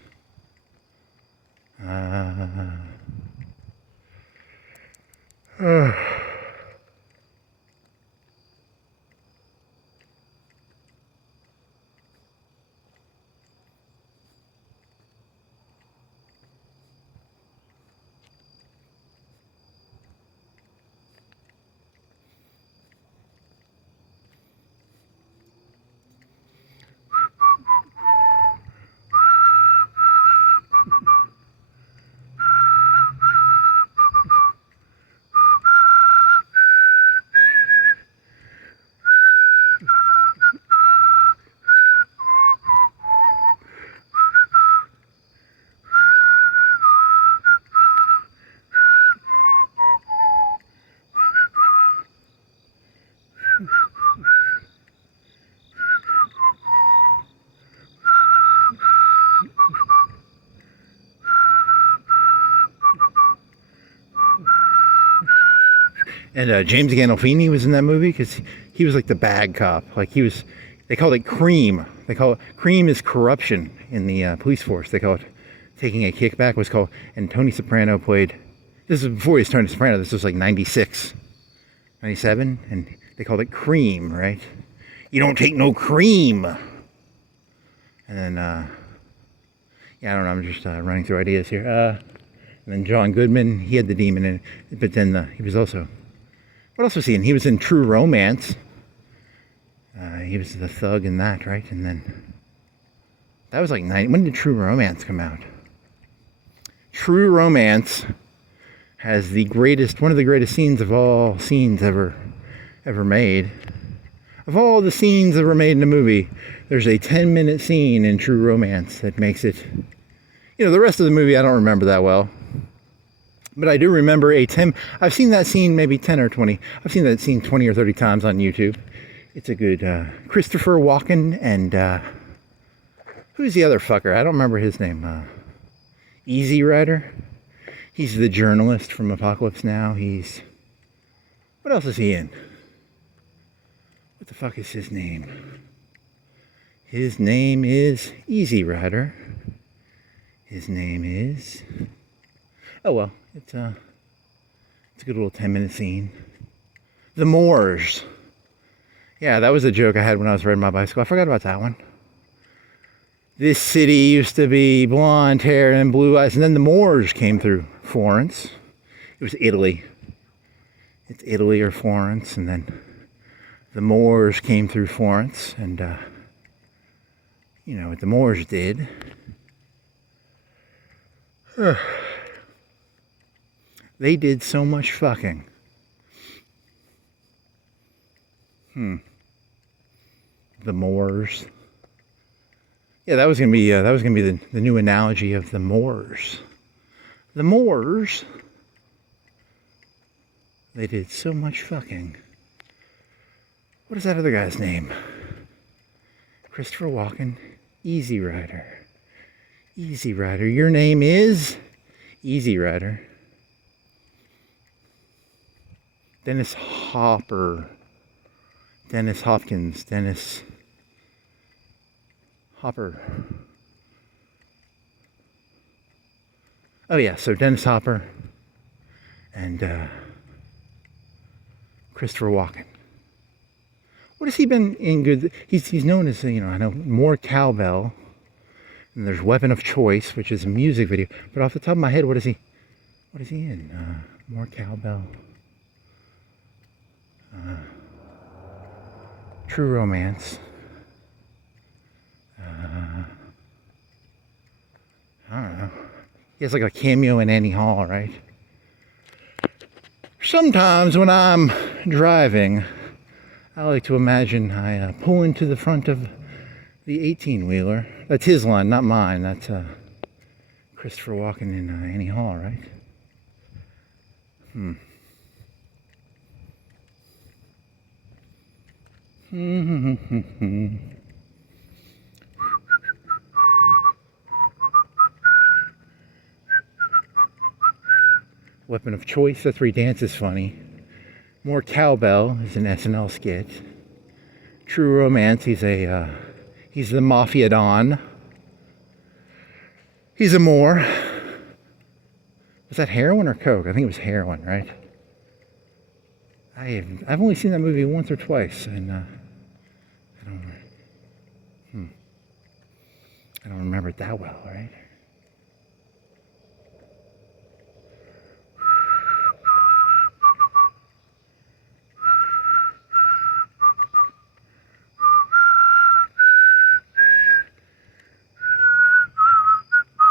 And James Gandolfini was in that movie because he was like the bad cop. Like he was, they called it cream. They call it, cream is corruption in the police force. They call it taking a kickback was called, and Tony Soprano played, this is before he was Tony Soprano, this was like 96, 97, and they called it cream, right? You don't take no cream. And then, yeah, I don't know, I'm just running through ideas here. And then John Goodman, he had the demon in it, but then he was also, what else was he in? He was in True Romance. He was the thug in that, right? And then, that was like 90, when did True Romance come out? True Romance has the greatest, one of the greatest scenes of all scenes ever made. Of all the scenes ever made in a movie, there's a 10-minute scene in True Romance that makes it, you know, the rest of the movie I don't remember that well. But I do remember I've seen that scene maybe 10 or 20. I've seen that scene 20 or 30 times on YouTube. It's a good, Christopher Walken and, who's the other fucker? I don't remember his name. Easy Rider. He's the journalist from Apocalypse Now. What else is he in? What the fuck is his name? His name is Easy Rider. His name is, oh well, it's a good little 10-minute scene. The Moors. Yeah, that was a joke I had when I was riding my bicycle. I forgot about that one. This city used to be blonde hair and blue eyes, and then the Moors came through Florence. It was Italy. It's Italy or Florence, and then the Moors came through Florence, and you know what the Moors did. They did so much fucking. The Moors. Yeah, that was gonna be the new analogy of the Moors. The Moors. They did so much fucking. What is that other guy's name? Christopher Walken. Easy Rider. Easy Rider. Your name is Easy Rider. Dennis Hopper. Dennis Hopkins. Dennis Hopper. Oh yeah, so Dennis Hopper and Christopher Walken. What has he been in good? He's known as, you know, I know More Cowbell, and there's Weapon of Choice, which is a music video. But off the top of my head, what is he in? More Cowbell. True Romance. I don't know. He has like a cameo in Annie Hall, right? Sometimes when I'm driving, I like to imagine I pull into the front of the 18-wheeler. That's his line, not mine. That's Christopher Walken in Annie Hall, right? Weapon of Choice, that's where he dances funny. More Cowbell is an SNL skit. True Romance, he's the Mafia Don. He's a Moor. Was that heroin or coke? I think it was heroin, right? I've only seen that movie once or twice, and I don't remember it that well, right?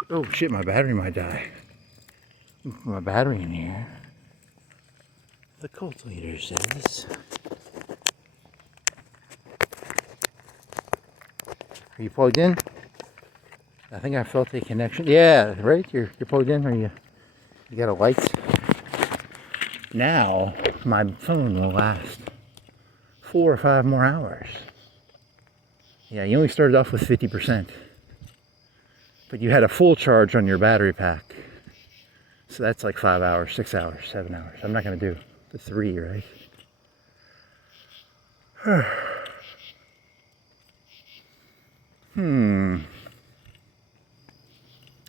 Oh shit, my battery might die. My battery in here. The cult leader says. Are you plugged in? I think I felt a connection. Yeah, right? You're plugged in, or you got a light? Now my phone will last 4 or 5 more hours. Yeah, you only started off with 50%. But you had a full charge on your battery pack. So that's like 5 hours, 6 hours, 7 hours. I'm not going to do the 3, right?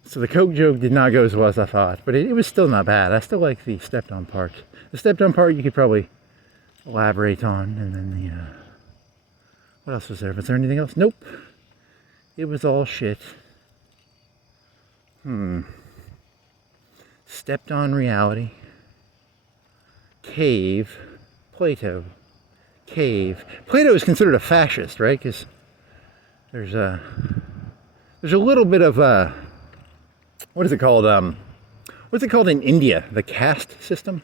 So the Coke joke did not go as well as I thought, but it was still not bad. I still like the stepped-on part. The stepped-on part you could probably elaborate on, and then the, what else was there? Was there anything else? Nope. It was all shit. Stepped on reality. Cave. Plato. Cave. Plato is considered a fascist, right? Because there's a little bit of what is it called? What's it called in India? The caste system.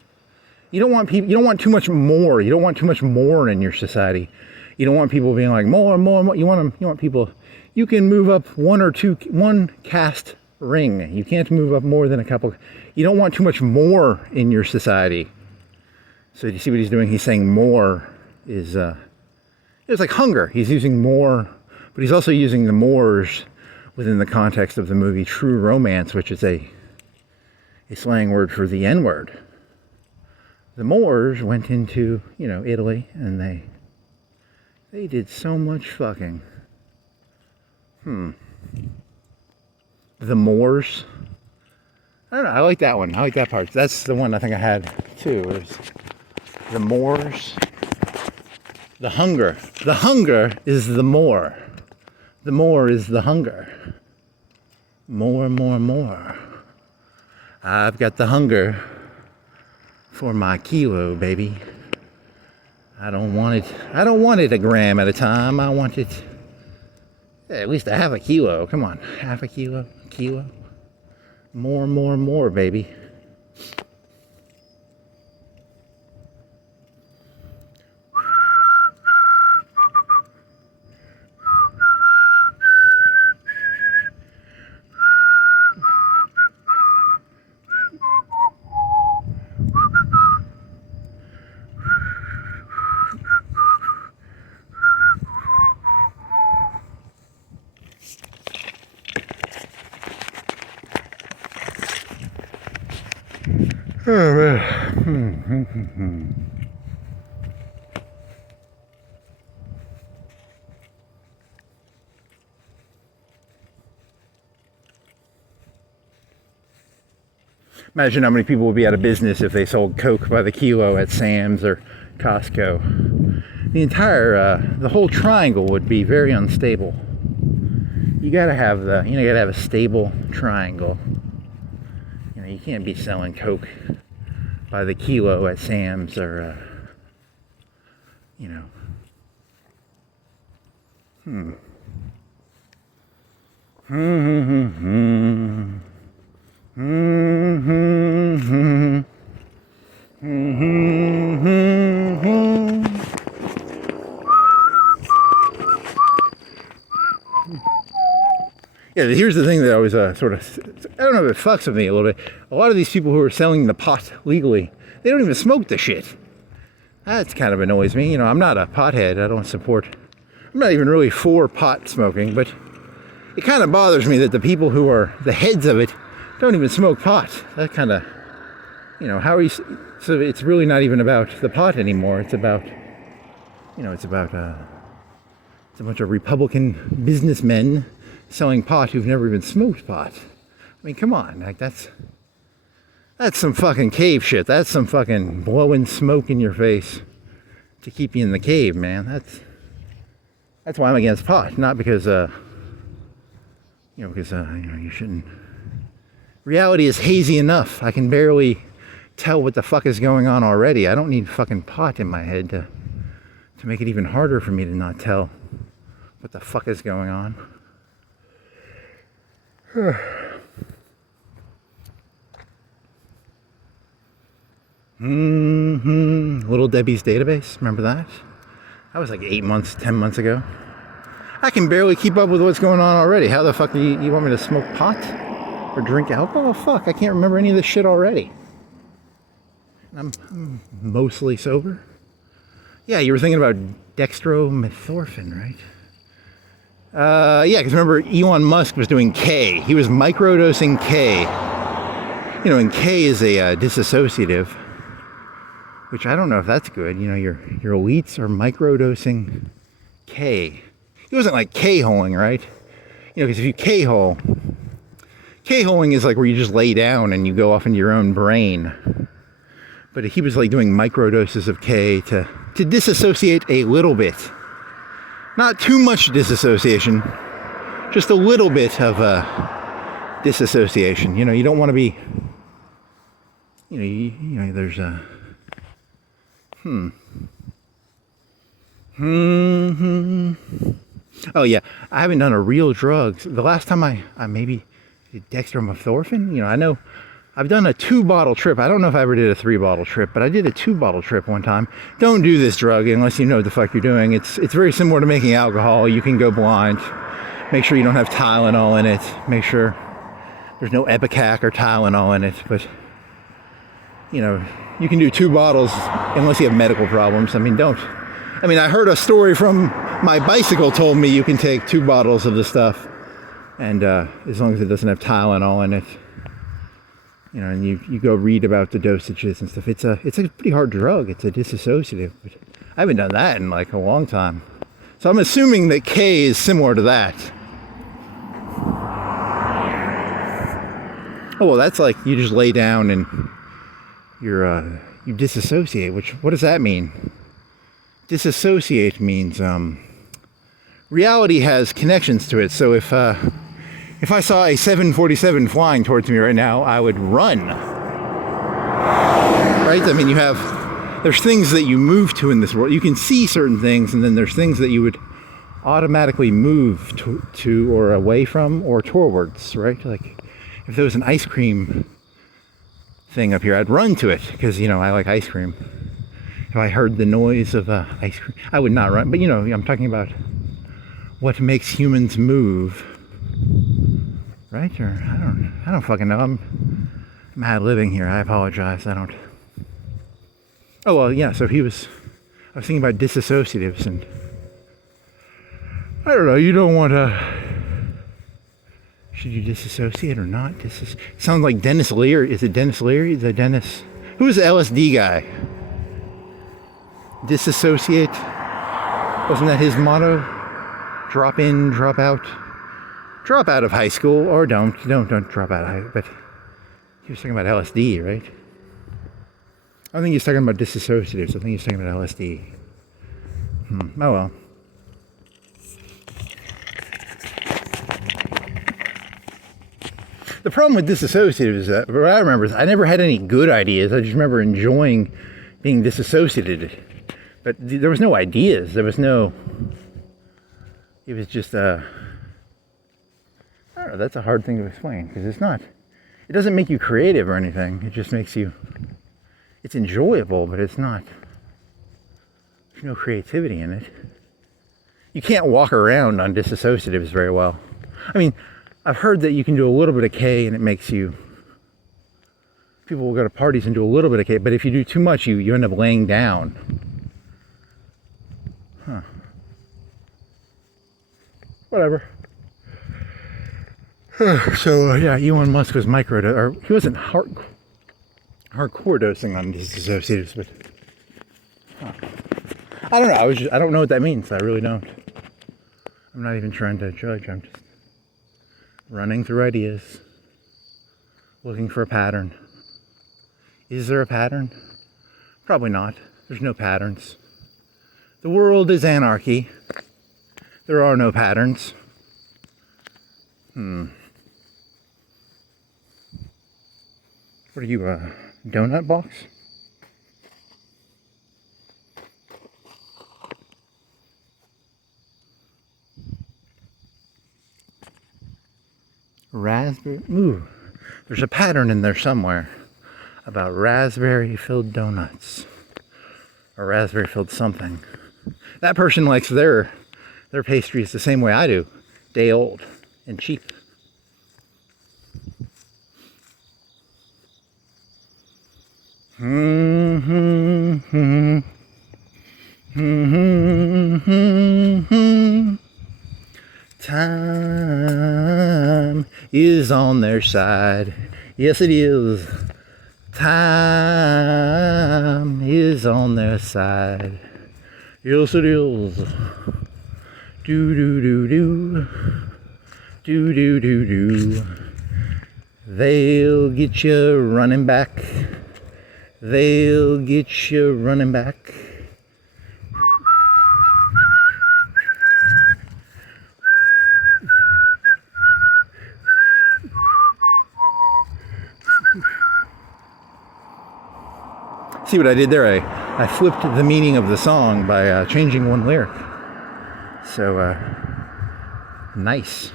You don't want people. You don't want too much more. You don't want too much more in your society. You don't want people being like more and more and more. You want them. You want people. You can move up one caste ring. You can't move up more than a couple. You don't want too much more in your society. So do you see what he's doing? He's saying more is it's like hunger. He's using more, but he's also using the mores within the context of the movie True Romance, which is a slang word for the N-word. The Moors went into, Italy, and they did so much fucking. The Moors. I don't know. I like that one. I like that part. That's the one I think I had too. Is the Moors. The hunger. The hunger is the more. The more is the hunger. More, more, more. I've got the hunger for my kilo, baby. I don't want it a gram at a time. I want it at least a half a kilo. Come on. Half a kilo. Kilo. More, more, more, baby. Oh, man. Imagine how many people would be out of business if they sold Coke by the kilo at Sam's or Costco. The whole triangle would be very unstable. You gotta have a stable triangle. You can't be selling Coke by the kilo at Sam's or, Yeah, here's the thing that I was I don't know if it fucks with me a little bit. A lot of these people who are selling the pot legally, they don't even smoke the shit. That kind of annoys me. I'm not a pothead. I'm not even really for pot smoking, but it kind of bothers me that the people who are the heads of it don't even smoke pot. That kind of, how are you, so it's really not even about the pot anymore. It's about, it's a bunch of Republican businessmen selling pot who've never even smoked pot. I mean, come on, that's some fucking cave shit. That's some fucking blowing smoke in your face to keep you in the cave, man. That's why I'm against pot, not because you shouldn't. Reality is hazy enough. I can barely tell what the fuck is going on already. I don't need fucking pot in my head to make it even harder for me to not tell what the fuck is going on. Little Debbie's Database, remember that? That was like 10 months ago. I can barely keep up with what's going on already. How the fuck do you want me to smoke pot? Or drink alcohol? Fuck, I can't remember any of this shit already. I'm mostly sober. Yeah, you were thinking about dextromethorphan, right? Yeah, because remember Elon Musk was doing K. He was microdosing K. And K is a dissociative. which I don't know if that's good. You know, your elites are microdosing K. It wasn't like K-holing, right? You know, because if you K-hole, K-holing is like where you just lay down and you go off into your own brain. But he was like doing microdoses of K to disassociate a little bit. Not too much disassociation, just a little bit of disassociation. You know, you don't want to be, you know, there's a, Oh yeah, I haven't done a real drug. The last time I maybe did dextromethorphan. You know, I know I've done a 2-bottle trip. I don't know if I ever did a 3-bottle trip, but I did a 2-bottle trip one time. Don't do this drug unless you know what the fuck you're doing. It's very similar to making alcohol. You can go blind. Make sure you don't have Tylenol in it. Make sure there's no Epicac or Tylenol in it. But you know, you can do 2 bottles unless you have medical problems. I mean, don't. I mean, I heard a story from my bicycle told me you can take 2 bottles of the stuff, and as long as it doesn't have Tylenol in it, you know, and you go read about the dosages and stuff. It's a pretty hard drug. It's a dissociative, but I haven't done that in like a long time. So I'm assuming that K is similar to that. Oh well, that's like you just lay down and you disassociate. What does that mean? Disassociate means reality has connections to it. So if I saw a 747 flying towards me right now, I would run. Right? I mean, there's things that you move to in this world. You can see certain things, and then there's things that you would automatically move to or away from or towards, right? Like if there was an ice cream thing up here, I'd run to it because, you know, I like ice cream. If I heard the noise of ice cream, I would not run. But, you know, I'm talking about what makes humans move. Right? Or I don't fucking know. I'm mad living here. I apologize. I don't. Oh well, yeah. So I was thinking about disassociatives, and I don't know. You don't want to. Should you disassociate or not? Sounds like Dennis Leary. Is it Dennis Leary? Is it Dennis? Who is the LSD guy? Disassociate. Wasn't that his motto? Drop in, drop out. Drop out of high school, or don't drop out of high school. But he was talking about LSD, right? I don't think he's talking about disassociatives. I think he's talking about LSD. Oh well. The problem with disassociatives is that, what I remember is I never had any good ideas. I just remember enjoying being disassociated. But there was no ideas. It was just I don't know, that's a hard thing to explain, because it doesn't make you creative or anything. It just makes you, it's enjoyable, but there's no creativity in it. You can't walk around on disassociatives very well. I mean, I've heard that you can do a little bit of K and it makes you, people will go to parties and do a little bit of K, but if you do too much, you end up laying down. Huh. Whatever. So yeah, Elon Musk was or he wasn't hardcore dosing on disassociatives, but I don't know. I don't know what that means. I really don't. I'm not even trying to judge. I'm just running through ideas, looking for a pattern. Is there a pattern? Probably not. There's no patterns. The world is anarchy. There are no patterns. What are you, a donut box? Raspberry. Ooh, there's a pattern in there somewhere about raspberry-filled donuts. Or raspberry-filled something. That person likes their pastries the same way I do. Day old and cheap. Time is on their side. Yes, it is. Time is on their side. Yes, it is. Do do do do. Do do do do. They'll get you running back. They'll get you running back. See what I did there? I flipped the meaning of the song by changing one lyric. So, nice.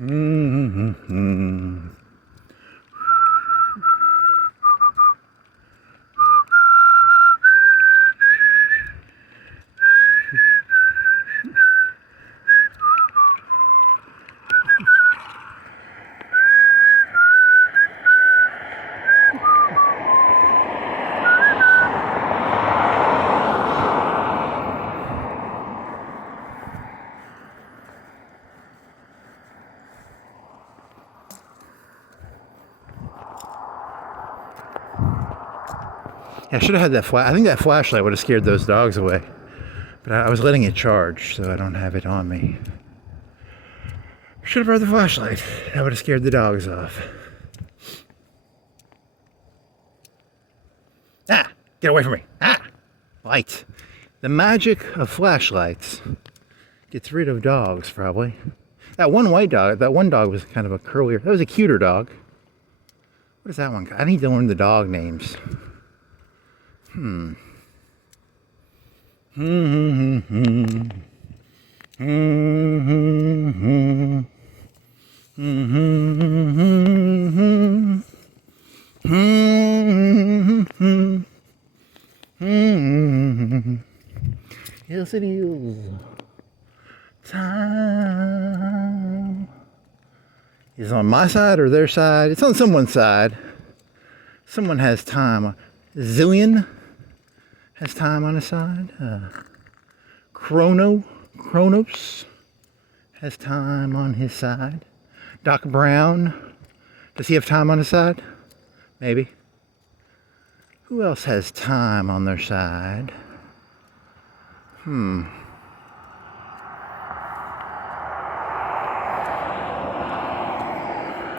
Mm-hmm. I should have had that I think that flashlight would have scared those dogs away. But I was letting it charge, so I don't have it on me. Should have brought the flashlight. That would have scared the dogs off. Ah! Get away from me! Ah! Light. The magic of flashlights gets rid of dogs, probably. That one white dog, that one dog was kind of a curlier. That was a cuter dog. What is that one? I need to learn the dog names. Yes, it is. Time is on my side or their side. It's on someone's side. Someone has time. Zillion has time on his side. Kronos has time on his side. Doc Brown, does he have time on his side? Maybe. Who else has time on their side?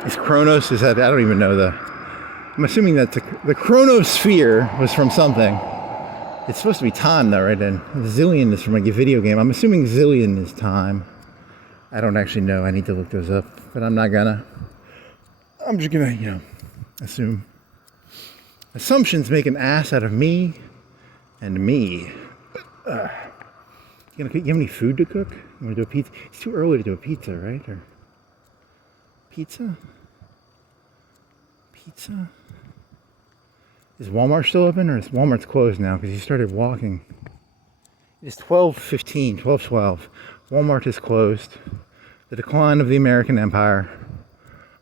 Is Kronos, is that, I don't even know I'm assuming that the chronosphere was from something. It's supposed to be time though, right? And zillion is from like a video game. I'm assuming zillion is time. I don't actually know. I need to look those up, but I'm not gonna. I'm just gonna, assume. Assumptions make an ass out of me and me. You have any food to cook? You want to do a pizza? It's too early to do a pizza, right? Or pizza? Pizza? Is Walmart still open, or is Walmart's closed now because you started walking? It's 12:15, 12:12. Walmart is closed. The decline of the American empire.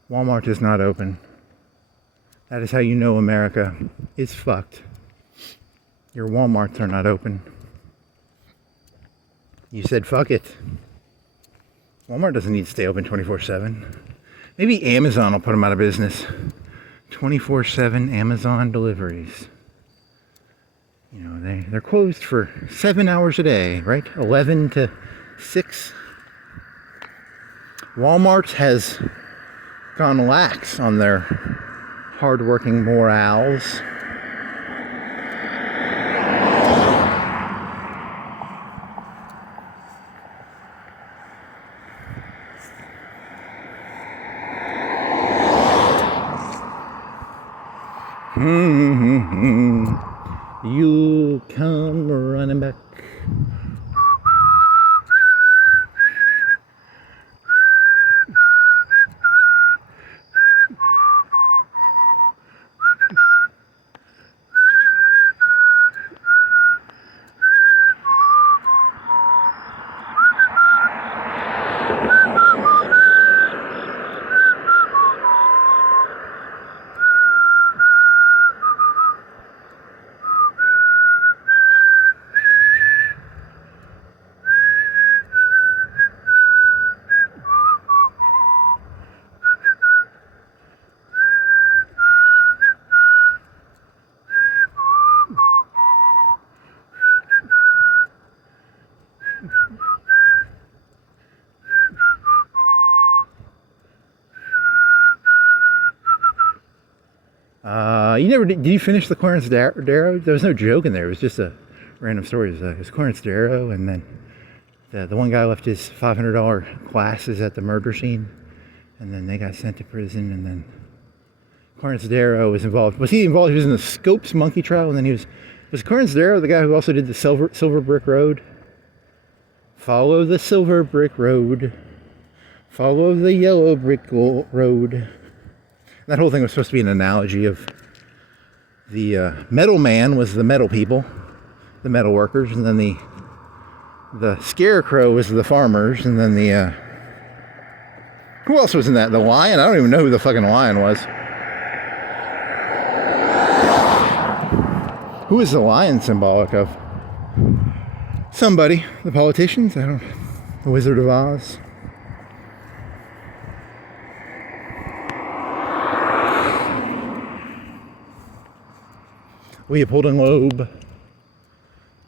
Walmart is not open. That is how you know America is fucked. Your Walmarts are not open. You said fuck it. Walmart doesn't need to stay open 24/7. Maybe Amazon will put them out of business. 24/7 Amazon deliveries. They're closed for 7 hours a day, right? 11 to 6. Walmart has gone lax on their hardworking morals. You come running back. You never did you finish the Clarence Darrow? There was no joke in there. It was just a random story. It was Clarence Darrow, and then the one guy left his $500 glasses at the murder scene, and then they got sent to prison, and then Clarence Darrow was involved. Was he involved? He was in the Scopes monkey trial, and then was Clarence Darrow the guy who also did the Silver Brick Road? Follow the silver brick road. Follow the yellow brick road. That whole thing was supposed to be an analogy of the metal man was the metal people, the metal workers, and then the scarecrow was the farmers, and then the who else was in that? The lion? I don't even know who the fucking lion was. Who is the lion symbolic of? Somebody. The politicians? I don't. The Wizard of Oz. Leopold and Loeb.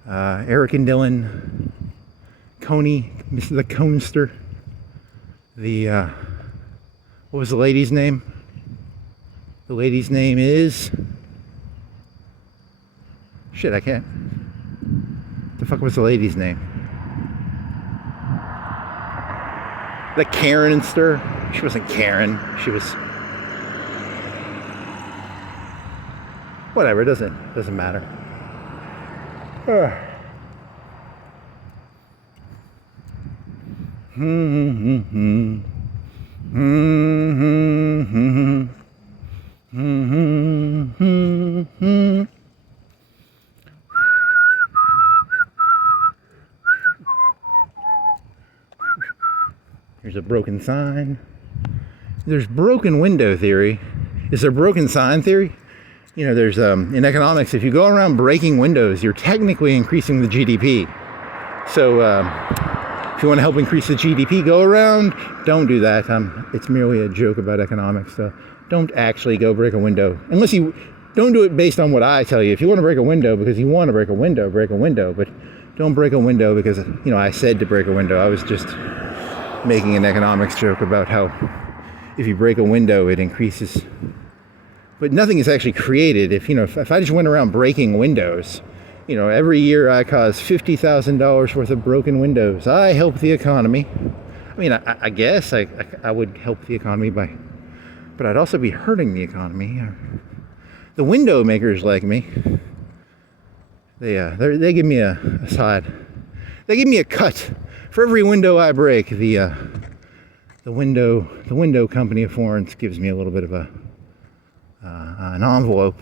Eric and Dylan. Coney. Mr. the Conester. The, what was the lady's name? The lady's name is... Shit, I can't. The fuck was the lady's name? The Karenster. She wasn't Karen. She was... Whatever, it doesn't matter. Here's a broken sign. There's broken window theory. Is there broken sign theory? You know, there's in economics, if you go around breaking windows, you're technically increasing the GDP. So if you want to help increase the GDP, go around. Don't do that. It's merely a joke about economics. So don't actually go break a window. Unless you don't do it based on what I tell you. If you want to break a window because you want to break a window, break a window. But don't break a window because, you know, I said to break a window. I was just making an economics joke about how if you break a window, it increases. But nothing is actually created. If I just went around breaking windows, you know, every year I cause $50,000 worth of broken windows. I help the economy. I mean, I guess I would help the economy but I'd also be hurting the economy. The window makers like me. They give me a side. They give me a cut for every window I break. The window company of Florence gives me a little bit of an envelope.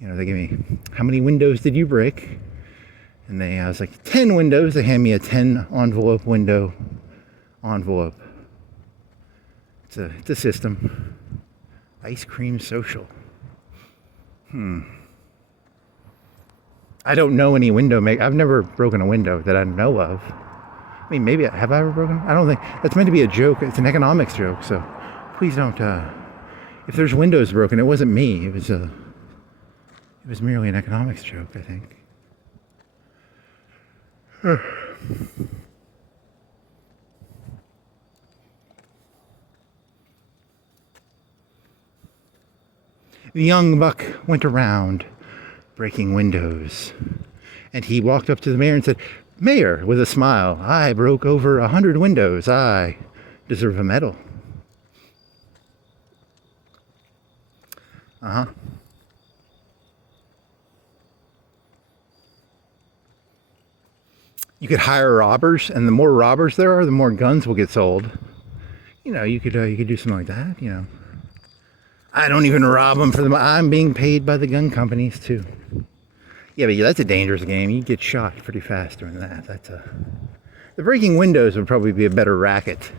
You know, they give me, how many windows did you break? And I was like, 10 windows. They hand me a 10 envelope window envelope. It's a system. Ice cream social. I don't know any window make. I've never broken a window that I know of. I mean, maybe have I ever broken? I don't think that's meant to be a joke. It's an economics joke. So please don't. If there's windows broken, it wasn't me. It was merely an economics joke, I think. The young buck went around breaking windows, and he walked up to the mayor and said, "Mayor," with a smile, "I broke over 100 windows. I deserve a medal." You could hire robbers, and the more robbers there are, the more guns will get sold. You know, you could do something like that. You know, I don't even rob them for them. I'm being paid by the gun companies too. Yeah, but that's a dangerous game. You get shot pretty fast doing that. The breaking windows would probably be a better racket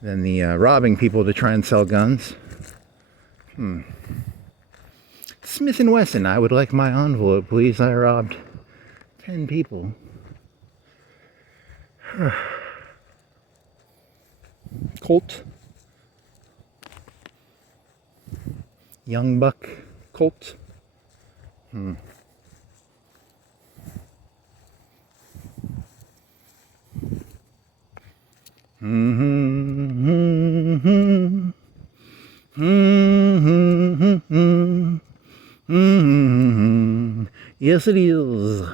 than the robbing people to try and sell guns. Smith & Wesson, I would like my envelope, please. I robbed 10 people. Colt. Young buck. Colt. Yes, it is.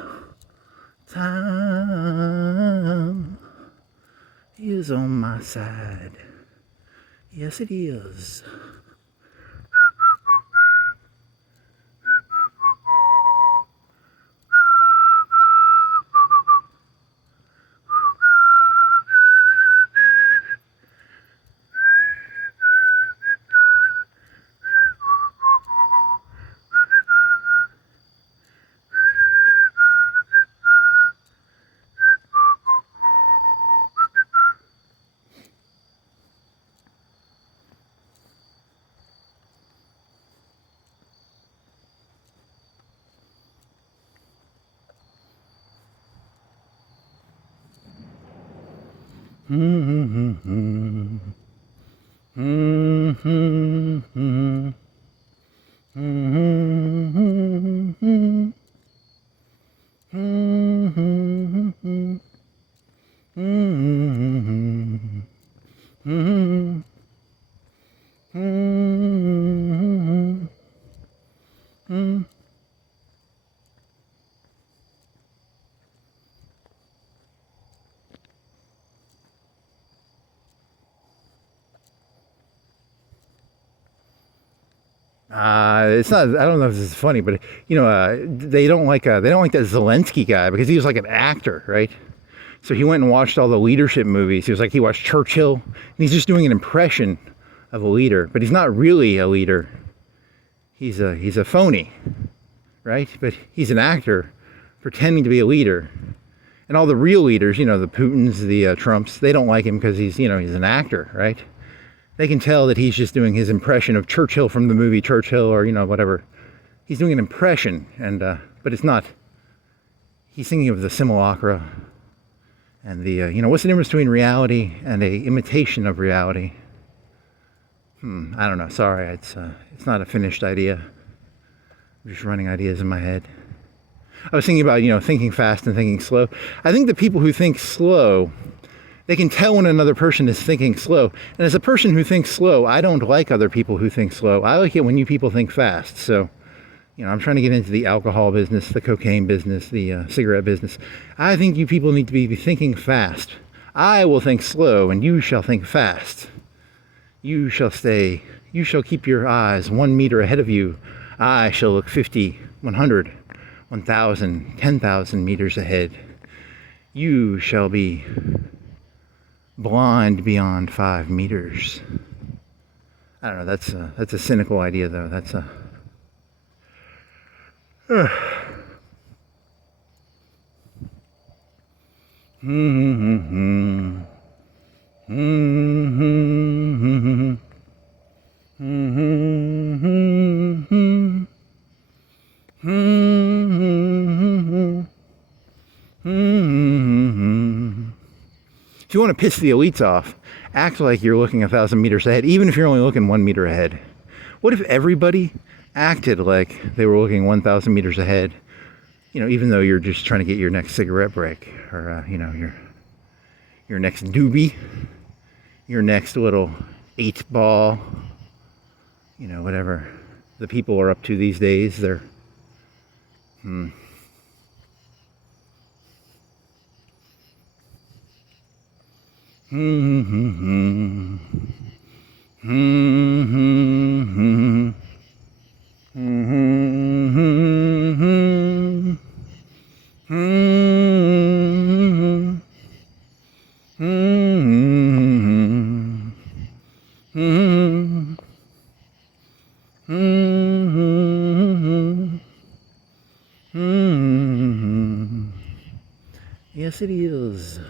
Time is on my side. Yes, it is. It's not. I don't know if this is funny, but they don't like that Zelensky guy because he was like an actor, right? So he went and watched all the leadership movies. He watched Churchill, and he's just doing an impression of a leader, but he's not really a leader. He's a phony, right? But he's an actor pretending to be a leader. And all the real leaders, the Putins, the Trumps, they don't like him because he's an actor, right? They can tell that he's just doing his impression of Churchill from the movie Churchill, or whatever. He's doing an impression, and but it's not. He's thinking of the simulacra, and the what's the difference between reality and a imitation of reality? I don't know. Sorry, it's not a finished idea. I'm just running ideas in my head. I was thinking about thinking fast and thinking slow. I think the people who think slow, they can tell when another person is thinking slow. And as a person who thinks slow, I don't like other people who think slow. I like it when you people think fast. So, I'm trying to get into the alcohol business, the cocaine business, the cigarette business. I think you people need to be thinking fast. I will think slow, and you shall think fast. You shall keep your eyes 1 meter ahead of you. I shall look 50, 100, 1,000, 10,000 meters ahead. You shall be blind beyond 5 meters. I don't know. That's a cynical idea, though. That's a. If you want to piss the elites off, act like you're looking 1,000 meters ahead, even if you're only looking 1 meter ahead. What if everybody acted like they were looking 1,000 meters ahead? Even though you're just trying to get your next cigarette break, or your next doobie, your next little 8-ball, whatever the people are up to these days. They're Yes, it is.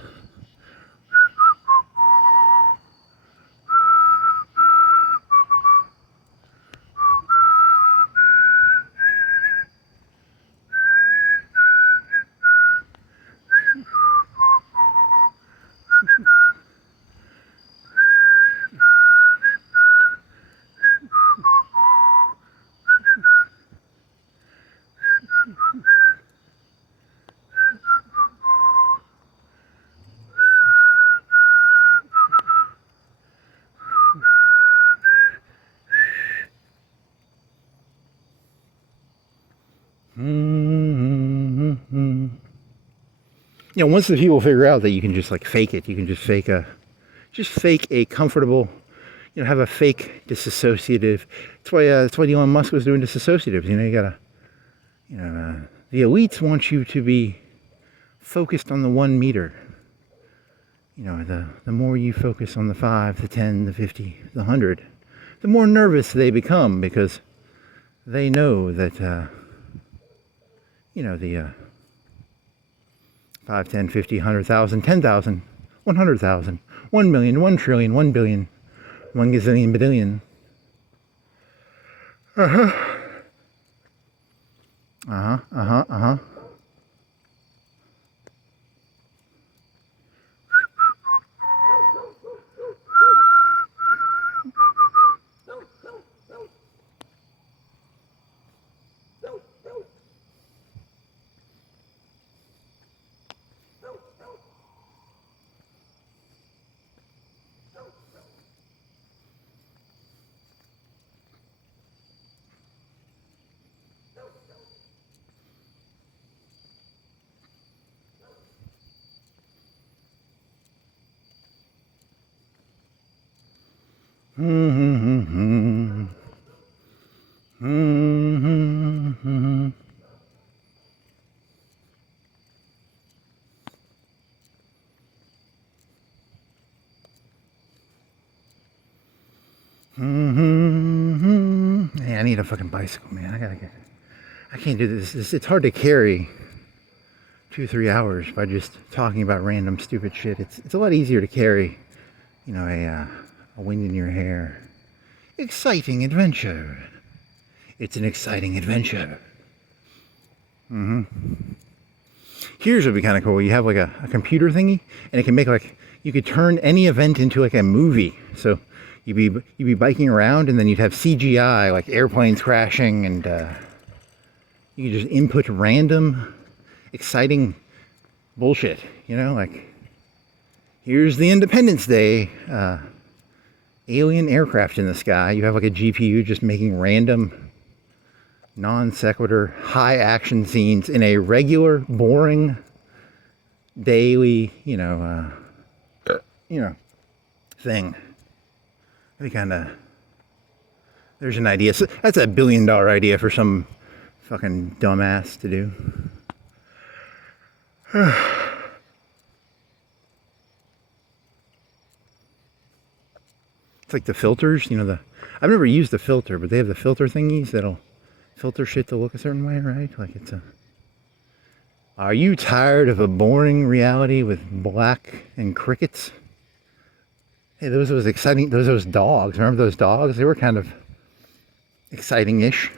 once the people figure out that you can just like fake it, you can just fake a comfortable, have a fake disassociative. That's why Elon Musk was doing disassociatives. You gotta, the elites want you to be focused on the 1 meter. The more you focus on the 5, the 10, the 50, the 100, the more nervous they become, because they know that, the 5, 10, 50, 100,000, 10,000, 100,000, 1 million, 1 trillion, 1 billion, 1 gazillion, badillion. Yeah, I need a fucking bicycle, man. I can't do this. It's hard to carry 2-3 hours by just talking about random stupid shit. It's a lot easier to carry, a wind in your hair. Exciting adventure. It's an exciting adventure. Here's what would be kind of cool. You have like a computer thingy, and it can make you could turn any event into like a movie. So you'd be biking around, and then you'd have CGI, like airplanes crashing, and you could just input random, exciting bullshit. Like, here's the Independence Day alien aircraft in the sky. You have like a GPU just making random, non sequitur, high action scenes in a regular, boring, daily, thing. There's an idea. So that's a $1 billion idea for some fucking dumbass to do. It's like the filters, I've never used the filter, but they have the filter thingies that'll filter shit to look a certain way, right? Like are you tired of a boring reality with black and crickets? Hey, those was exciting. Those dogs. Remember those dogs? They were kind of exciting-ish.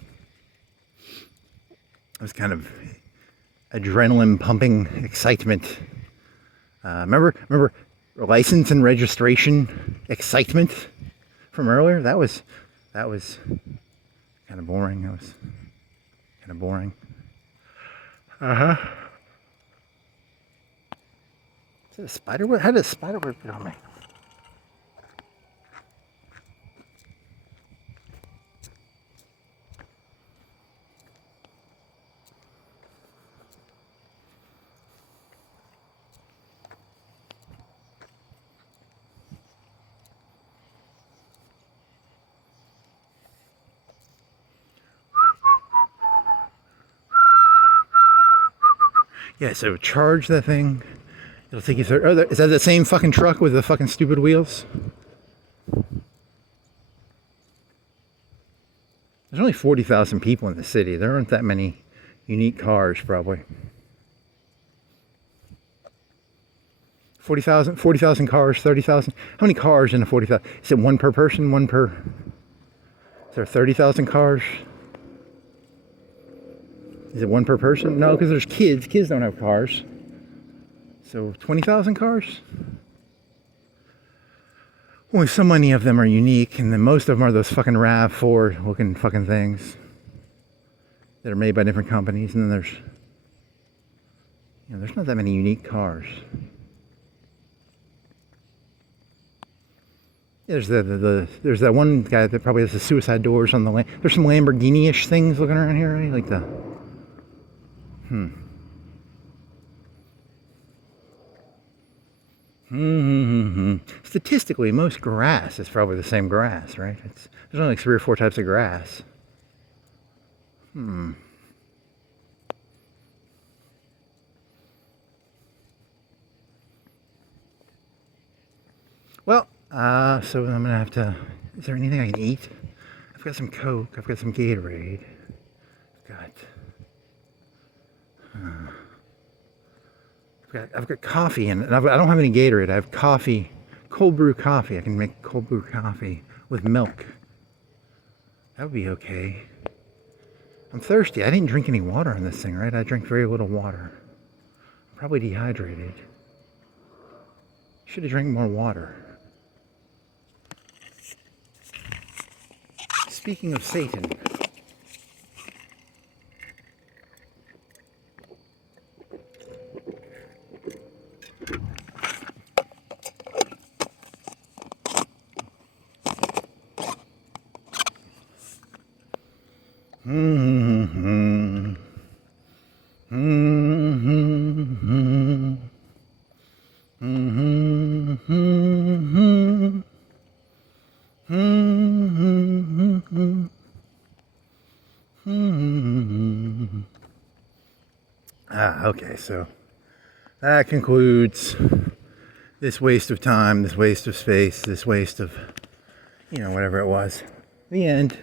It was kind of adrenaline pumping excitement. Remember license and registration excitement from earlier? That was kind of boring. That was kind of boring. Is that a spider web? How did a spider web get on me? Yeah, so charge that thing. It'll take you through. Oh, is that the same fucking truck with the fucking stupid wheels? There's only 40,000 people in the city. There aren't that many unique cars, probably. 40,000 cars, 30,000. How many cars in a 40,000? Is it one per person? Is there 30,000 cars? Is it one per person? No, because there's kids. Kids don't have cars. So 20,000 cars? Only so many of them are unique, and then most of them are those fucking RAV4 looking fucking things that are made by different companies. And then there's not that many unique cars. Yeah, there's that one guy that probably has the suicide doors on the land. There's some Lamborghini-ish things looking around here, right? Like the Statistically, most grass is probably the same grass, right? There's only like 3 or 4 types of grass. Well, so I'm gonna have to. Is there anything I can eat? I've got some Coke. I've got some Gatorade. I've got coffee, and I don't have any Gatorade. I have coffee, cold brew coffee. I can make cold brew coffee with milk. That would be okay. I'm thirsty. I didn't drink any water on this thing, right? I drank very little water. I'm probably dehydrated. Should have drank more water. Speaking of Satan. Okay, so that concludes this waste of time, this waste of space, this waste of, whatever it was. The end.